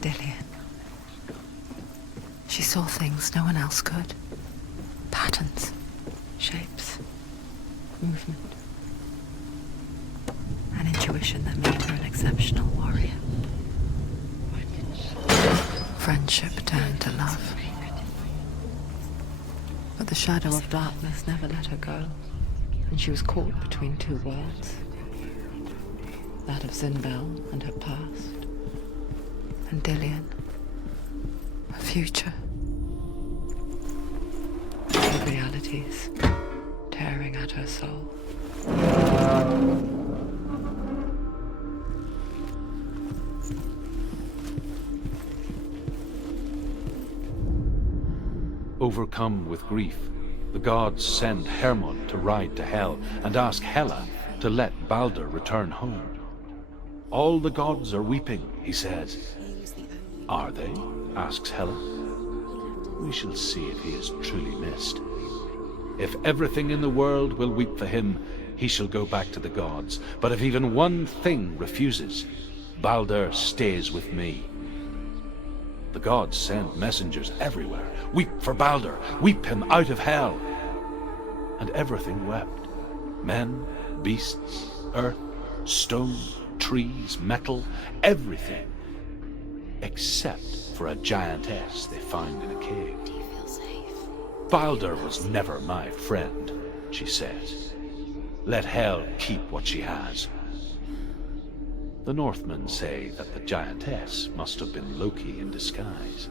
Dillion. She saw things no one else could. Patterns, shapes, movement. An intuition that made her an exceptional warrior. Friendship turned to love. But the shadow of darkness never let her go, and she was caught between two worlds. That of Zinbel and her past, and Dillion, her future. Two realities tearing at her her soul. Overcome with grief, the gods send Hermod to ride to Hell and ask Hela to let Balder return home. All the gods are weeping, he says. Are they? Asks Hela. We shall see if he is truly missed. If everything in the world will weep for him, he shall go back to the gods. But if even one thing refuses, Balder stays with me. The gods send messengers everywhere. Weep for Balder, weep him out of Hell. And everything wept. Men, beasts, earth, stone, trees, metal, everything. Except for a giantess they found in a cave. Do you feel safe? Balder was never my friend, she says. Let Hel keep what she has. The Northmen say that the giantess must have been Loki in disguise.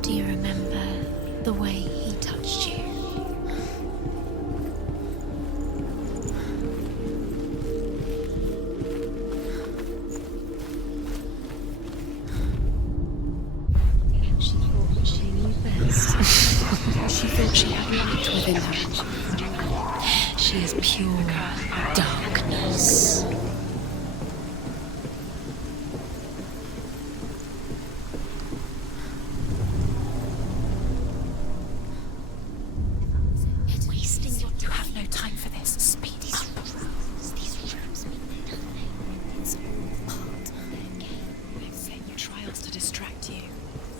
Do you remember the way he touched you? She thought she knew best. She thought she had light within her. She is pure darkness. You have no time for this. Speed up. These rooms mean nothing. It's all part of their game. They've set you trials to distract you.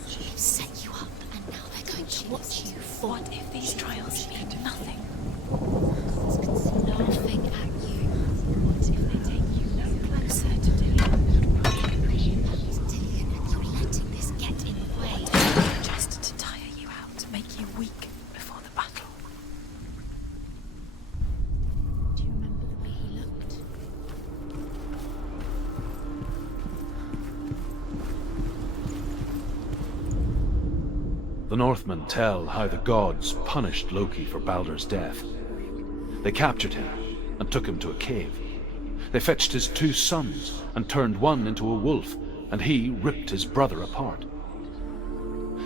They've set you up, and now they're going to watch you fall. What if these trials mean nothing? Laughing at you. What if they take you no closer to Dillion? Dillion, you're letting this get in the way. Just to tire you out, to make you weak before the battle. Do you remember the way he looked? The Northmen tell how the gods punished Loki for Balder's death. They captured him and took him to a cave. They fetched his 2 sons and turned one into a wolf, and he ripped his brother apart.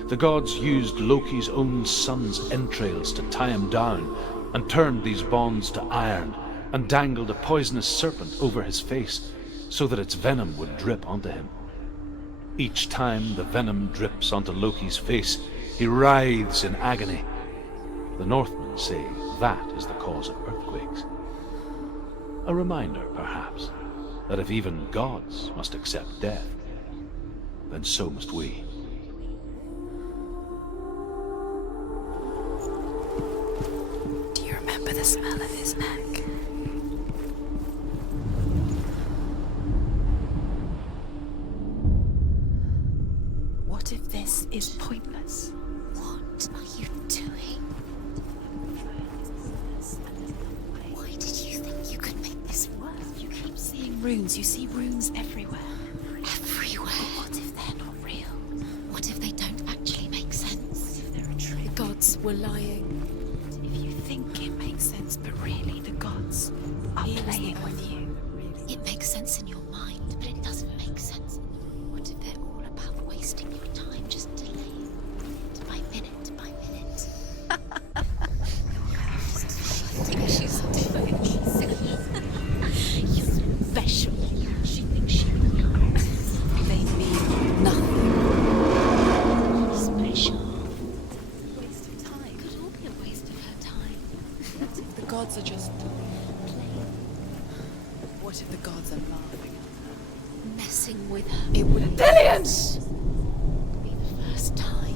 The gods used Loki's own son's entrails to tie him down and turned these bonds to iron and dangled a poisonous serpent over his face so that its venom would drip onto him. Each time the venom drips onto Loki's face, he writhes in agony. The Northmen say that is the cause of earthquakes. A reminder, perhaps, that if even gods must accept death, then so must we. Do you remember the smell of his neck? What if this is pointless? What are you doing? Why did you think you could make this work? You keep seeing runes. You see runes everywhere. Everywhere. What if they're not real? What if they don't actually make sense? What if they're a trick? The gods were lying. If you think it makes sense, but really the gods are playing with you. It makes sense in your mind, but it doesn't make sense. What if they're all about wasting your time, just delaying minute by minute by minute? She's different. You're special. She thinks she knows. They mean nothing. Special. Waste of time. Could all be a waste of her time. What if the gods are just playing? What if the gods are laughing at her? Messing with her. It would be the first time.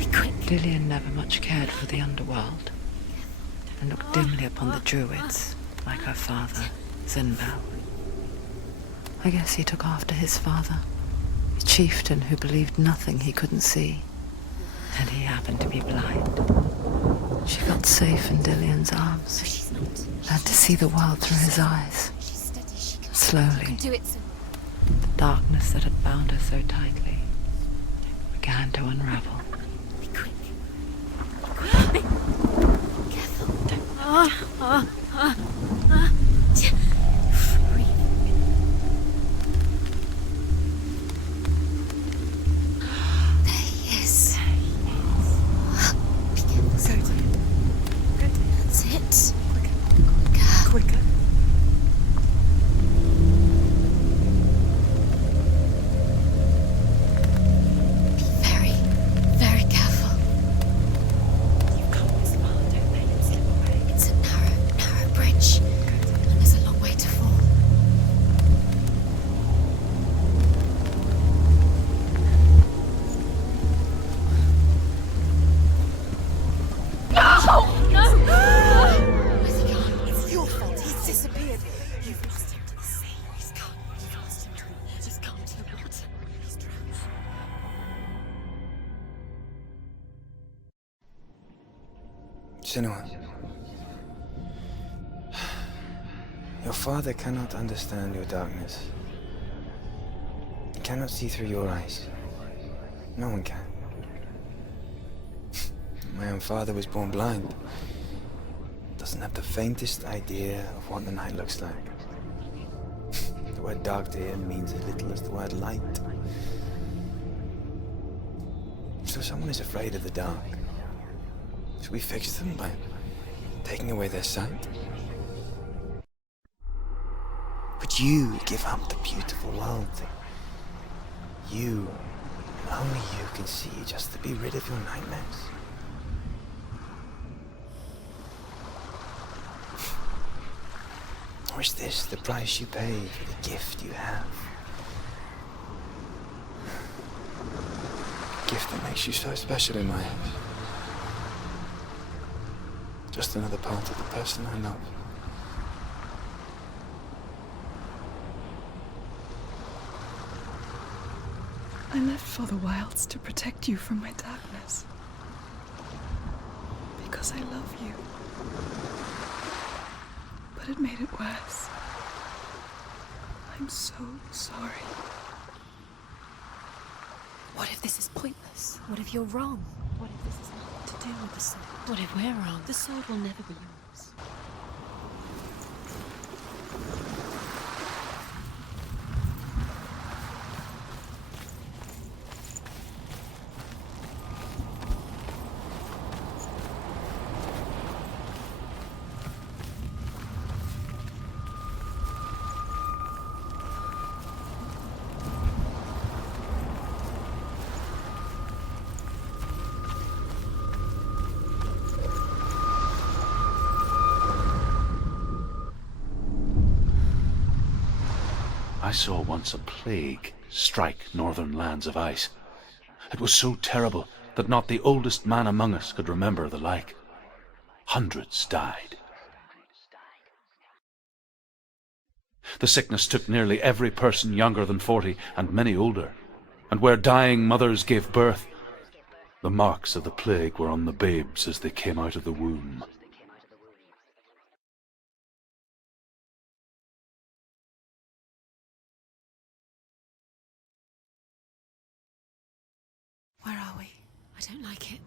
Be quick. Dillion never much cared for the underworld, and looked dimly upon the druids, like her father, Zinbel. I guess he took after his father, a chieftain who believed nothing he couldn't see, and he happened to be blind. She felt safe in Dillion's arms, learned to see the world through his eyes. Slowly, the darkness that had bound her so tightly began to unravel. Be quick. Be careful. There he is. Be careful. That's it. Quicker. Be very, very careful. You've come this far, don't let him slip away. It's a narrow bridge, and there's a long way to fall. Where's he gone? It's your fault. He's disappeared. You've lost him to the sea. He's gone. You've lost him to the... Just gone to the water. He's drowned. Senua, your father cannot understand your darkness. He cannot see through your eyes. No one can. My own father was born blind. Doesn't have the faintest idea of what the night looks like. The word dark to him means as little as the word light. So someone is afraid of the dark. Should we fix them by taking away their sight? Would you give up the beautiful world? You, and only you can see, just to be rid of your nightmares? Or is this the price you pay for the gift you have? A gift that makes you so special in my eyes. Just another part of the person I love. I left for the wilds to protect you from my darkness. Because I love you. But it made it worse. I'm so sorry. What if this is pointless? What if you're wrong? What if this is nothing to do with the sword? What if we're wrong? The sword will never be yours. I saw once a plague strike northern lands of ice. It was so terrible that not the oldest man among us could remember the like. Hundreds died. The sickness took nearly every person younger than 40 and many older, and where dying mothers gave birth, the marks of the plague were on the babes as they came out of the womb. Where are we? I don't like it.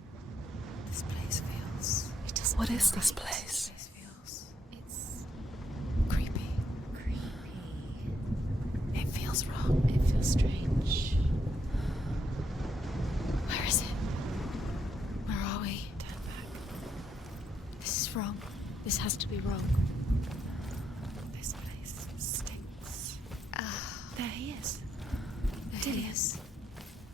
This place feels... It doesn't What feel is this right. place? This feels... It's... creepy. It feels wrong. It feels strange. Where is it? Where are we? Turn back. This is wrong. This has to be wrong. This place stinks. There he is. There he is.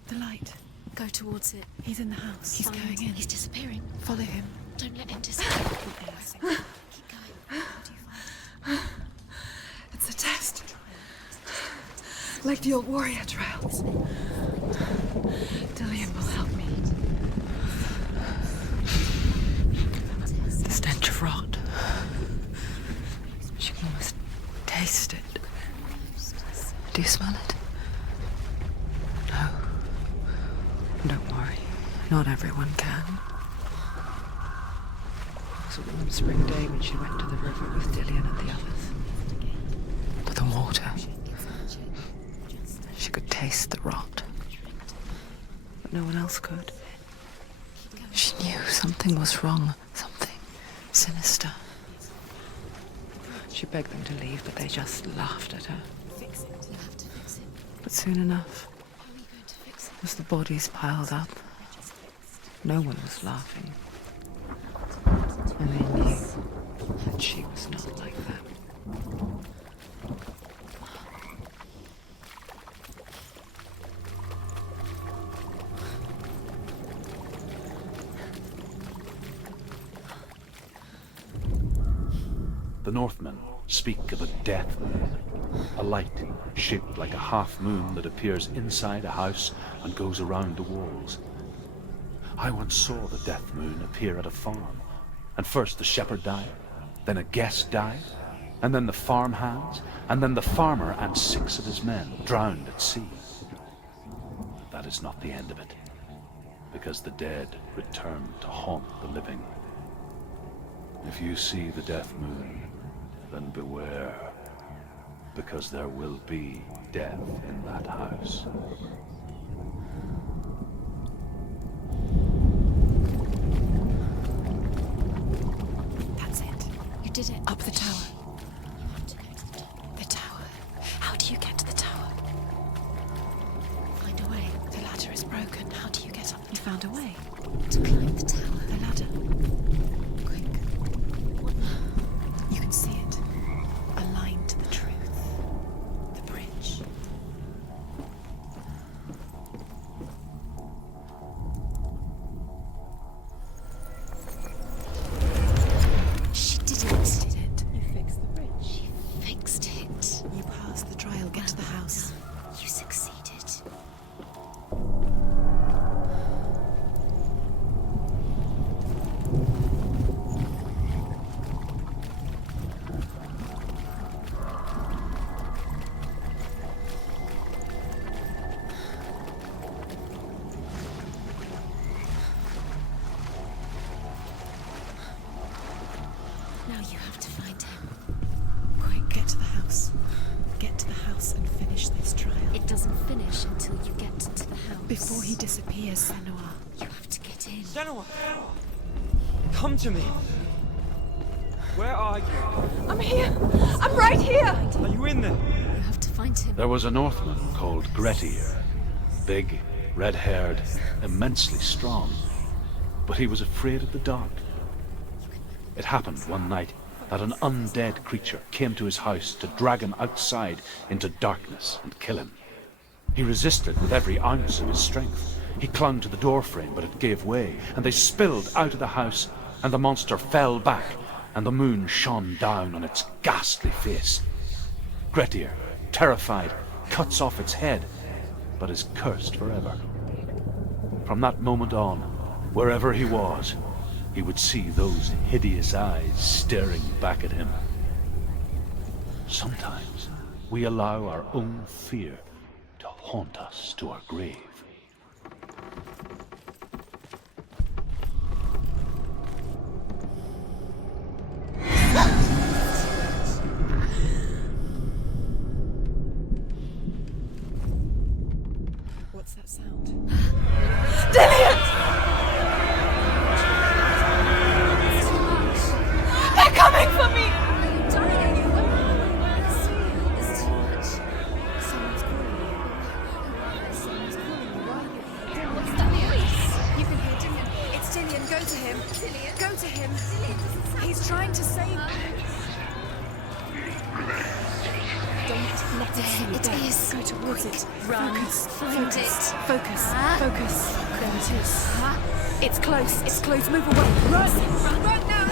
The light. Go towards it. He's in the house. He's Find- going in. He's disappearing. Follow him. Don't let him disappear. Keep going. How do you find it? It's a test. Like the old warrior trials. Dillian will help me. The stench of rot. She can almost taste it. Do you smell it? No. Don't worry. Not everyone can. It was a warm spring day when she went to the river with Dillian and the others. But the water. She could taste the rot. But no one else could. She knew something was wrong. Something sinister. She begged them to leave, but they just laughed at her. But soon enough, as the bodies piled up, no one was laughing. And they knew that she was not like that. The Northmen speak of a death moon, a light shaped like a half moon that appears inside a house and goes around the walls. I once saw the death moon appear at a farm, and first the shepherd died, then a guest died, and then the farmhands, and then the farmer and 6 of his men drowned at sea. That is not the end of it, because the dead return to haunt the living. If you see the death moon, then beware, because there will be death in that house. That's it. You did it. Up the tower. You have to go to the top. The tower. How do you get to the tower? Find a way. The ladder is broken. How do you get up? You found a way to climb the tower. The ladder. Quick. What now? You can see it. A line to the truth. The bridge. She did it. Did it. You fixed the bridge. She fixed it. You passed the trial. Get to the house. You succeeded. Now you have to find him. Quick, get to the house. Get to the house and finish this trial. It doesn't finish until you get to the house. Before he disappears, Senua. You have to get in. Senua! Come to me! Where are you? I'm here! I'm right here! Are you in there? You have to find him. There was a Northman called Grettir, big, red-haired, immensely strong, but he was afraid of the dark. It happened one night that an undead creature came to his house to drag him outside into darkness and kill him. He resisted with every ounce of his strength. He clung to the doorframe, but it gave way, and they spilled out of the house, and the monster fell back, and the moon shone down on its ghastly face. Grettir, terrified, cuts off its head, but is cursed forever. From that moment on, wherever he was, he would see those hideous eyes staring back at him. Sometimes we allow our own fear to haunt us to our grave. What's that sound? Dillian! They're coming for me! Are you dying? It's too much. Someone's calling you. Someone's calling you. Why are you? What's that voice? You can hear Dillian. It's Dillian. Go to him. Dillian? Go to him. Dillian doesn't sound He's trying to save me. Don't Let it see you It there. is. Go towards it. Run. Focus. Find Focus. it. Focus. Ah. Focus. There it is. It's close. It's close. Move away. Run. Run now!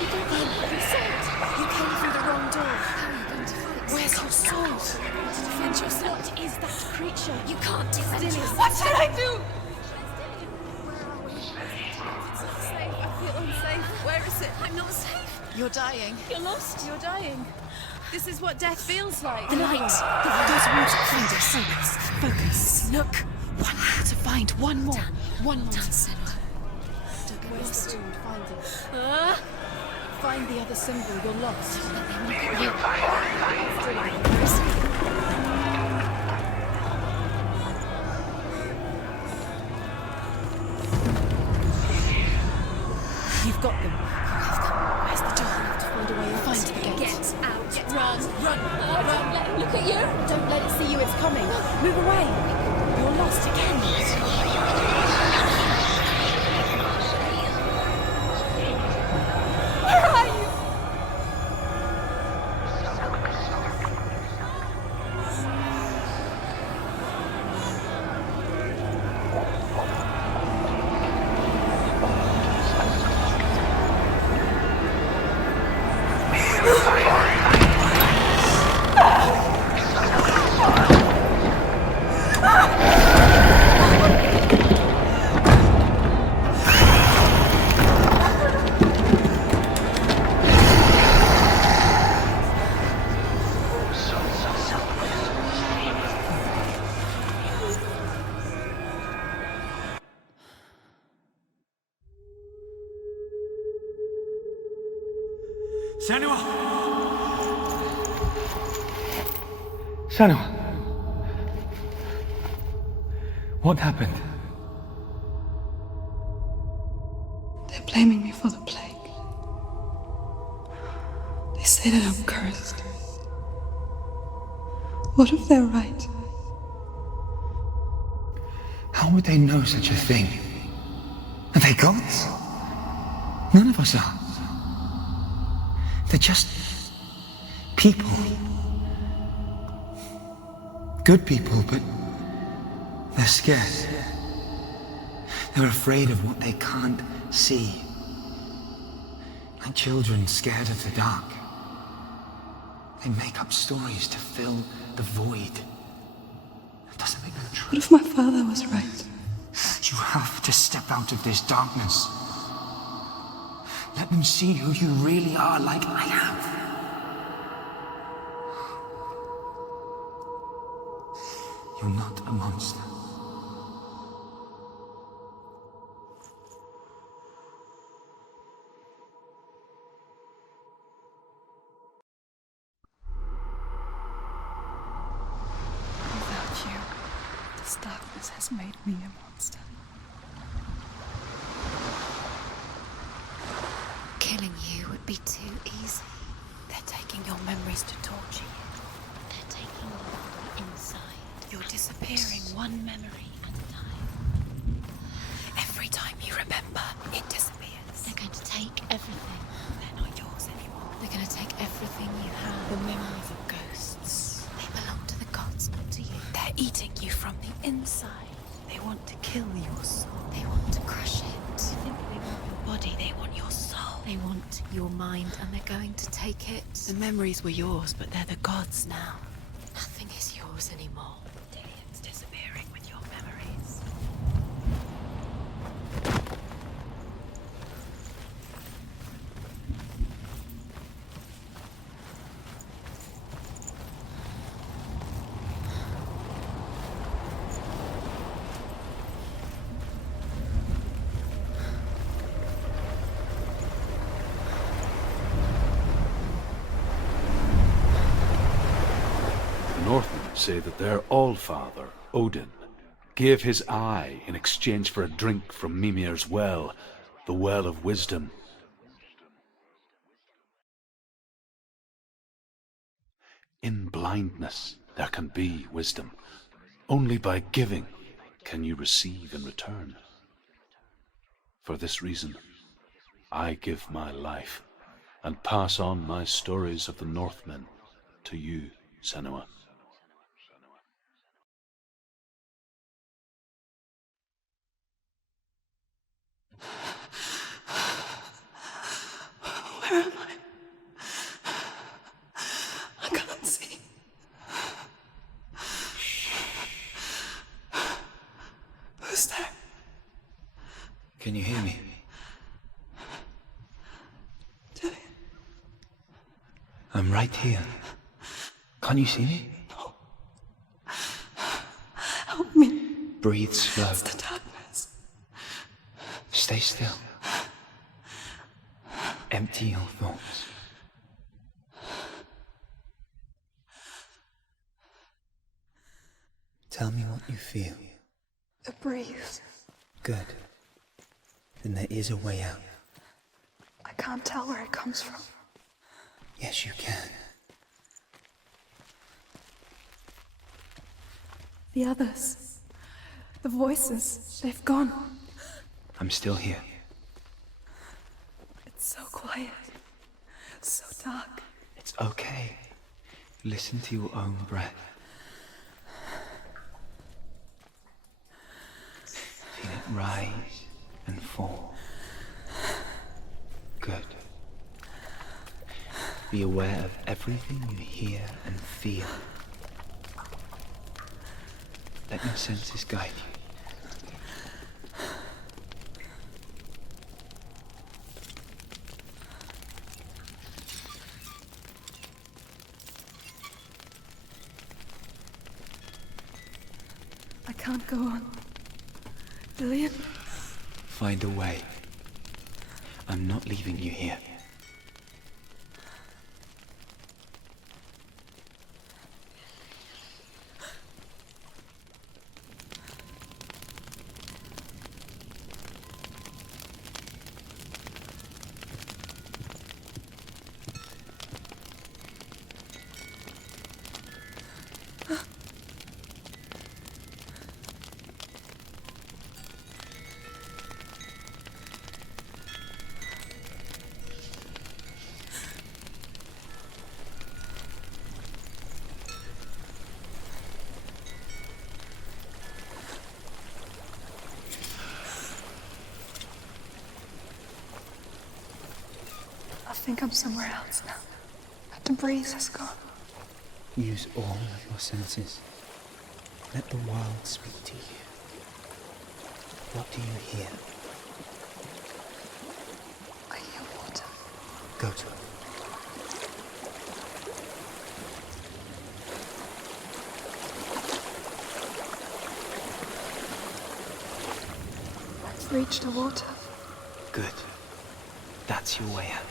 You don't know what you said. You came through the wrong door. How are you going to fight? Where's your sword? Defend yourself. What is that creature? You can't defend yourself. What should I do? I feel unsafe. Where is it? I'm not safe. You're dying. You're lost. You're dying. This is what death feels like. The light. Go towards it. Find us. Focus. Focus. Look. One more to find. One more. One more. Done, Senua. Don't get lost. Find it. Find the other symbol. You're lost. You've got them. Where's the door? Find a way out. Find the gate. Get out. Run. Run. Don't let it look at you. Don't let it see you. It's coming. Move away. You're lost again. Where are you? Senua! Senua! What happened? They're blaming me for the plague. They say that I'm cursed. What if they're right? How would they know such a thing? Are they gods? None of us are. They're just people. Good people, but they're scared. They're afraid of what they can't see. Like children scared of the dark. They make up stories to fill the void. That doesn't make them true. What if my father was right? You have to step out of this darkness. Let them see who you really are, like I have. You're not a monster. Without you, this darkness has made me a monster. Killing you would be too easy. They're taking your memories to torture you. They're taking your body inside. You're disappearing one memory at a time. Every time you remember, it disappears. They're going to take everything. They're not yours anymore. They're going to take everything you have. The memories of ghosts. They belong to the gods, not to you. They're eating you from the inside. They want to kill your soul. They want to crush it. They want your body. They want your soul. They want your mind and they're going to take it. The memories were yours, but they're the gods now. Nothing is yours anymore. Dillian's disappearing with your memories. Northmen say that their Allfather, Odin, gave his eye in exchange for a drink from Mimir's well, the Well of Wisdom. In blindness there can be wisdom. Only by giving can you receive in return. For this reason, I give my life and pass on my stories of the Northmen to you, Senua. Where am I? I can't see. Who's there? Can you hear me? I'm right here. Can't you see me? No. Help me. Breathe slow. It's the darkness. Stay still. Empty your thoughts. Tell me what you feel. A breeze. Good. Then there is a way out. I can't tell where it comes from. Yes, you can. The others. The voices. They've gone. I'm still here. It's so quiet. So dark. It's okay. Listen to your own breath. Feel it rise and fall. Good. Be aware of everything you hear and feel. Let your senses guide you. I can't go on. Lillian? Find a way. I'm not leaving you here. I think I'm somewhere else now. The breeze has gone. Use all of your senses. Let the world speak to you. What do you hear? I hear water. Go to it. I've reached the water. Good. That's your way out.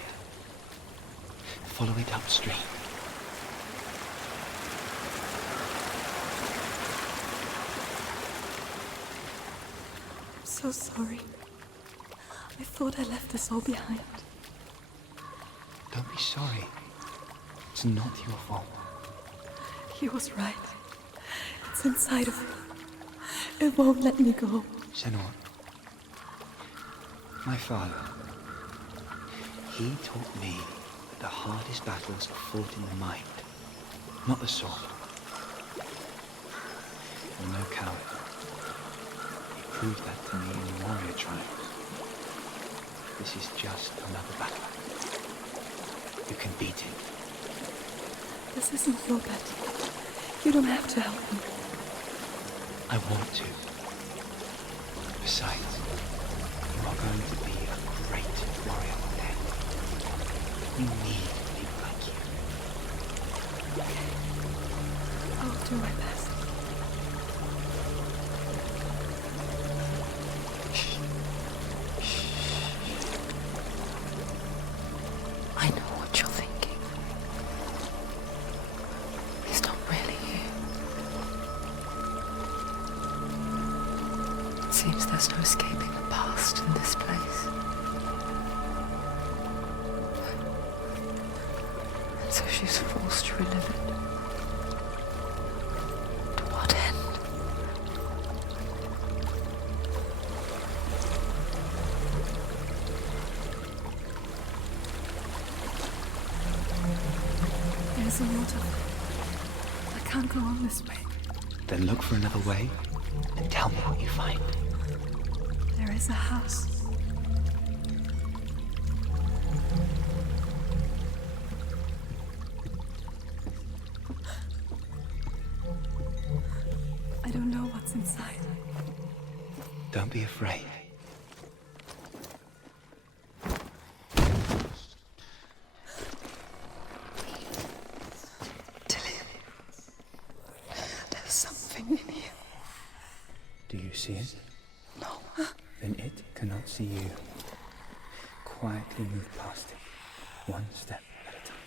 Follow it upstream. I'm so sorry. I thought I left us all behind. Don't be sorry. It's not your fault. He was right. It's inside of me. It won't let me go. Senua. My father. He taught me that the hardest battles are fought in the mind, not the sword. I'm no coward. He proved that to me in the warrior trials. This is just another battle. You can beat it. This isn't your battle. You don't have to help me. I want to. Besides, you are going to be a great warrior one day. We need people like you. I'll do my best. I know what you're thinking. He's not really here. It seems there's no escaping the past in this place. And so she's forced to relive it. To what end? There's a waterfall. I can't go on this way. Then look for another way and tell me what you find. There is a house. I don't know what's inside. Don't be afraid. There's something in here. Do you see it? No. Then it cannot see you. Quietly move past it, one step at a time.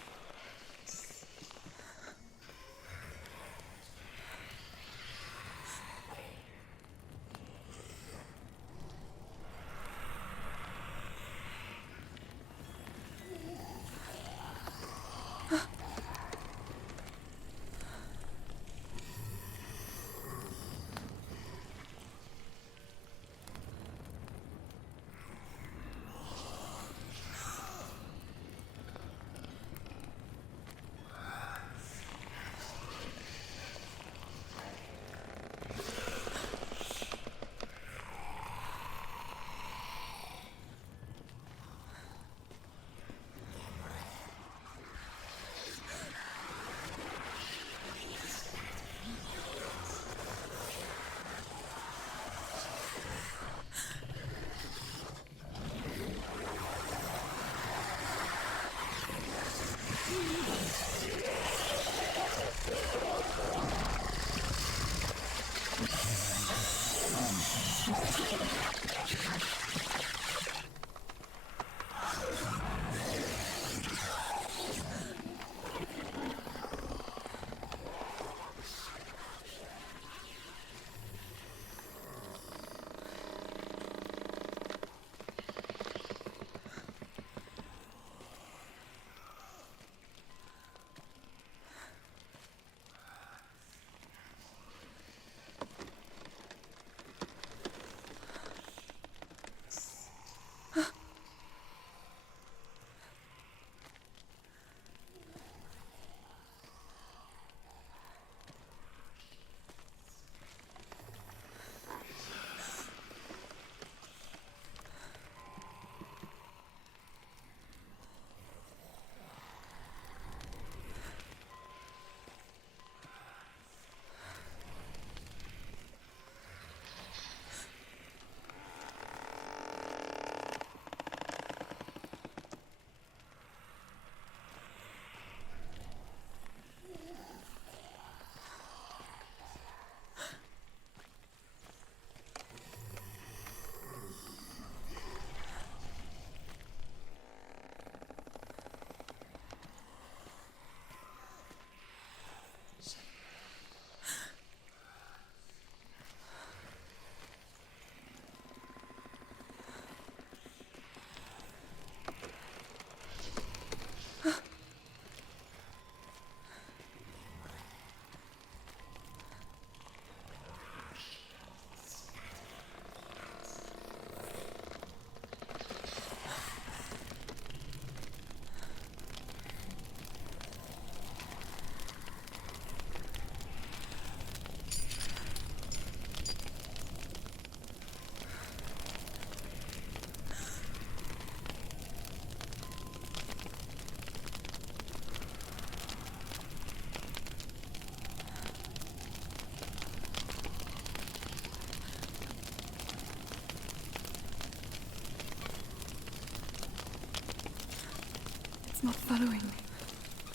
It's not following me.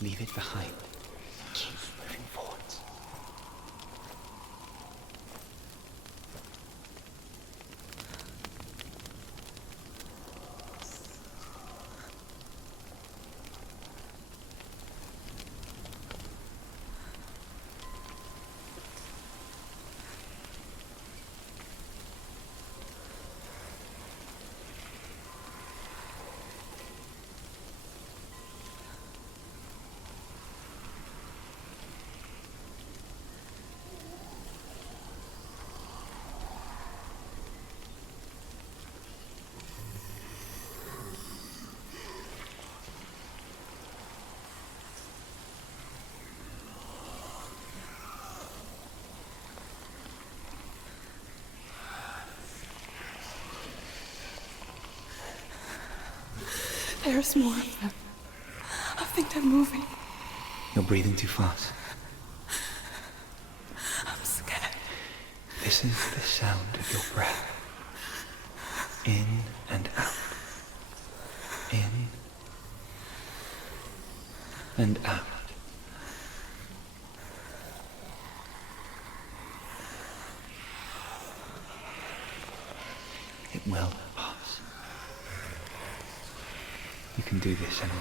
Leave it behind. Keep moving forwards. There's more of them. I think they're moving. You're breathing too fast. I'm scared. This is the sound of your breath. In and out. In and out. It will pass. You can do this, Emma.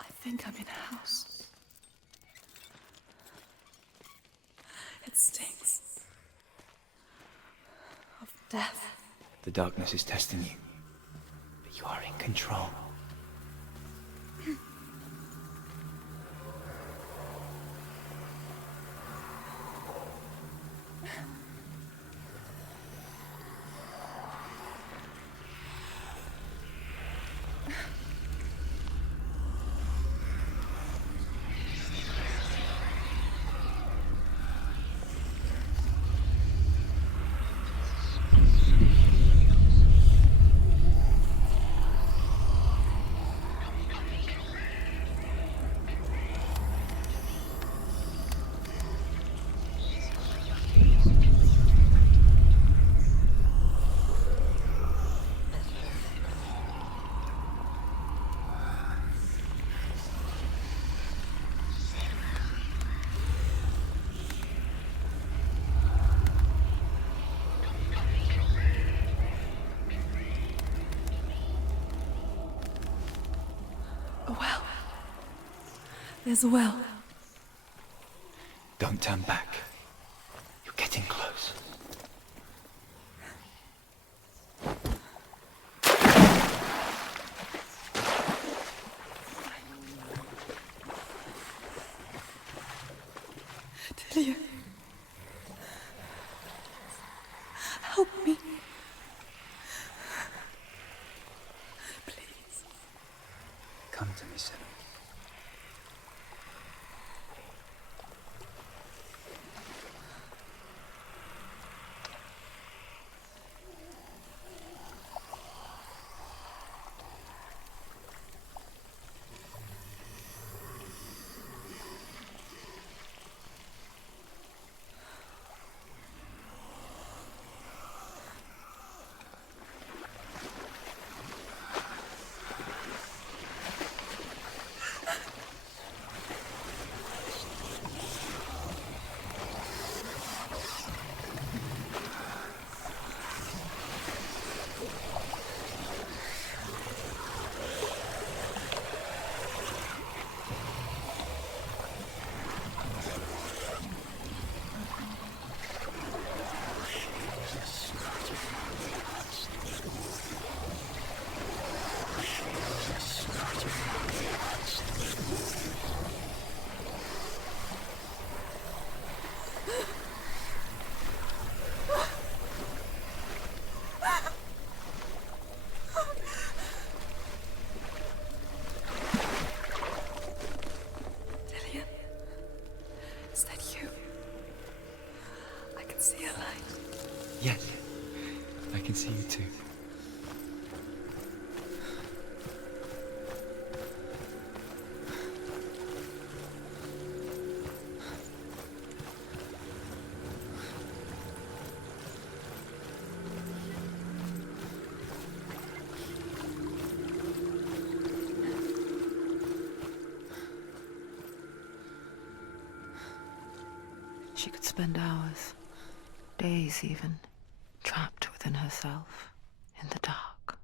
I think I'm in a house. It stinks of death. The darkness is testing you, but you are in control. A well. There's a well. Don't turn back. You're getting close. Delia. Help me. Please. Come to me, Senua. Yes, I can see you too. She could spend hours, days even, trapped within herself, in the dark.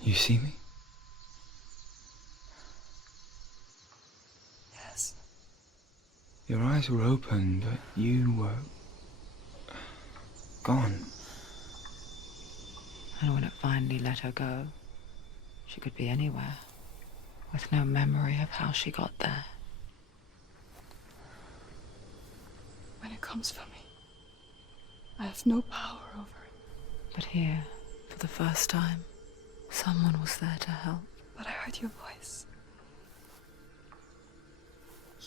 You see me? Yes. Your eyes were open, but you were gone. And when it finally let her go, she could be anywhere, with no memory of how she got there. When it comes for me, I have no power over it. But here, for the first time, someone was there to help. But I heard your voice.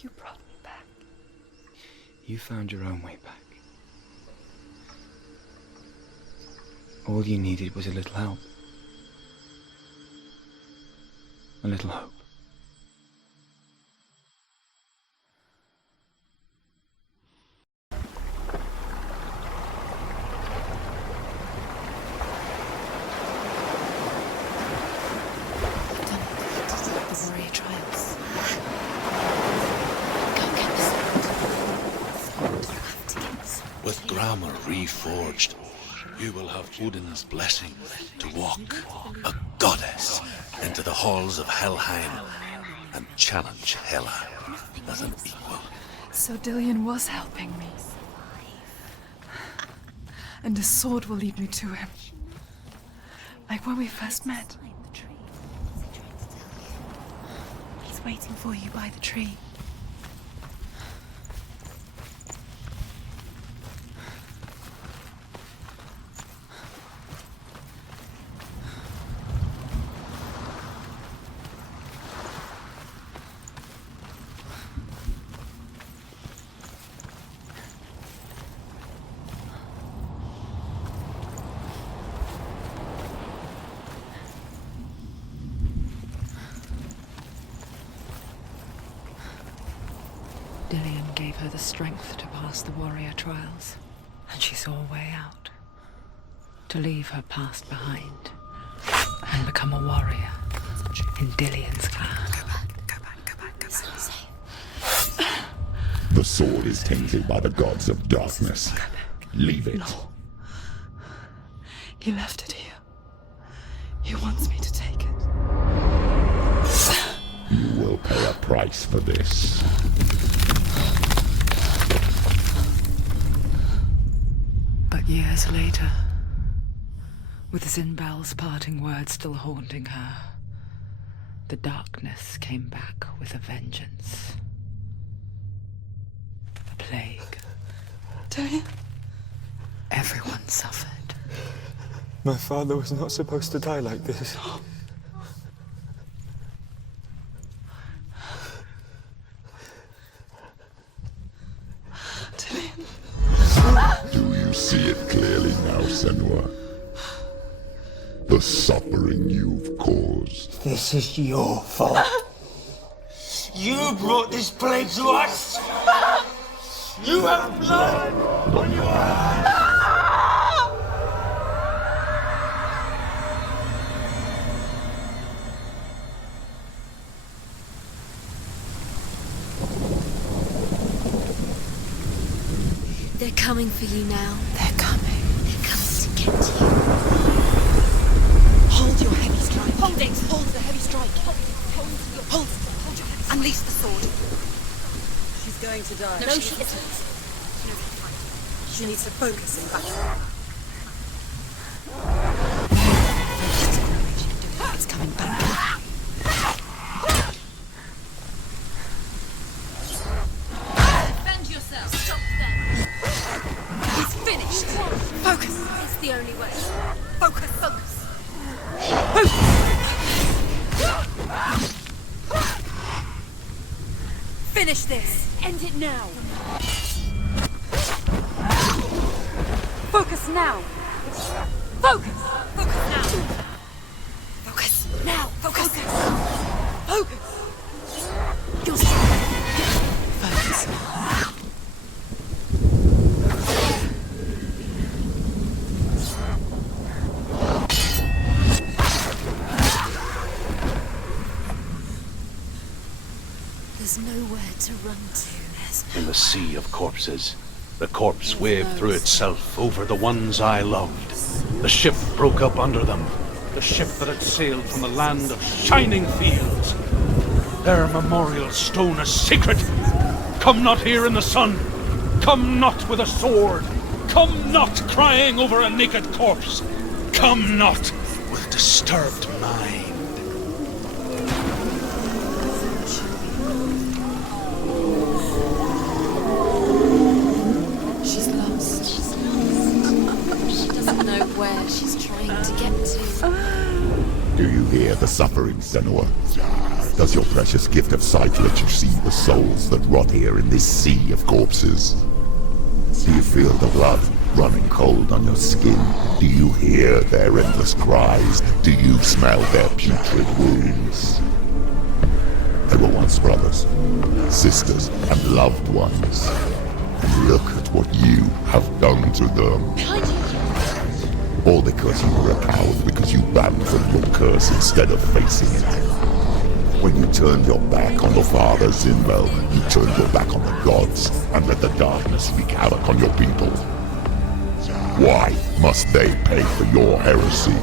You brought me back. You found your own way back. All you needed was a little help. A little hope. The warrior triumphs. With grammar reforged, you will have Odin's blessing to walk, a goddess, into the halls of Helheim and challenge Hela as an equal. So Dillion was helping me. And the sword will lead me to him. Like when we first met. He's waiting for you by the tree. Dillion gave her the strength to pass the warrior trials, and she saw a way out. To leave her past behind, and become a warrior in Dillion's clan. Go back. The sword is tainted by the gods of darkness. Leave it. No. He left it here. He wants me to take it. You will pay a price for this. But years later, with Zinbel's parting words still haunting her, The darkness came back with a vengeance. The plague. Darian? Everyone suffered. My father was not supposed to die like this. Do you see it clearly now, Senua? The suffering you've caused. This is your fault. You brought this plague to us! You have blood on your hands! They're coming for you now. They're coming. They're coming to get you. Hold your heavy strike. Hold it. Hold the heavy strike. Hold your heavy strike. Unleash the sword. She's going to die. No, she isn't. She needs to focus in battle. It's coming back. Defend yourself. Stop them. He's finished. Focus. It's the only way. Focus. Finish this. End it now. Focus now. Focus. Focus now. Focus now. Focus. Focus. You're strong. Focus. There's nowhere to run to. In the sea of corpses, the corpse waved through itself over the ones I loved. The ship broke up under them. The ship that had sailed from the land of shining fields. Their memorial stone is sacred. Come not here in the sun. Come not with a sword. Come not crying over a naked corpse. Come not with disturbed mind. She's lost. She doesn't know where she's trying to get to. Do you hear the suffering, Senua? Does your precious gift of sight let you see the souls that rot here in this sea of corpses? Do you feel the blood running cold on your skin? Do you hear their endless cries? Do you smell their putrid wounds? They were once brothers, sisters, and loved ones. And look at what you have done to them. All because you were a coward, because you ran from your curse instead of facing it. When you turned your back on the Father Zinwell, you turned your back on the gods, and let the darkness wreak havoc on your people. Why must they pay for your heresy?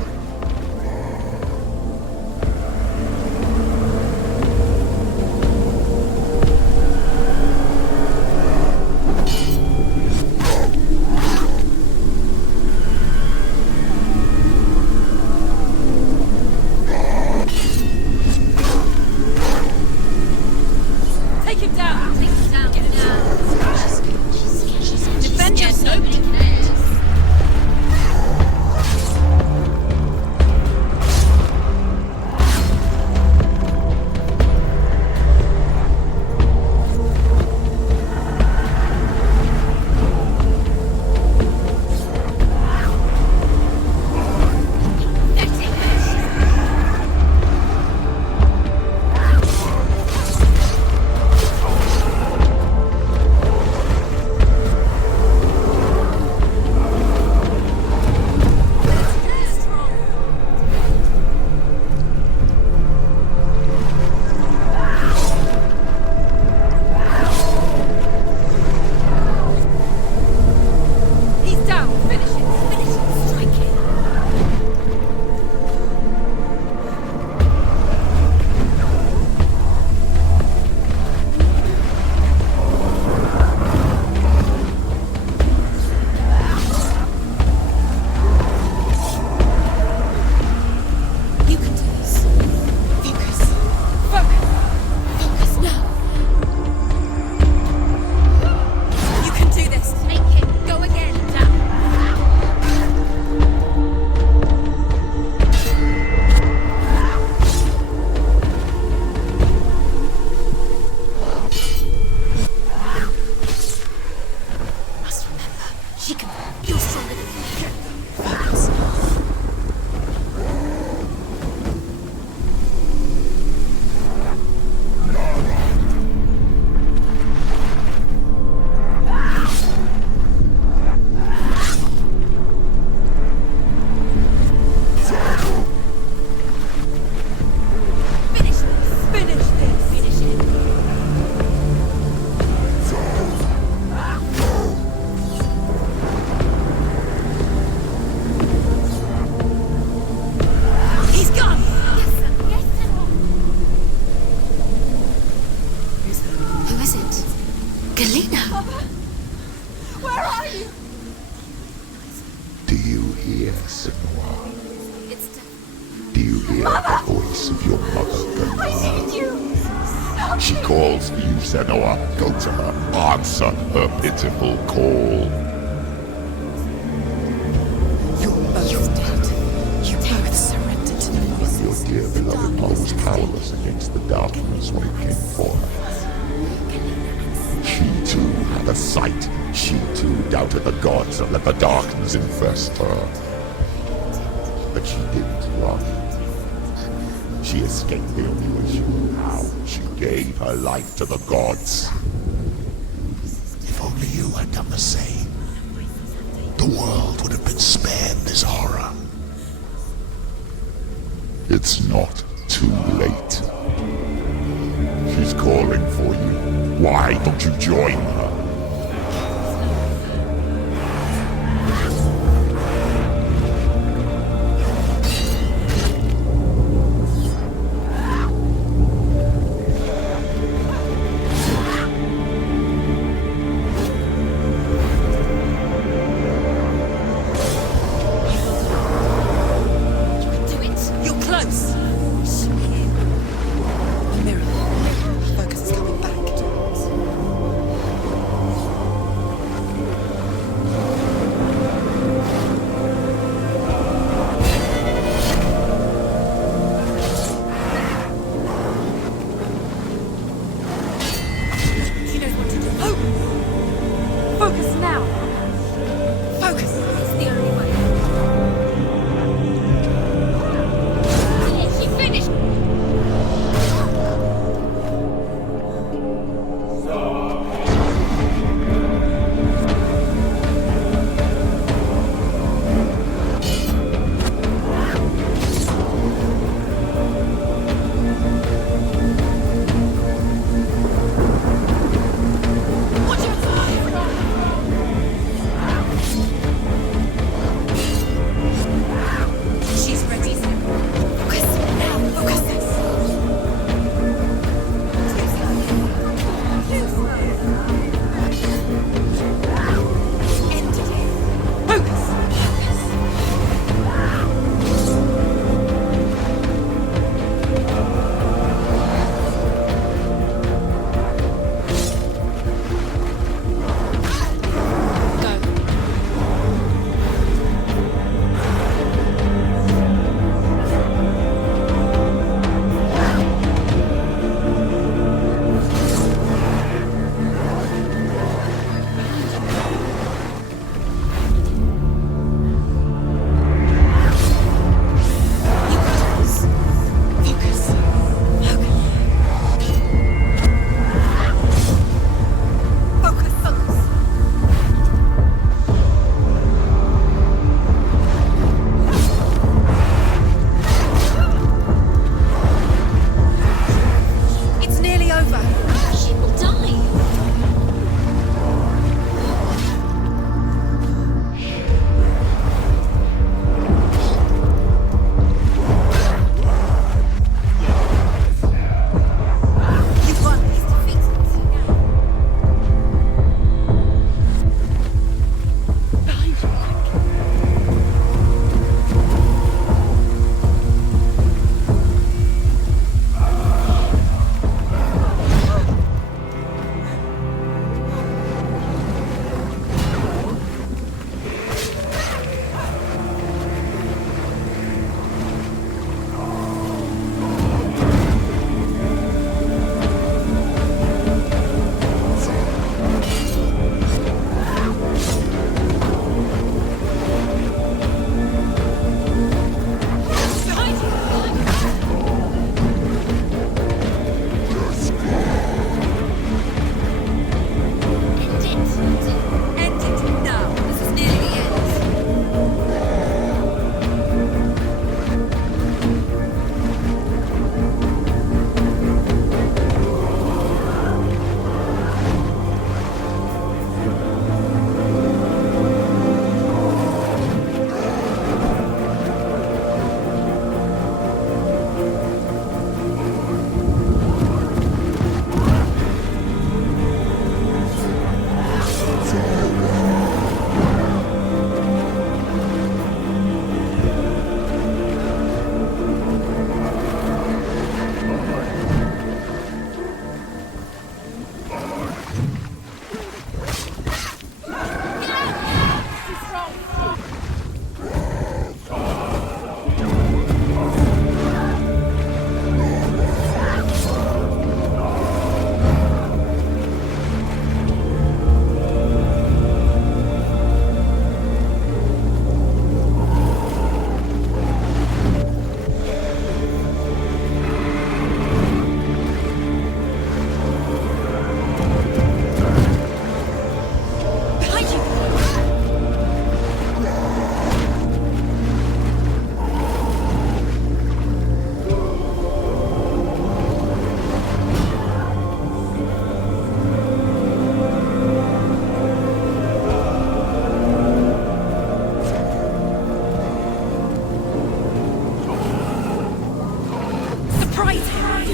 you hear the voice of your mother, Gunnar? I need you! She calls for you, Senua. Go to her. Answer her pitiful call. You're both dead. You both surrendered to the Your voices. dear beloved mother was powerless against the darkness when it came for her. She too had a sight. She too doubted the gods and let the darkness infest her. But she didn't run. She escaped the only way she knew how. She gave her life to the gods. If only you had done the same, the world would have been spared this horror. It's not too late. She's calling for you. Why don't you join her? You're close! The mirror. Focus is coming back. Fright him!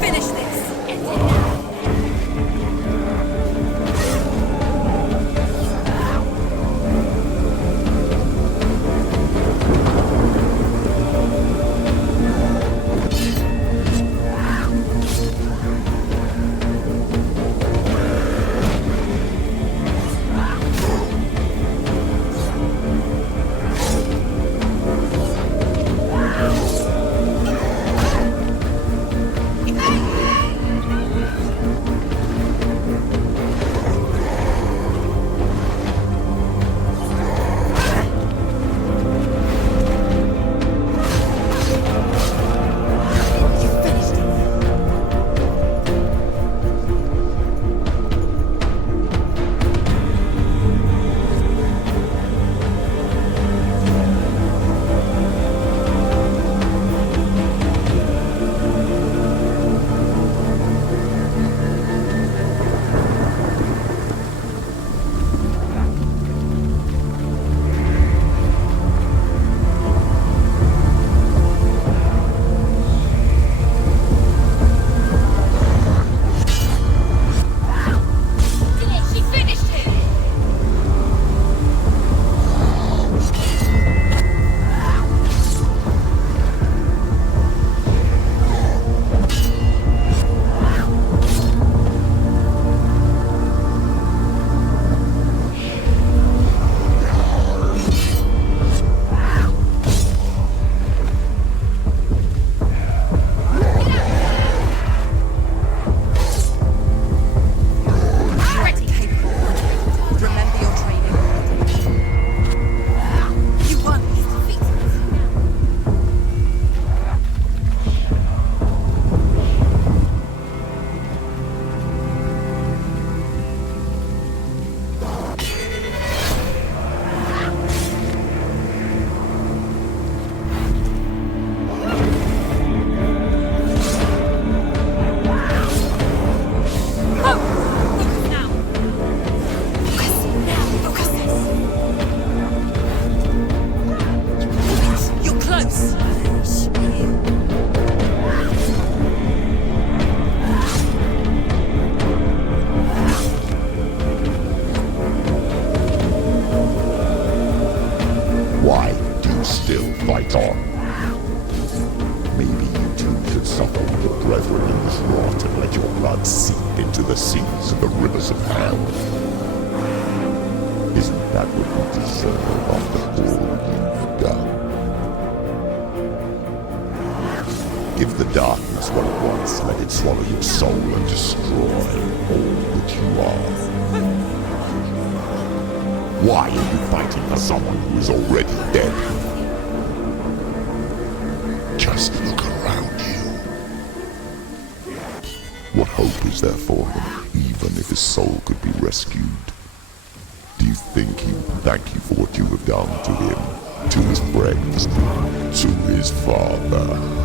Finish this! fight on. Maybe you too should suffer with your brethren in this rot and let your blood seep into the seas and the rivers of hell. Isn't that what you deserve after all you've done? Give the darkness what it wants, let it swallow your soul and destroy all that you are. Why are you fighting for someone who is already dead? Just look around you. What hope is there for him, even if his soul could be rescued? Do you think he would thank you for what you have done to him, to his friends, to his father?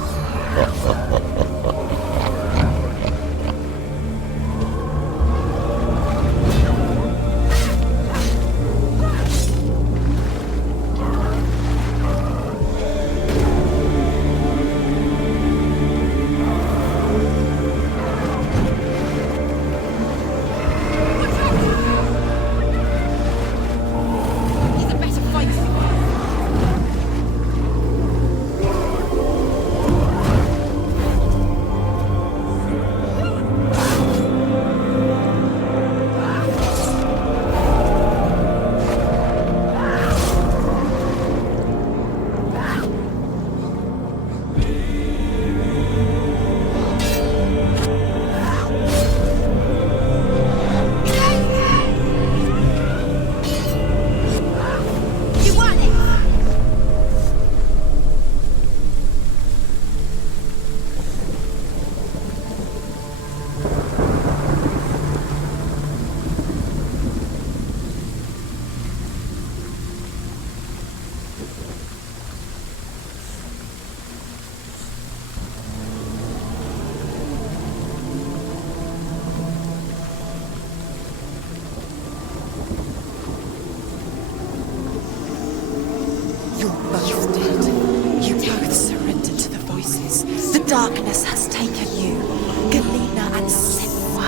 darkness has taken you. Galena and Senua.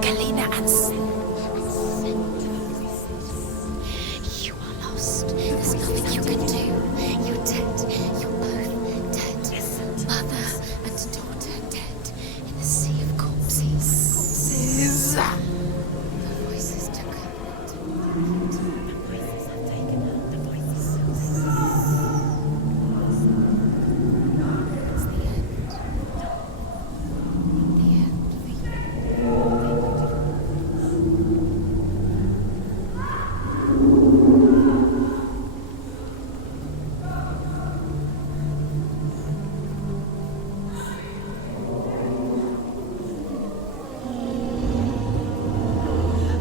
Galena and You are lost. There's nothing you can do. You're dead. You're both dead. Mother and daughter dead in the sea of corpses. The voices took her.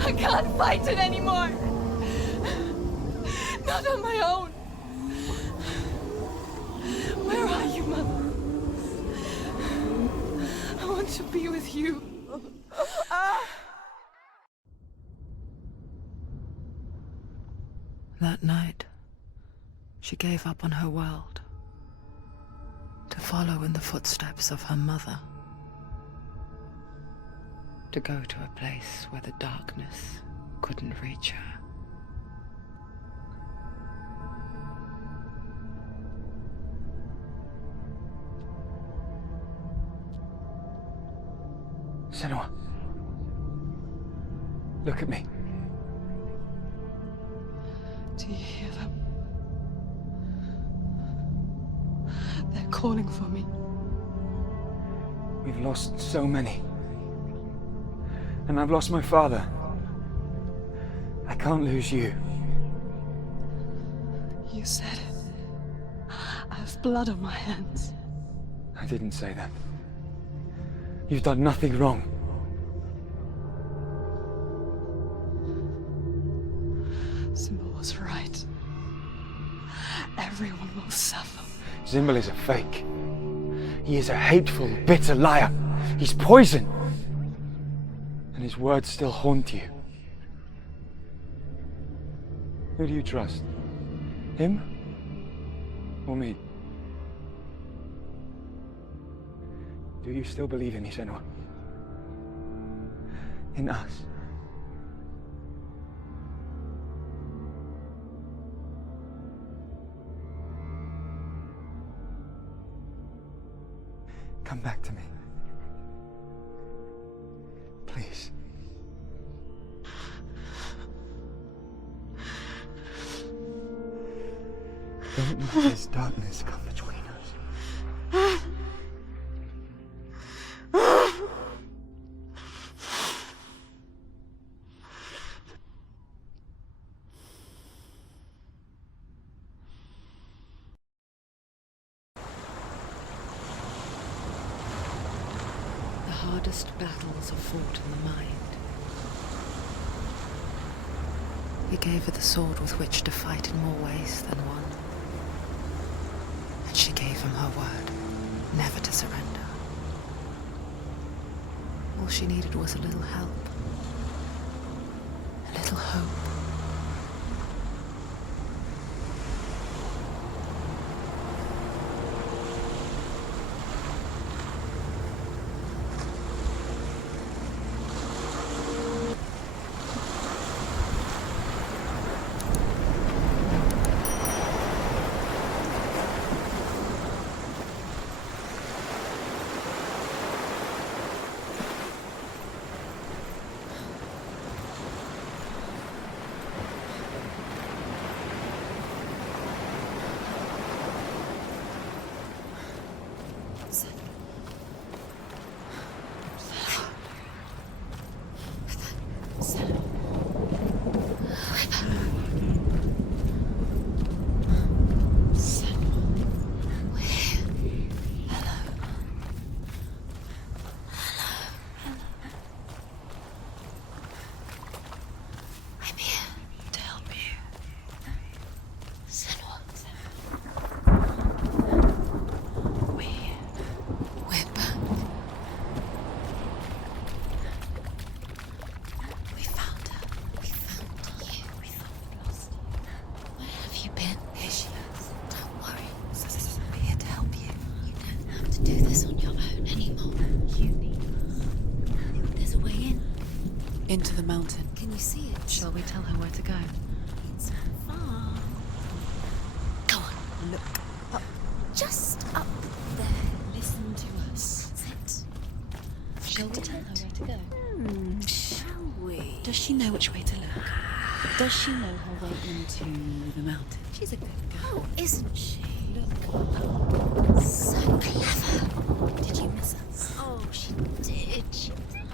I can't fight it anymore. Not on my own. Where are you, Mother? I want to be with you. That night, she gave up on her world to follow in the footsteps of her mother, to go to a place where the darkness couldn't reach her. Senua, look at me. Do you hear them? They're calling for me. We've lost so many. And I've lost my father. I can't lose you. You said it. I have blood on my hands. I didn't say that. You've done nothing wrong. Symbol was right. Everyone will suffer. Zimbel is a fake. He is a hateful, bitter liar. He's poison. And his words still haunt you. Who do you trust? Him? Or me? Do you still believe in me, Senua? In us? Come back to me. Please. Don't let this darkness come between us. The hardest battles are fought in the mind. He gave her the sword with which to fight in more ways than one. And she gave him her word, never to surrender. All she needed was a little help, a little hope. Into the mountain. Can you see it? Shall we tell her where to go? It's far. Go on, look up. Just up there. Listen to us. Sit. Shall we tell her where to go? Shall we? Does she know which way to look? Does she know her way into the mountain? She's a good girl, isn't she? Look. So clever. Did you miss us? Oh, she did. She did.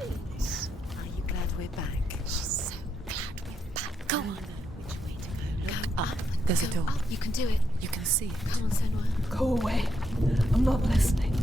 Are you glad we're back? She's so glad we're back. Go on. Know which way to go. Look Go up. up. There's a Go door. up. You can do it. You can see it. Come on, Senua. Go away. I'm not listening.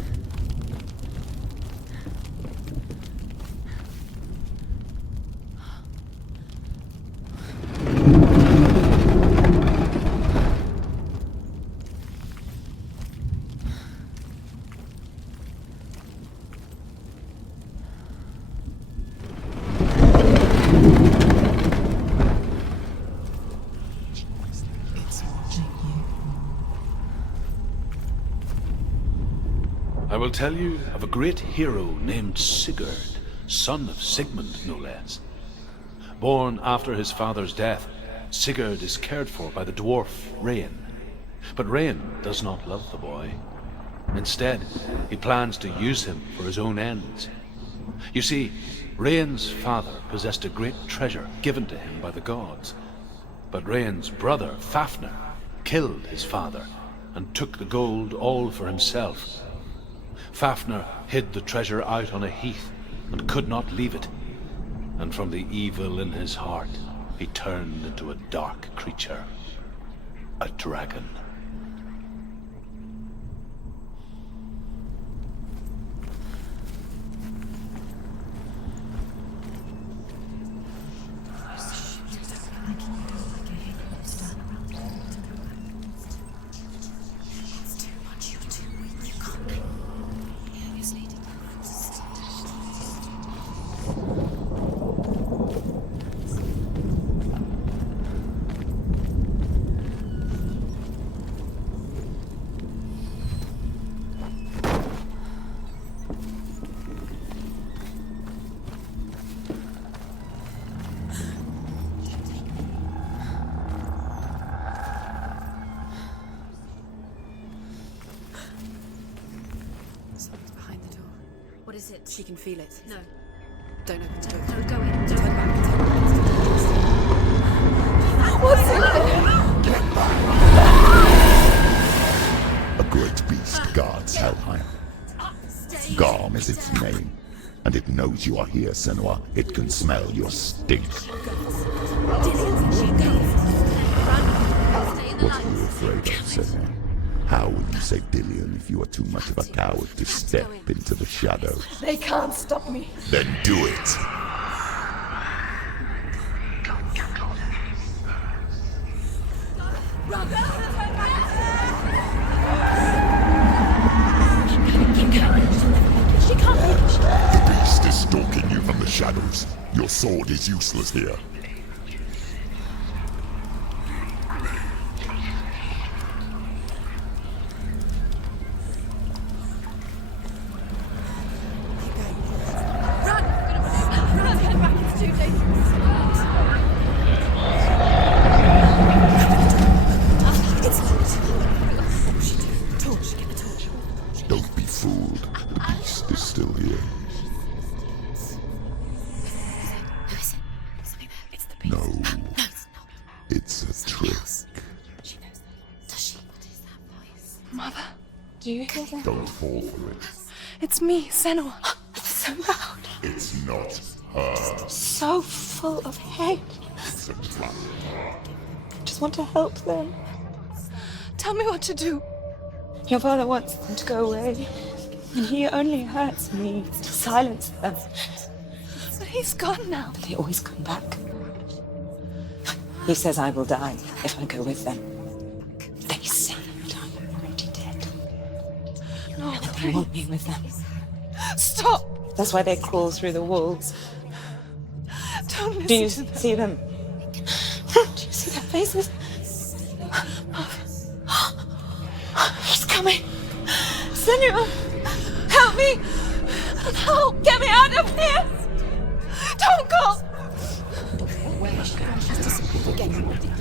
I will tell you of a great hero named Sigurd, son of Sigmund, no less. Born after his father's death, Sigurd is cared for by the dwarf Rain. But Rain does not love the boy. Instead, he plans to use him for his own ends. You see, Rain's father possessed a great treasure given to him by the gods. But Rain's brother, Fafnir, killed his father and took the gold all for himself. Fafnir hid the treasure out on a heath and could not leave it. And from the evil in his heart, he turned into a dark creature, a dragon. What is it? She can feel it. No. Don't open the door. No, go in. Turn back. Turn back. What's in there? A great beast guards Helheim. Garm is its name, and it knows you are here, Senua. It can smell your stink. What are you afraid of, Senua? How will you save Dillion if you are too much of a coward to step into the shadows? They can't stop me. Then do it! The beast is stalking you from the shadows. Your sword is useless here. Don't be fooled. The beast is still here. No. It's a trick. Mother, do you hear that? Don't fall for it. It's me, Senua. It's so loud. It's not her. So full of hate. It's a trap. I just want to help them. Tell me what to do. Your father wants them to go away, and he only hurts me to silence them. But he's gone now. But they always come back. He says I will die if I go with them. They say that I'm already dead. No, They want me with them. Stop! That's why they crawl through the walls. Don't listen Do you to them. see them? Do you see their faces? He's coming! Senua! Help me! Help! Get me out of here! Don't go!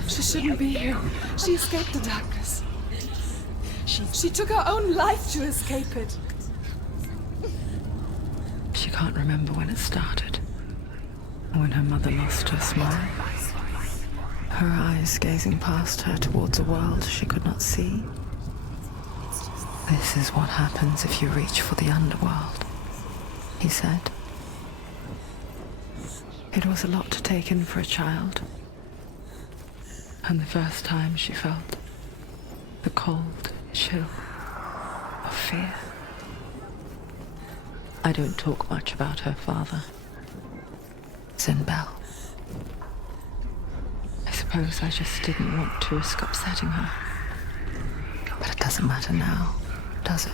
She shouldn't be here. She escaped the darkness. She took her own life to escape it. She can't remember when it started, or when her mother lost her smile. Her eyes gazing past her towards a world she could not see. This is what happens if you reach for the underworld, he said. It was a lot to take in for a child, and the first time she felt the cold chill of fear. I don't talk much about her father, Sinbel. I suppose I just didn't want to risk upsetting her. But it doesn't matter now, does it?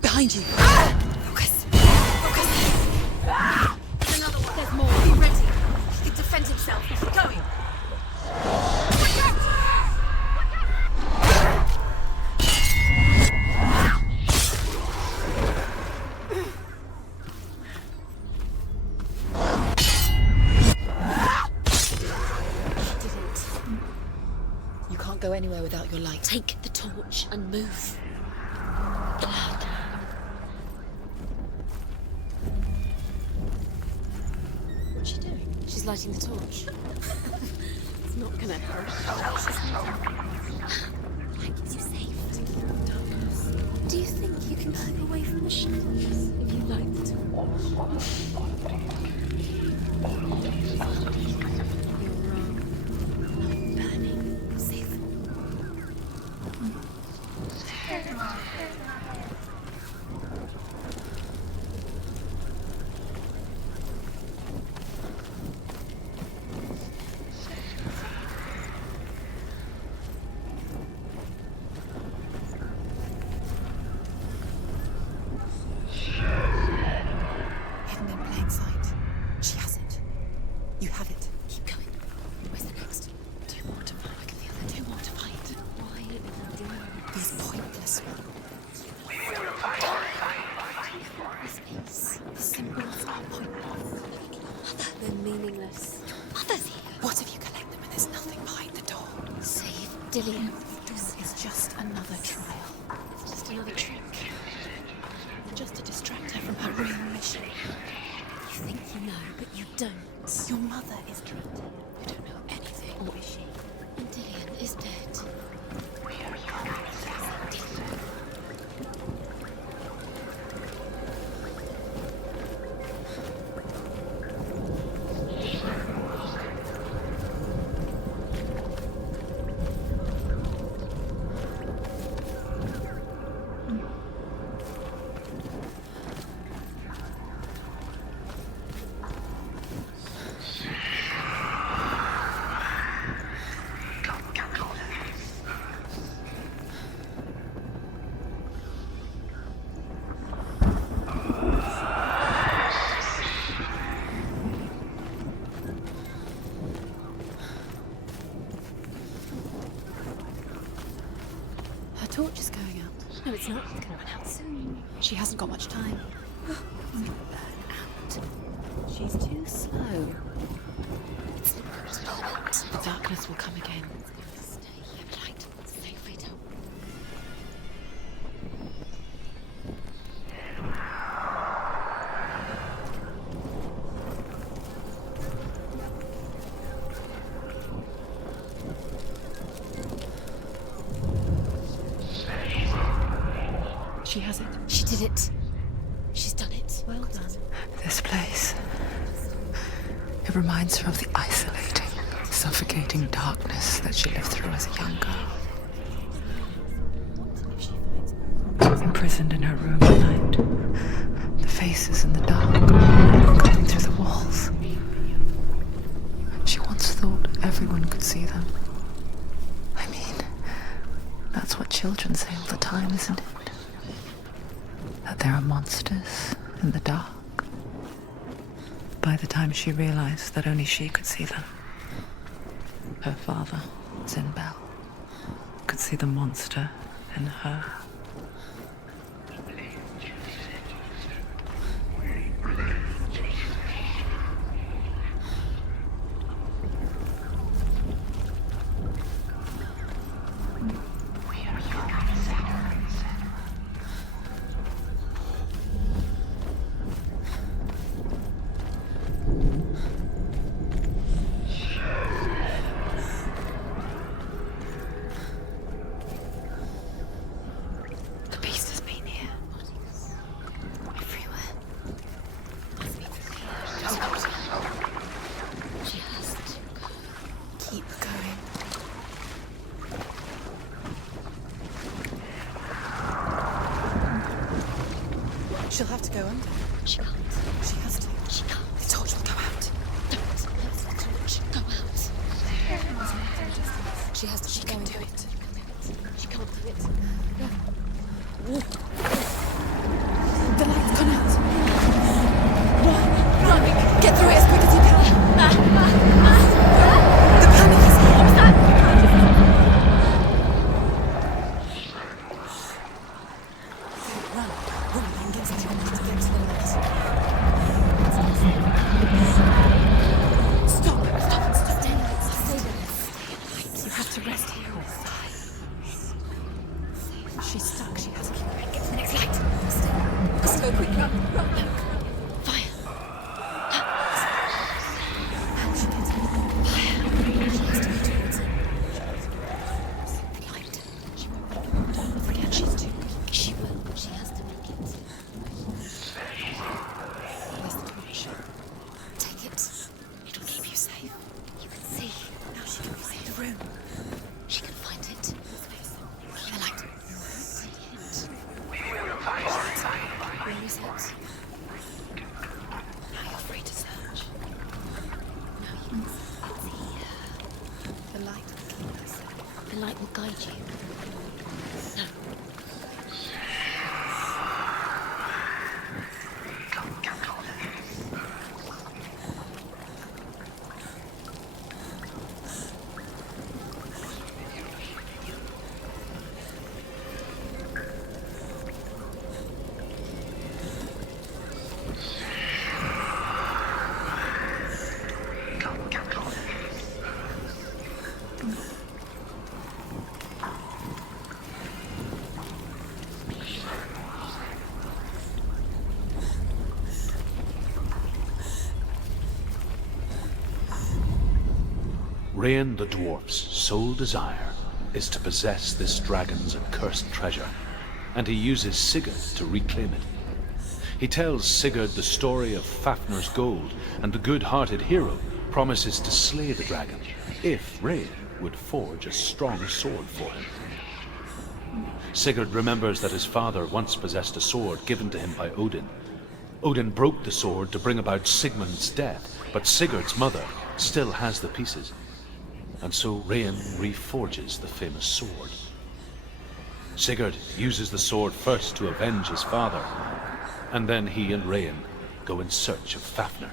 Behind you. Focus. Focus. There's another one. There's more. Be ready. He can defend himself. Keep going. You can't go anywhere without your light. Take the torch and move. What's she doing? She's lighting the torch. It's not gonna help. That keeps you safe. Do you think you can keep away from the shadows if you like to? You're wrong. I'm burning. You're safe. Hidden in plain sight. She has it. You have it. Keep going. Where's the next? Two more to find. I can feel it. Two more to find. Why are you doing These pointless ones. this? The symbols are pointless. They're meaningless. Mother's here. What if you collect them and there's nothing behind the door? Save Dillian. It's just another trial. It's just another trick. Just to distract her from her real mission. You think you know, but you don't. Your mother is trapped here. You don't know anything. Or is she? Dillian is dead. Her torch is going out. No, it's not. It's gonna run out soon. She hasn't got much time. Burn out. She's too slow. It's the first moment. The darkness will come again. Stay here, light. Stay freedom. She has it. She did it. She's done it. Well done. This place. It reminds her of the isolating, suffocating darkness that she lived through as a young girl. Imprisoned in her room at night. The faces in the dark, coming through the walls. She once thought everyone could see them. I mean, that's what children say all the time, isn't it? That there are monsters in the dark. By the time she realized that only she could see them, her father, Zinbel, could see the monster in her. potion. Take it. It'll keep you safe. You can see. Now she can find the room. She can find it. The light. See it. Where is it? Now you're free to search. Now you can see. The light will keep us safe. The light will guide you. No. Rain the dwarf's sole desire is to possess this dragon's accursed treasure, and he uses Sigurd to reclaim it. He tells Sigurd the story of Fafnir's gold, and the good-hearted hero promises to slay the dragon if Rain would forge a strong sword for him. Sigurd remembers that his father once possessed a sword given to him by Odin. Odin broke the sword to bring about Sigmund's death, but Sigurd's mother still has the pieces. And so Rain reforges the famous sword. Sigurd uses the sword first to avenge his father, and then he and Rain go in search of Fafnir.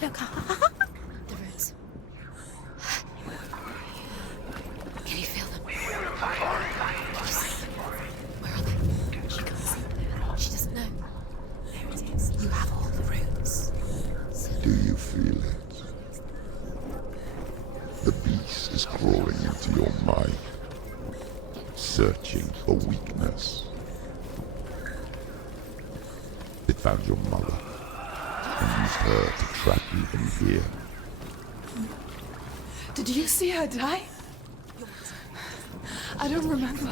Look, the roots. Can you feel them? Can you see them? Where are they? She can't see them. She doesn't know. There it is. You have all the roots. Do you feel it? The beast is crawling into your mind, searching for weakness. It found your mother and used her to trap you in here. Did you see her die? I don't remember.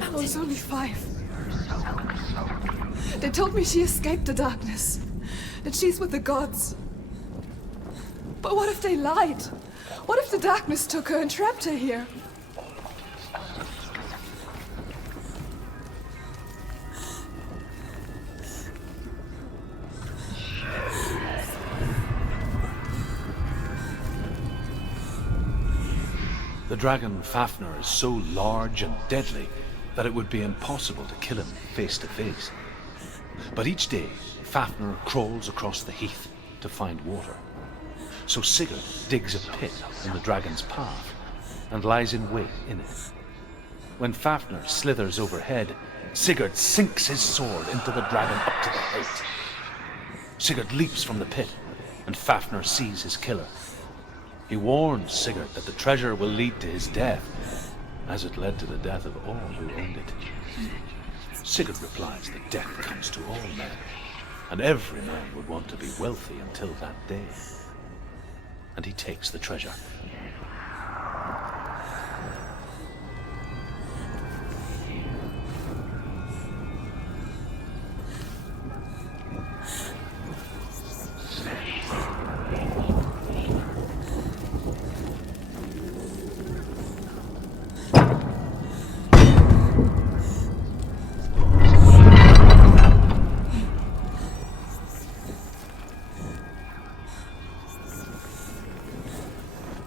I was only 5. They told me she escaped the darkness, that she's with the gods. But what if they lied? What if the darkness took her and trapped her here? The dragon Fafnir is so large and deadly that it would be impossible to kill him face to face. But each day, Fafnir crawls across the heath to find water. So Sigurd digs a pit in the dragon's path and lies in wait in it. When Fafnir slithers overhead, Sigurd sinks his sword into the dragon up to the hilt. Sigurd leaps from the pit, and Fafnir sees his killer. He warns Sigurd that the treasure will lead to his death, as it led to the death of all who owned it. Sigurd replies that death comes to all men, and every man would want to be wealthy until that day. And he takes the treasure.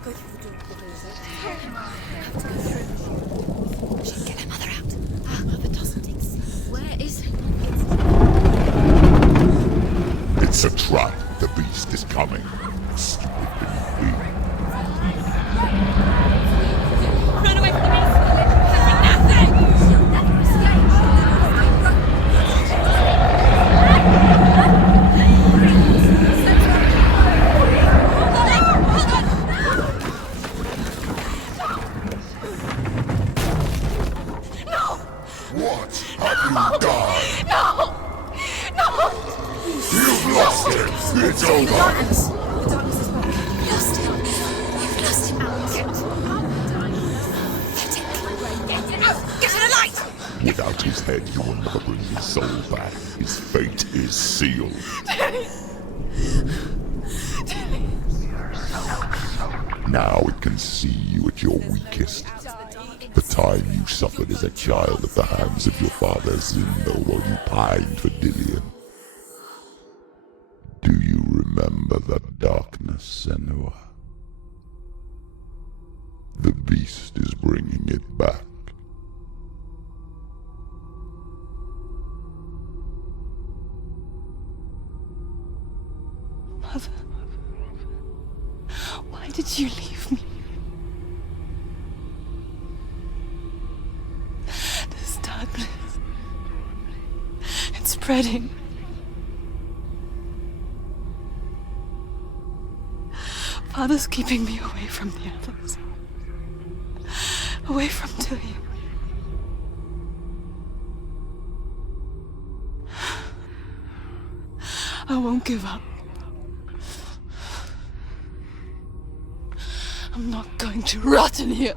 Good. beast is coming. Stupid thing. Run away from the beast! Nothing! What have you done? No! No! You've lost it! It's over! The darkness is back. You've lost him. You've lost him. Get out! Get to the light! Without his head, you will never bring his soul back. His fate is sealed. Now it can see you at your weakest. The time you suffered as a child at the hands of your father Zindo while you pined for Dillion. Do you remember that darkness, Senua? The beast is bringing it back. Mother, why did you leave me? This darkness, it's spreading. Father's keeping me away from the others. Away from Dillion. I won't give up. I'm not going to rot in here.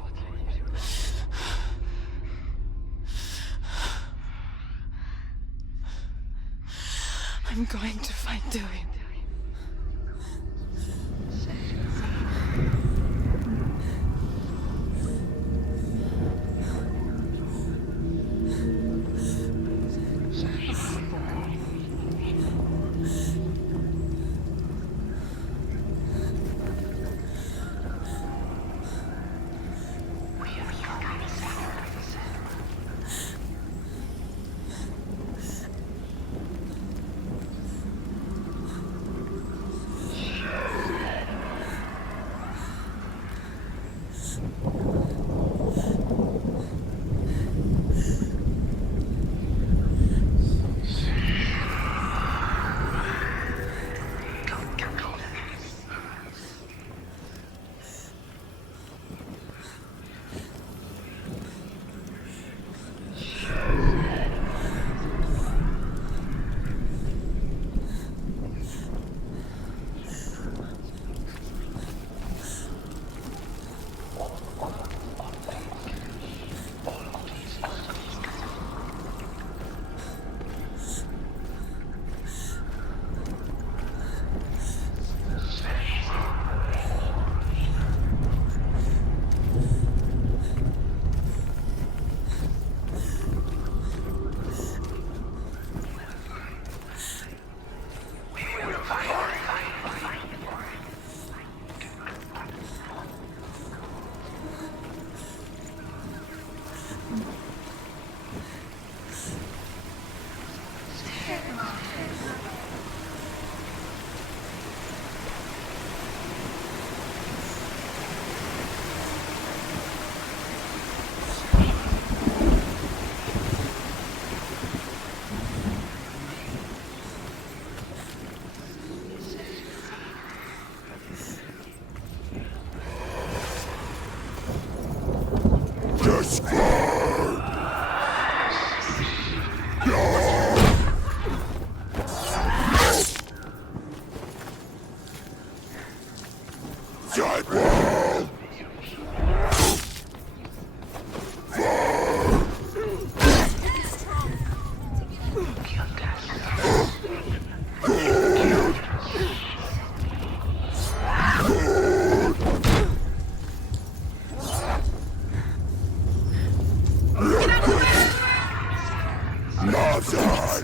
I'm going to find Dillion.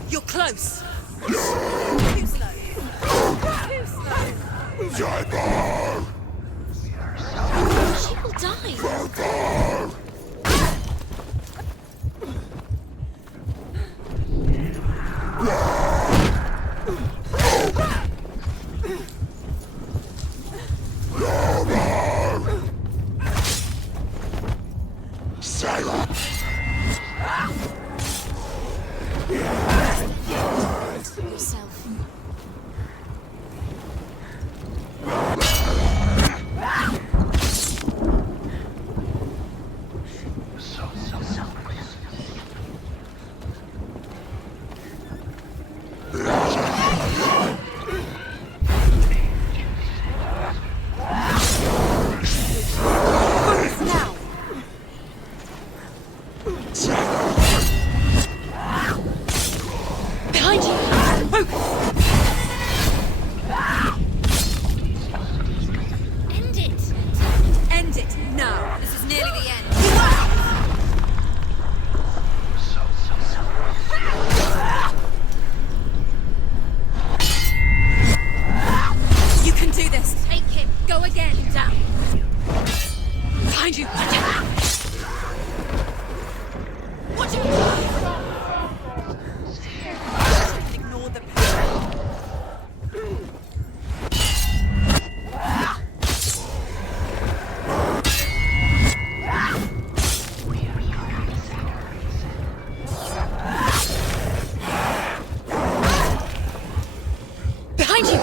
You're close. Too slow. Too slow. She will die. Behind you! Watch out! Ignore the behind you!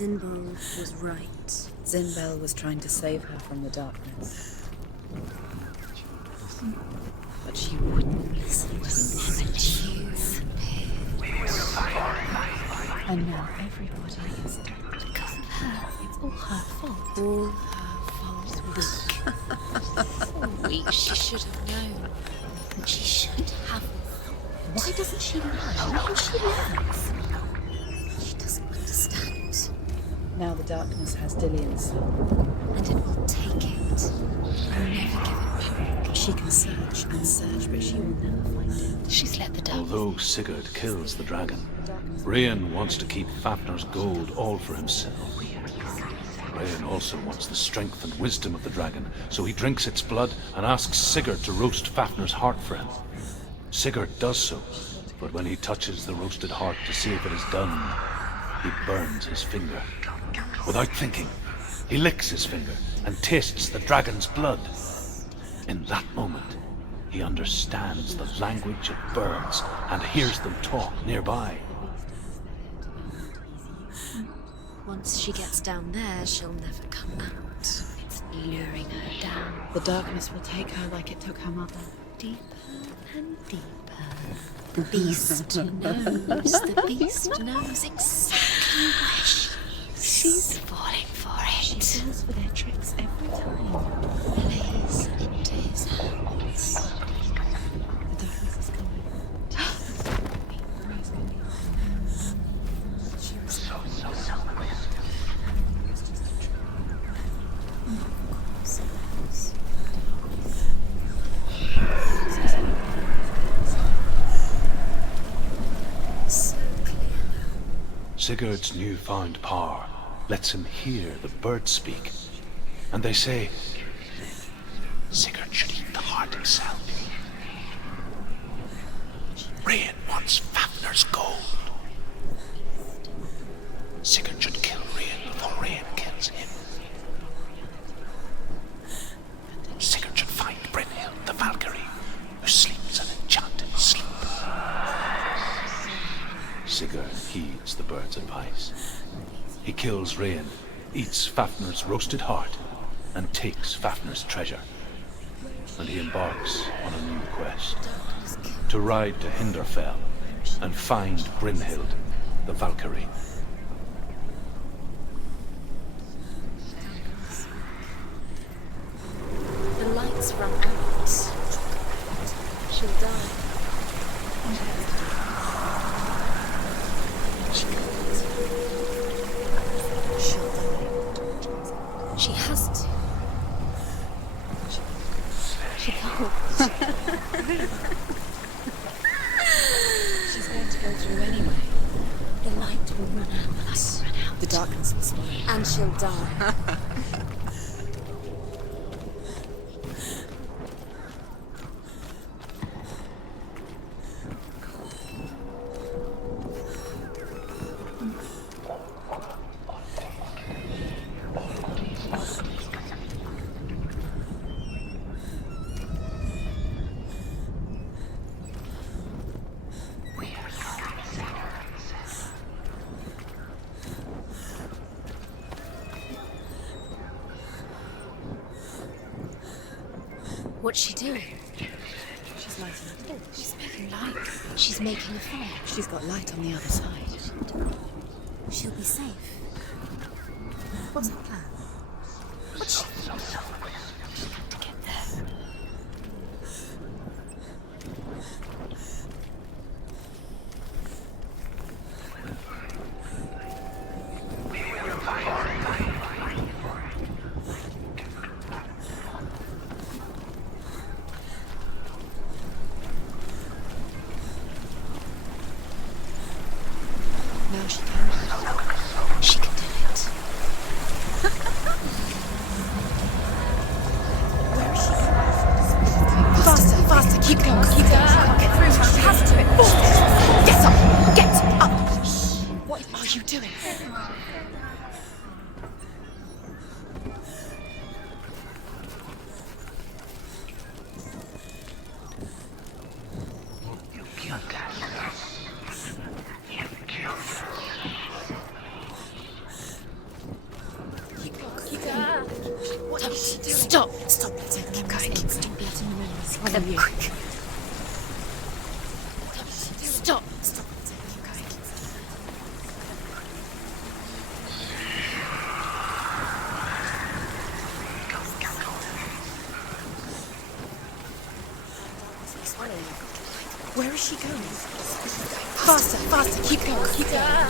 Zinbel was right. Zinbel was trying to save her from the darkness. But she wouldn't listen. She never knew. And now everybody is dead. Because of her. It's all her fault. All her fault. So weak. She should have known. She should have. Why doesn't she learn? Why she learns? She doesn't understand. Now the darkness has Dillian's soul. And it will take it. And never give it back. She can search and search, but she will never find it. She's let the darkness. Although Sigurd kills the dragon, Rayan wants to keep Fafnir's gold all for himself. Rayan also wants the strength and wisdom of the dragon, so he drinks its blood and asks Sigurd to roast Fafnir's heart for him. Sigurd does so, but when he touches the roasted heart to see if it is done, he burns his finger. Without thinking, he licks his finger and tastes the dragon's blood. In that moment, he understands the language of birds and hears them talk nearby. Once she gets down there, she'll never come out. It's luring her down. The darkness will take her like it took her mother. Deeper and deeper. The beast knows. The beast knows exactly where she is. She's falling for it. She falls for their tricks every time. Plays into his hands. The darkness is coming. She was so it's just a trick. Of course it was. Sigurd's newfound power lets him hear the birds speak. And they say, Sigurd should eat the heart himself. Rain wants Fafnir's gold. Sigurd should kill Rain before Rain kills him. Sigurd should find Brynhild, the Valkyrie, who sleeps an enchanted sleep. Sigurd heeds the bird's advice. He kills Rain, eats Fafnir's roasted heart, and takes Fafnir's treasure. And he embarks on a new quest, to ride to Hinderfell and find Brynhild, the Valkyrie. The lights run out. She'll die. She can't. She'll die. She has to. She can't. She's going to go through anyway. The light will run out. The darkness will spoil. And she'll die. What's she doing? She's lighting a torch. She's making light. She's making a fire. She's got light on the other side. She'll be safe. What's her plan? What's she to get there? Now she can. She can do it. Where is she? Faster, faster, keep going, keep going. She can't get through. She has to. Get up, get up. What are you doing? Stop! Stop it! Keep going. Stop letting me know. Them quick. Stop! Stop it! Keep going. Where is she going? Faster, faster, keep going, keep going.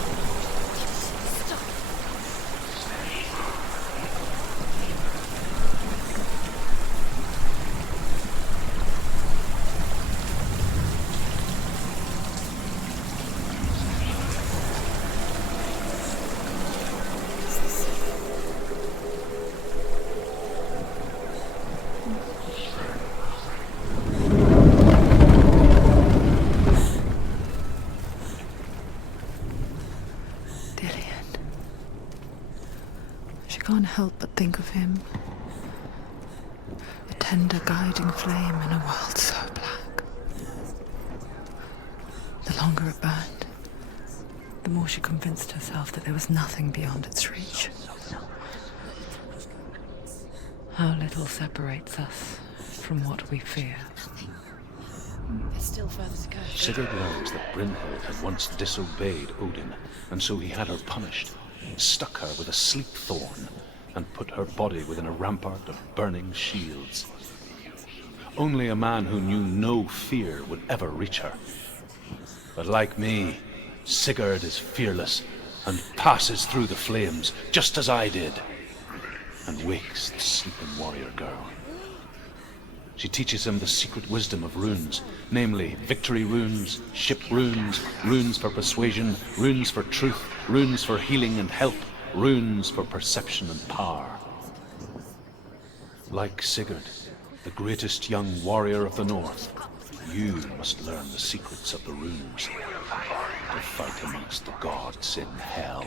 Can't help but think of him. A tender guiding flame in a world so black. The longer it burned, the more she convinced herself that there was nothing beyond its reach. How little separates us from what we fear. There's still further to go. Sigurd learns that Brynhild had once disobeyed Odin, and so he had her punished, stuck her with a sleep thorn, and put her body within a rampart of burning shields. Only a man who knew no fear would ever reach her. But like me, Sigurd is fearless and passes through the flames, just as I did, and wakes the sleeping warrior girl. She teaches him the secret wisdom of runes, namely victory runes, ship runes, runes for persuasion, runes for truth, runes for healing and help, runes for perception and power. Like Sigurd, the greatest young warrior of the North, you must learn the secrets of the runes to fight amongst the gods in Hell.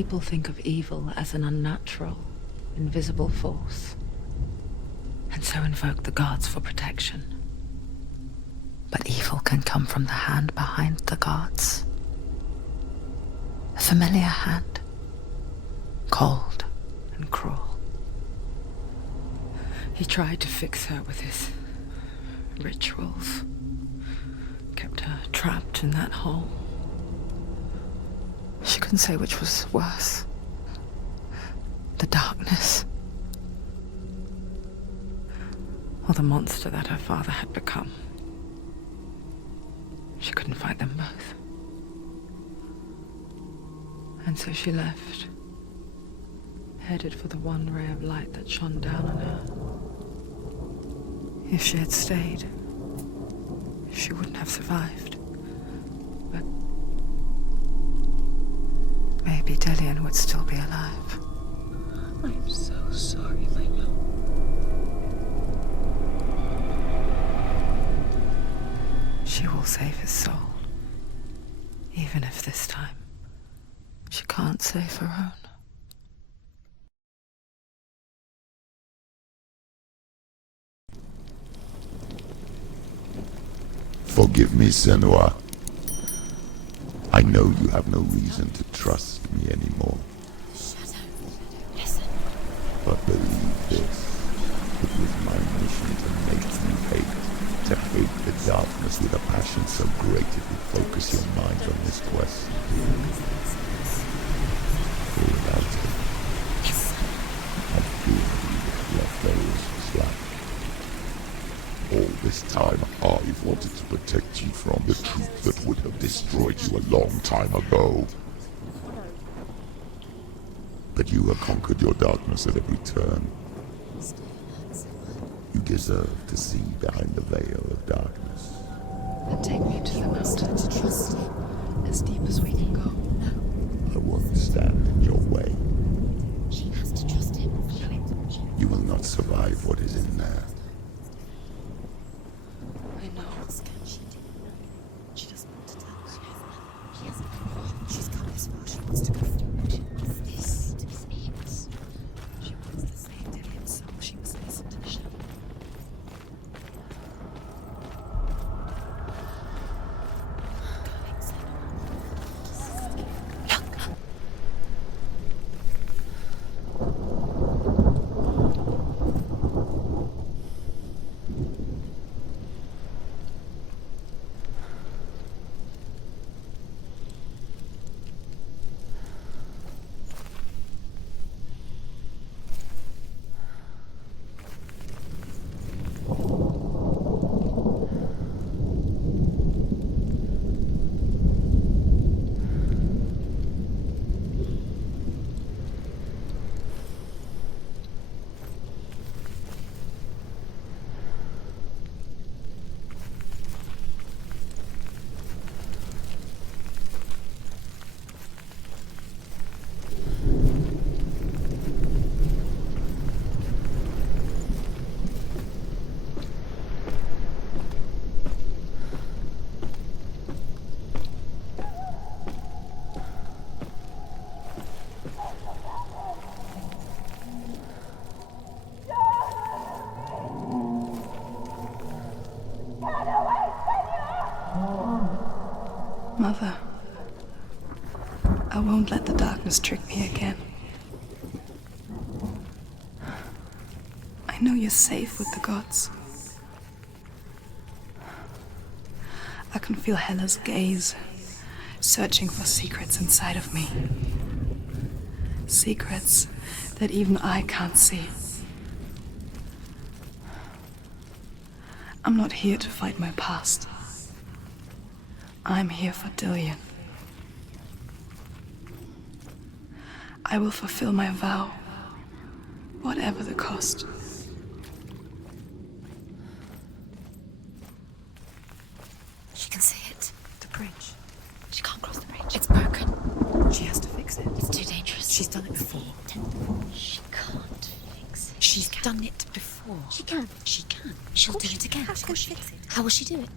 People think of evil as an unnatural, invisible force, and so invoke the gods for protection. But evil can come from the hand behind the gods. A familiar hand, cold and cruel. He tried to fix her with his rituals, kept her trapped in that hole. She couldn't say which was worse. The darkness, or the monster that her father had become. She couldn't fight them both. And so she left, headed for the one ray of light that shone down on her. If she had stayed, she wouldn't have survived. But maybe Dillian would still be alive. I'm so sorry, my love. She will save his soul, even if this time she can't save her own. Forgive me, Senua. I know you have no reason to trust me anymore. Listen. But believe this, it was my mission to make you hate. To hate the darkness with a passion so great it would focus your mind on this quest. Without it, I fear you would have left those slack. All this time, I've wanted to protect you from the truth that would have destroyed you a long time ago. But you have conquered your darkness at every turn. You deserve to see behind the veil of darkness. And take me to the mountain to trust him, as deep as we can go. I won't stand in your way. She has to trust him. You will not survive what is in there. I know. She doesn't want to tell. She hasn't gone far. She's come this far. She wants to go forward. She wants this to be it. She wants to save Dillian's soul. She must listen to the shadow. Mother, I won't let the darkness trick me again. I know you're safe with the gods. I can feel Hela's gaze, searching for secrets inside of me. Secrets that even I can't see. I'm not here to fight my past. I'm here for Dillian. I will fulfill my vow, whatever the cost. She can see it. The bridge. She can't cross the bridge. It's broken. She has to fix it. It's too dangerous. She's done it before. She can't fix it. She's done it before. She can. She can. She'll do it again. How can she fix it? How will she do it?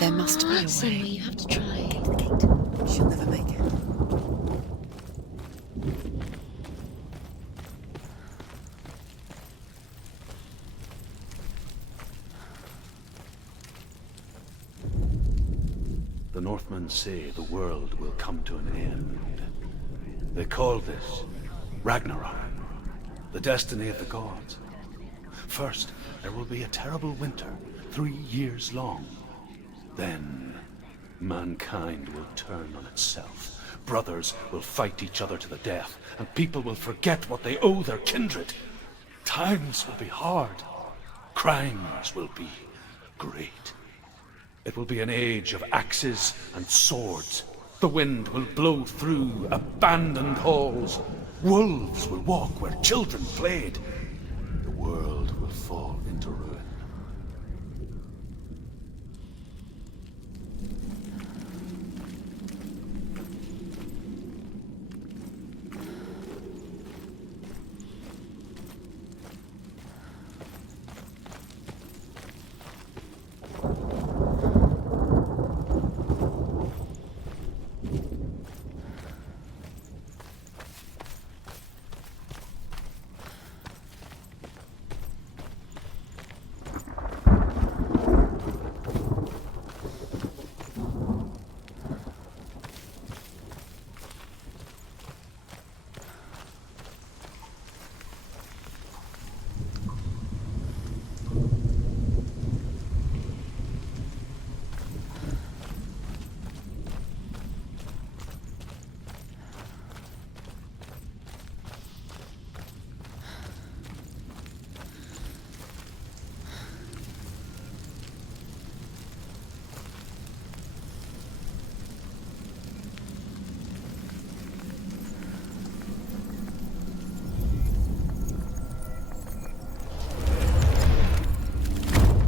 There must be a way. Senua, you have to try. Get to the gate. She'll never make it. The Northmen say the world will come to an end. They call this Ragnarok, the destiny of the gods. First, there will be a terrible winter, 3 years long. Then, mankind will turn on itself. Brothers will fight each other to the death, and people will forget what they owe their kindred. Times will be hard. Crimes will be great. It will be an age of axes and swords. The wind will blow through abandoned halls. Wolves will walk where children played. The world will fall into ruin.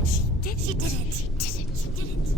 She did it. She did it. She did it.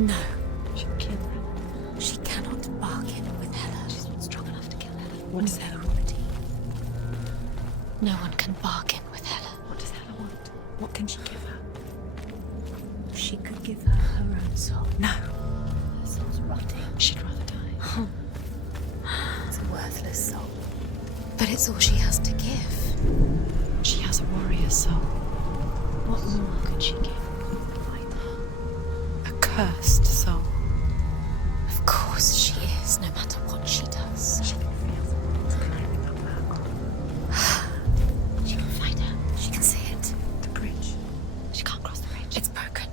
No. She'll kill him. She cannot bargain with Hela. She's not strong enough to kill Hela. What is Hela property? No one can bargain with Hela. What does Hela want? What can she give her? She could give her her own soul. No. Her soul's rotting. She'd rather die. It's a worthless soul. But it's all she has to give. She has a warrior soul. What more could she give? A cursed soul. Of course she is, no matter what she does. She can feel things climbing up her. She can find her. She can see it. The bridge. She can't cross the bridge. It's broken.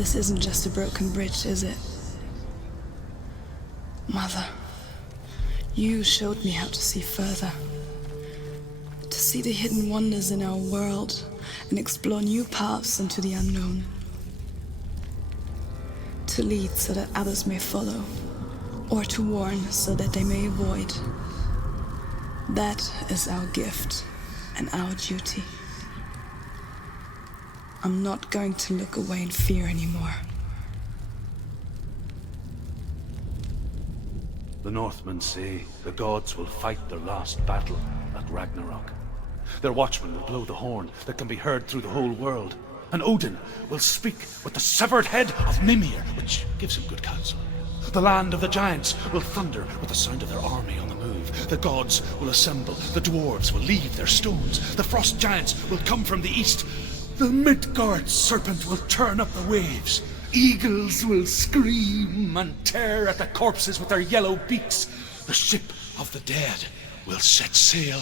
This isn't just a broken bridge, is it? Mother, you showed me how to see further. To see the hidden wonders in our world and explore new paths into the unknown. To lead so that others may follow, or to warn so that they may avoid. That is our gift and our duty. I'm not going to look away in fear anymore. The Northmen say the gods will fight their last battle at Ragnarok. Their watchmen will blow the horn that can be heard through the whole world. And Odin will speak with the severed head of Mimir, which gives him good counsel. The land of the giants will thunder with the sound of their army on the move. The gods will assemble. The dwarves will leave their stones. The frost giants will come from the east. The Midgard serpent will turn up the waves. Eagles will scream and tear at the corpses with their yellow beaks. The ship of the dead will set sail.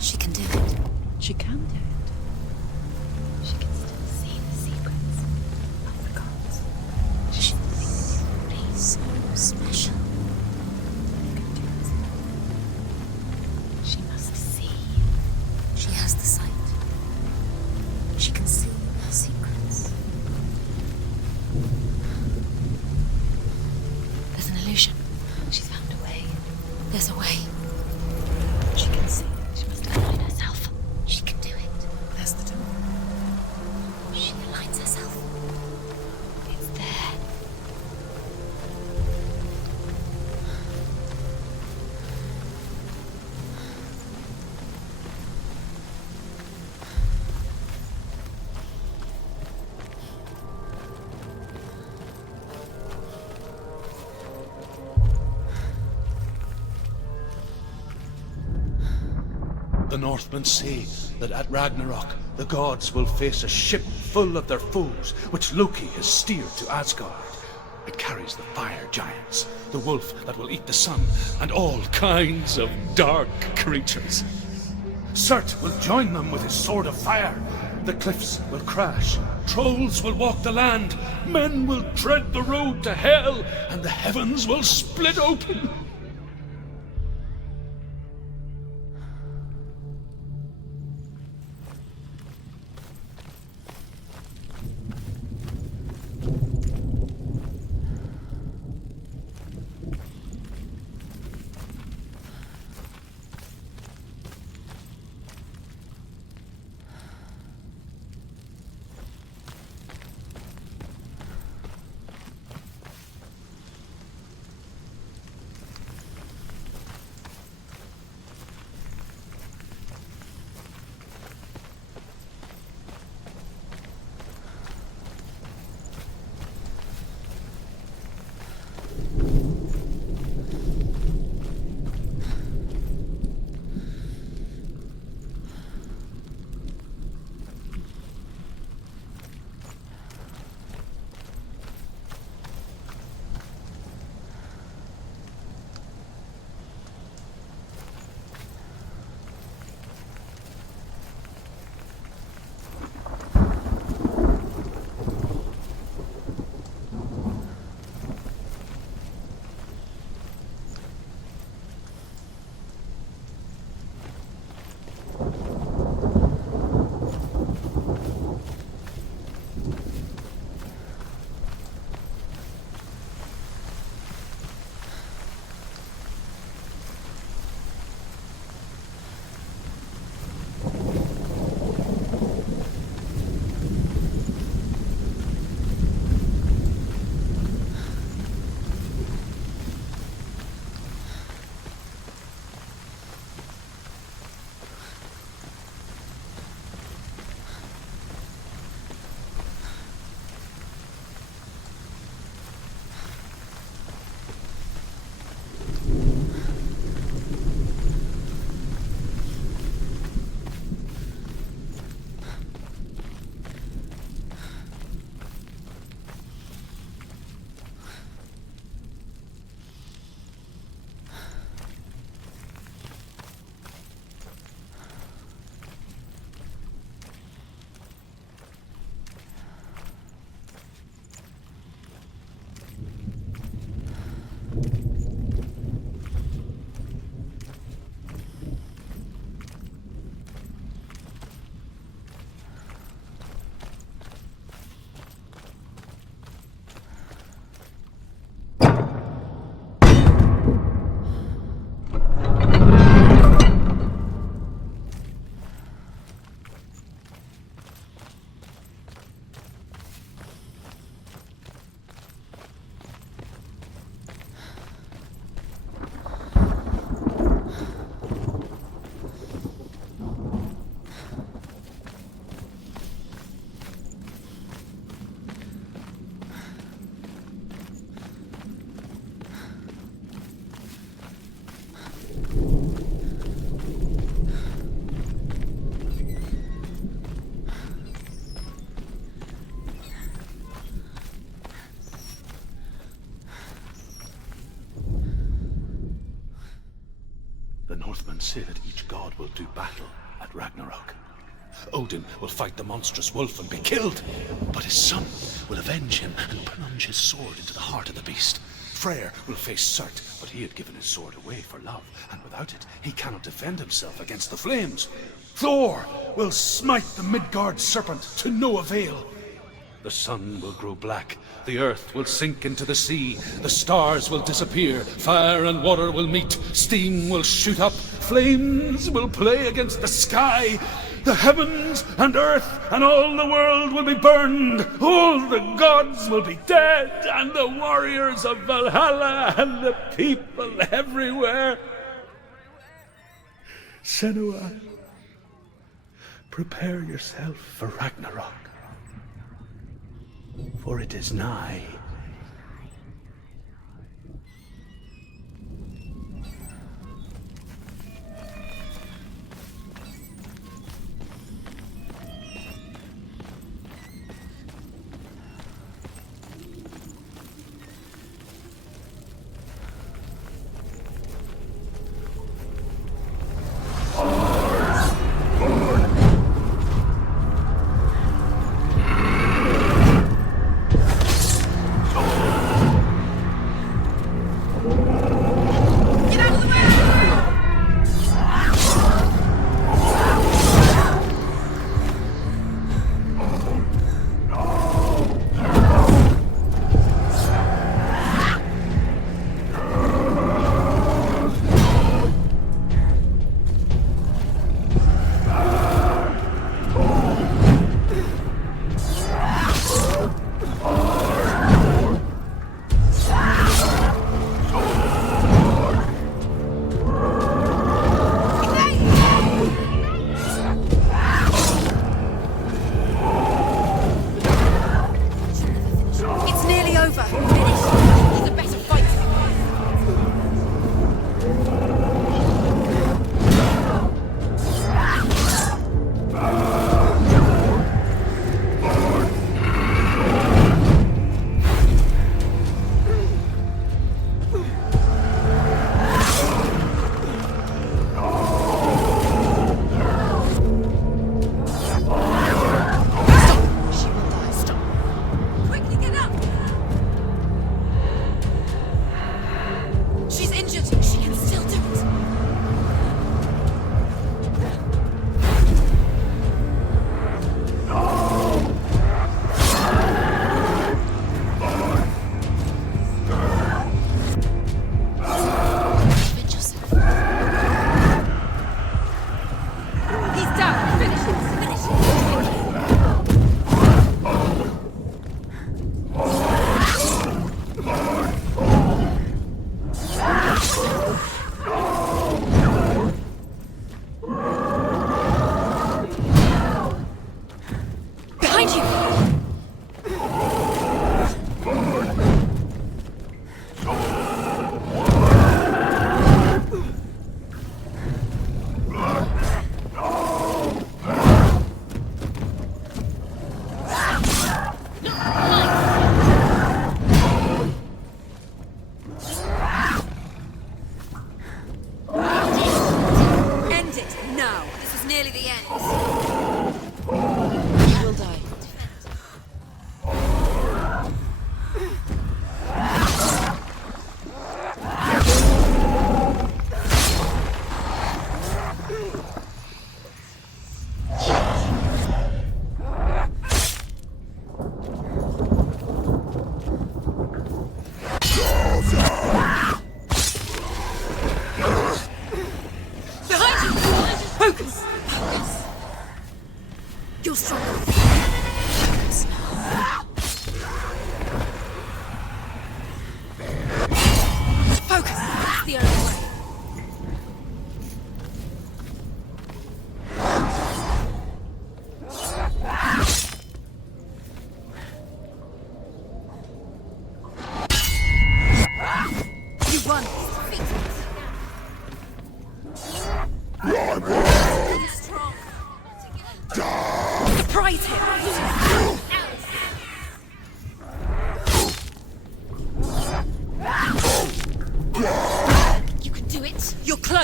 She can do it. She can still see the secrets of the gods. She thinks it be so special. She must see. She has the sight. She can see her secrets. There's an illusion. She's found a way. There's a way. She can see. She must align herself. She can do it. There's the door. She aligns herself. It's there. The Northmen say that at Ragnarok, the gods will face a ship full of their foes, which Loki has steered to Asgard. It carries the fire giants, the wolf that will eat the sun, and all kinds of dark creatures. Surt will join them with his sword of fire. The cliffs will crash, trolls will walk the land, men will tread the road to hell, and the heavens will split open. Northmen say that each god will do battle at Ragnarok. Odin will fight the monstrous wolf and be killed, but his son will avenge him and plunge his sword into the heart of the beast. Freyr will face Surt, but he had given his sword away for love, and without it he cannot defend himself against the flames. Thor will smite the Midgard serpent to no avail. The sun will grow black, the earth will sink into the sea, the stars will disappear, fire and water will meet, steam will shoot up, flames will play against the sky, the heavens and earth and all the world will be burned, all the gods will be dead, and the warriors of Valhalla and the people everywhere. Senua, prepare yourself for Ragnarok, for it is nigh.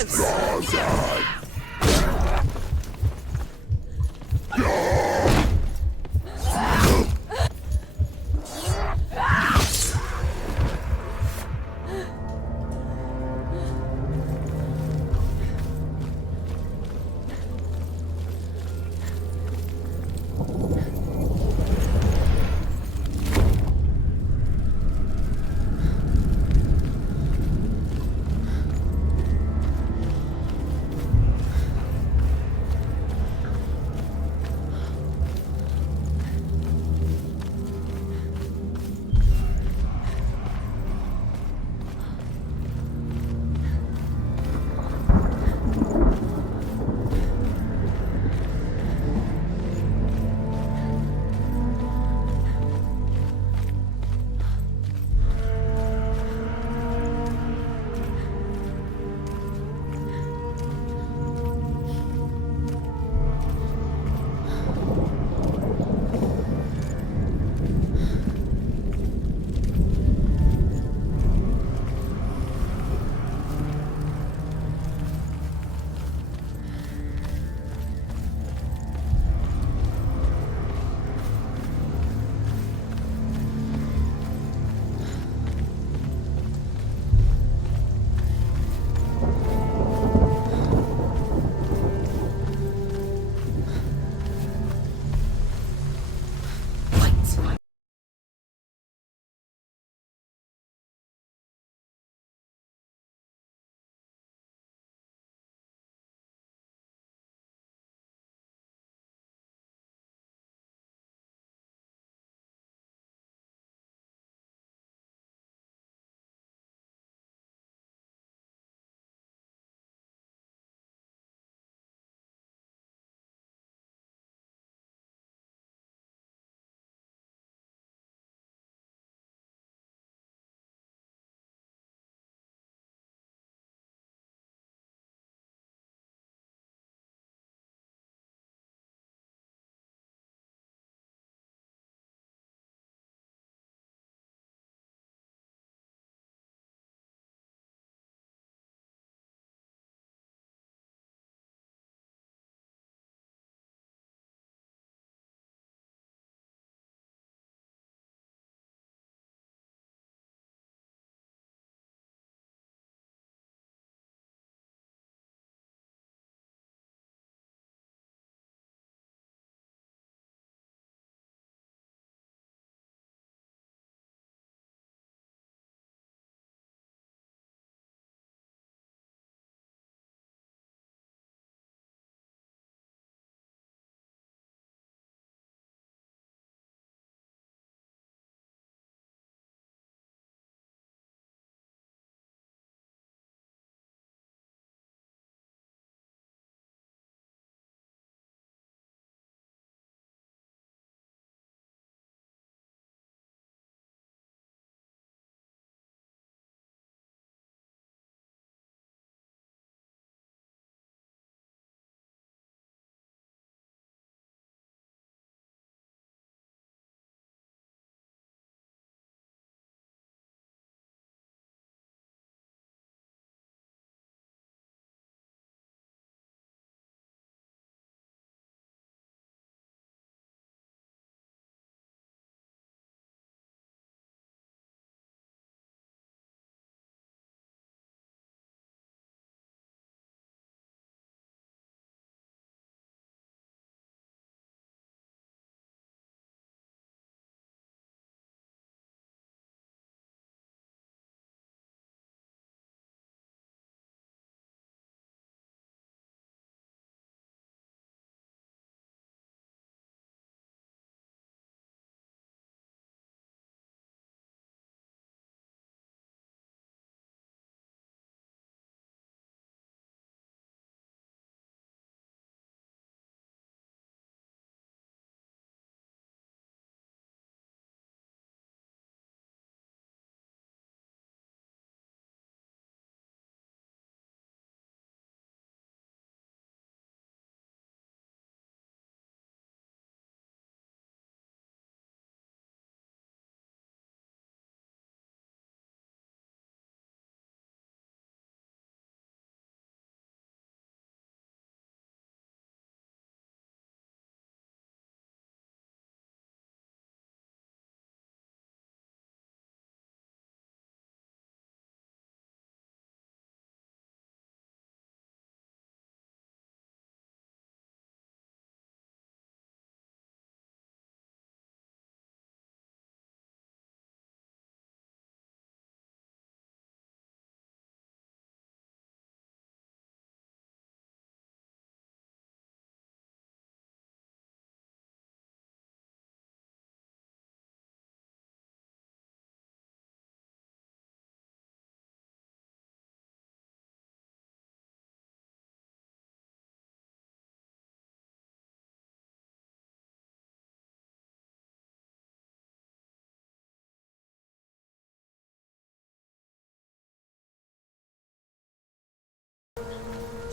close!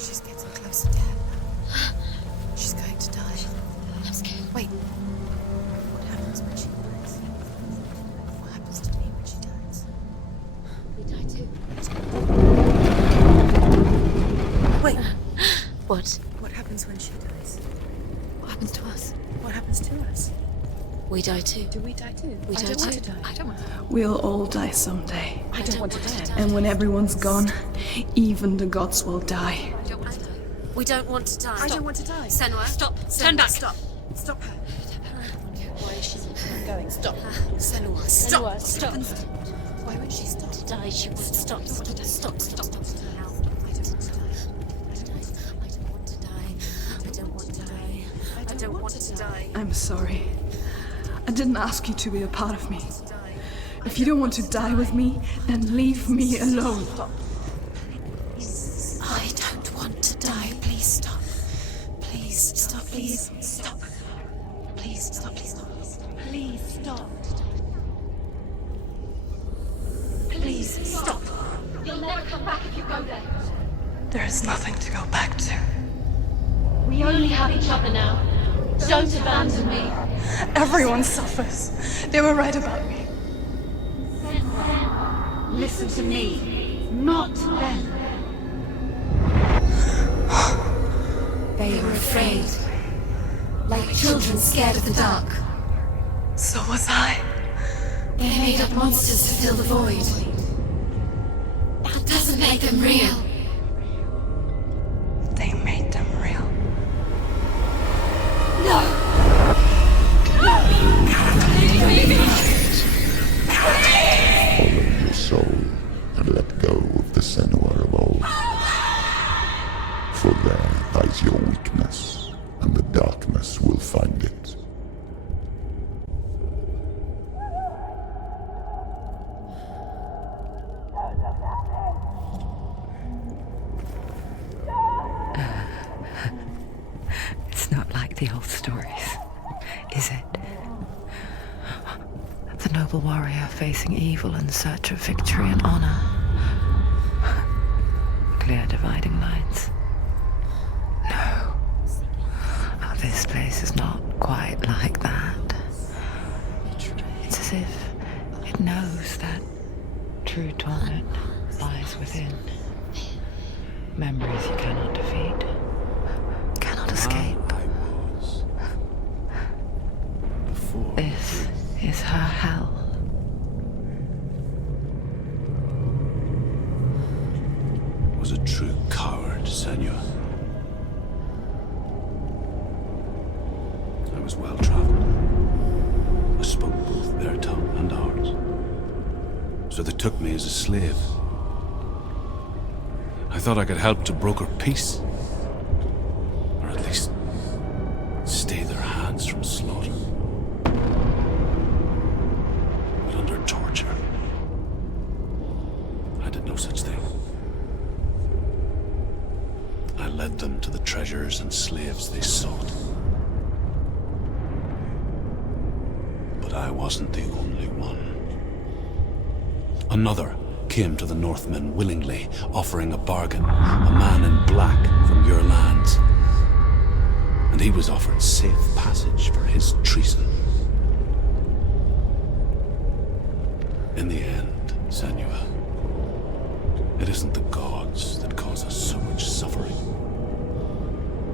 She's getting closer to Hela. She's going to die. I'm scared. Wait. What happens when she dies? What happens to me when she dies? We die too. Wait. What? What happens when she dies? What happens to us? What happens to us? We die too. Do we die too? We I die don't want too. to die. I don't want to die. We'll all die someday. I don't want to die. And when everyone's gone, even the gods will die. I don't want to die. We don't want to die. I don't want to die. Senua, stop. Senua, Turn back. Stop. Stop her. Why is she I'm going. Stop. Senua, stop. Senua, stop. Why won't she stop? To die, she won't stop. Stop. Stop. I don't want to die. I don't want to die. I don't want to die. I'm sorry. I didn't ask you to be a part of me. If you don't want to die with me, then leave me alone. I don't want to die. Please stop. Please stop. Please stop. Please stop. Please stop. Please stop. Please stop. You'll never come back if you go there. There is nothing to go back to. We only have each other now. Don't abandon me. Everyone suffers. They were right about me. Listen to me, not them. They were afraid. Like children scared of the dark. So was I. They made up monsters to fill the void. That doesn't make them real. They made them real. No! Follow your soul and let go of the Senua of old. For there lies your weakness, and the darkness will find it. It's not like the old stories, is it? The noble warrior facing evil in search of victory and honor. Clear dividing lines. No. Oh, this place is not quite like that. It's as if it knows that true torment lies within. Memories you cannot defeat, cannot escape. This is her hell. Was a true coward, Senua. I was well traveled. I spoke both their tongue and ours. So they took me as a slave. I thought I could help to broker peace. Or at least stay their hands from slaughter. But under torture, I did no such thing. I led them to the treasures and slaves they sought. But I wasn't the only one. Another came to the Northmen willingly, offering a bargain, a man in black from your lands. And he was offered safe passage for his treason. In the end, Senua, it isn't the gods that cause us so much suffering,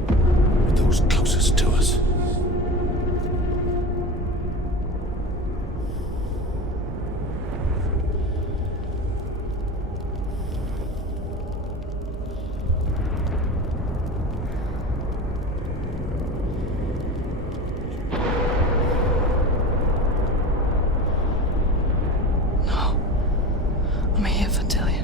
but those closest to us. I'm here for Dillian.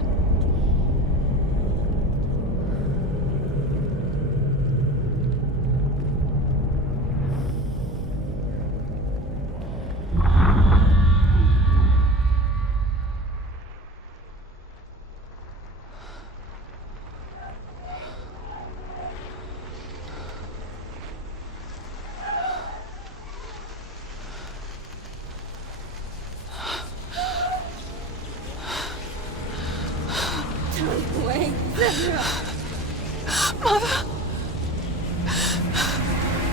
Mother!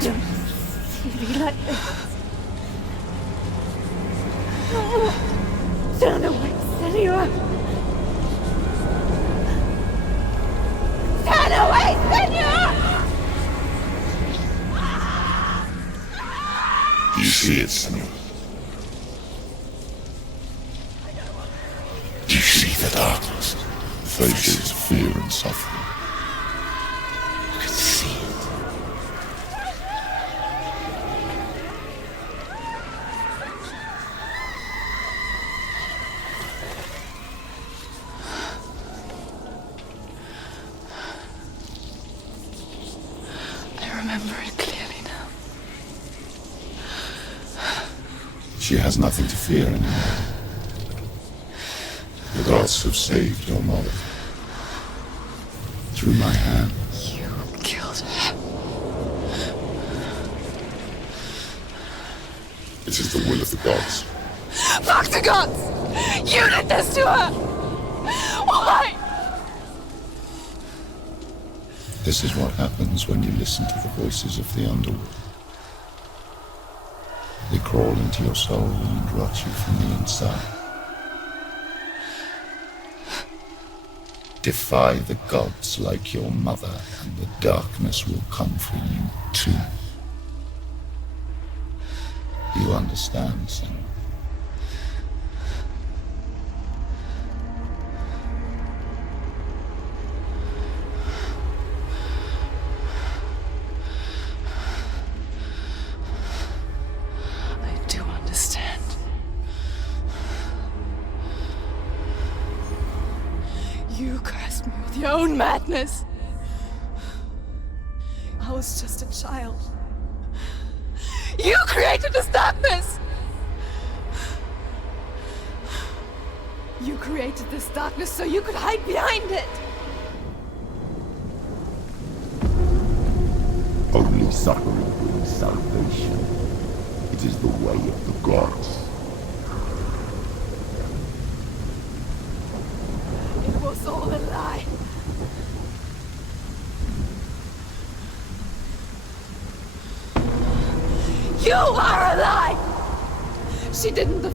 Don't see me like this. No. Turn away, Senua! Turn away, Senua! Do you see it, Senua? Do you see the darkness? Faces of fear and suffering. You can see it. I remember it clearly now. She has nothing to fear anymore. The gods have saved your mother. Through my hand. You killed her. It is the will of the gods. Fuck the gods! You did this to her! Why? This is what happens when you listen to the voices of the underworld. They crawl into your soul and rot you from the inside. Defy the gods like your mother, and the darkness will come for you too. You understand, Senua? I do understand. You cursed me with your own madness. I was just a child. You created this darkness! You created this darkness so you could hide behind it! Only suffering brings salvation. It is the way of the gods. It was all a lie. You are a lie! She didn't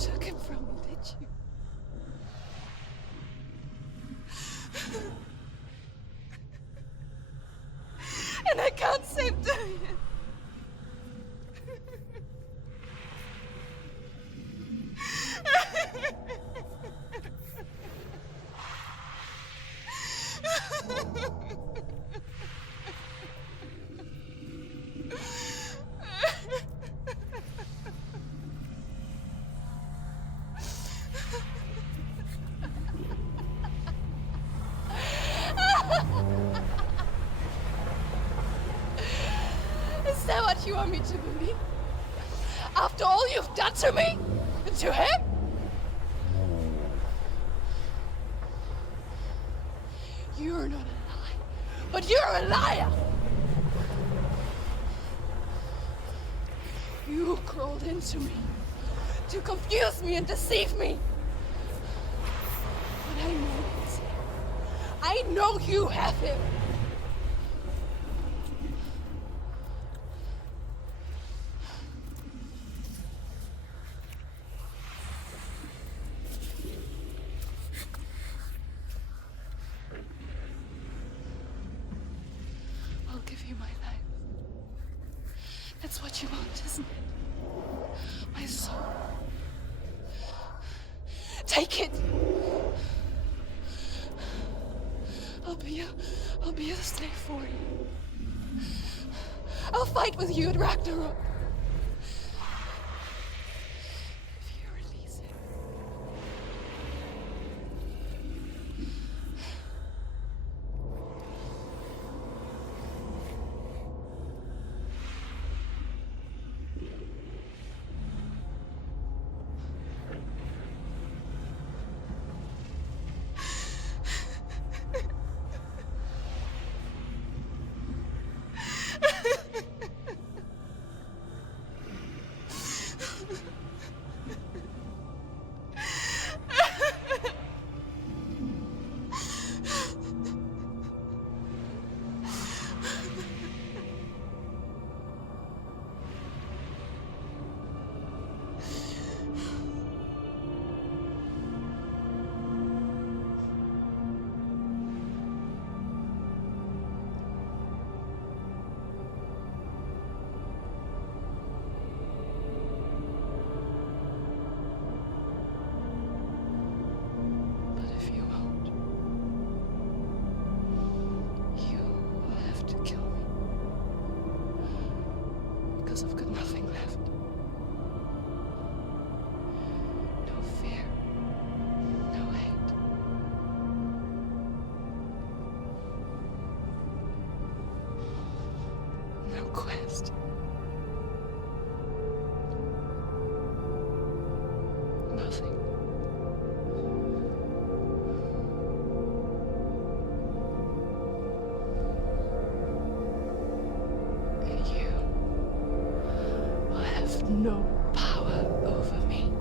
took him from me, did you? And I can't save Diane. Is that what you want me to believe? After all you've done to me? And to him? You're not a lie, but you're a liar! You crawled into me to confuse me and deceive me. But I know he's here. I know you have him. I'll give you my life. That's what you want, isn't it? My soul. Take it. I'll be a slave for you. I'll fight with you at Ragnarok. If you release him. I've got nothing left. No fear. No hate. No quest. Nothing. And you will have no power over me.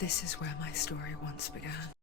This is where my story once began.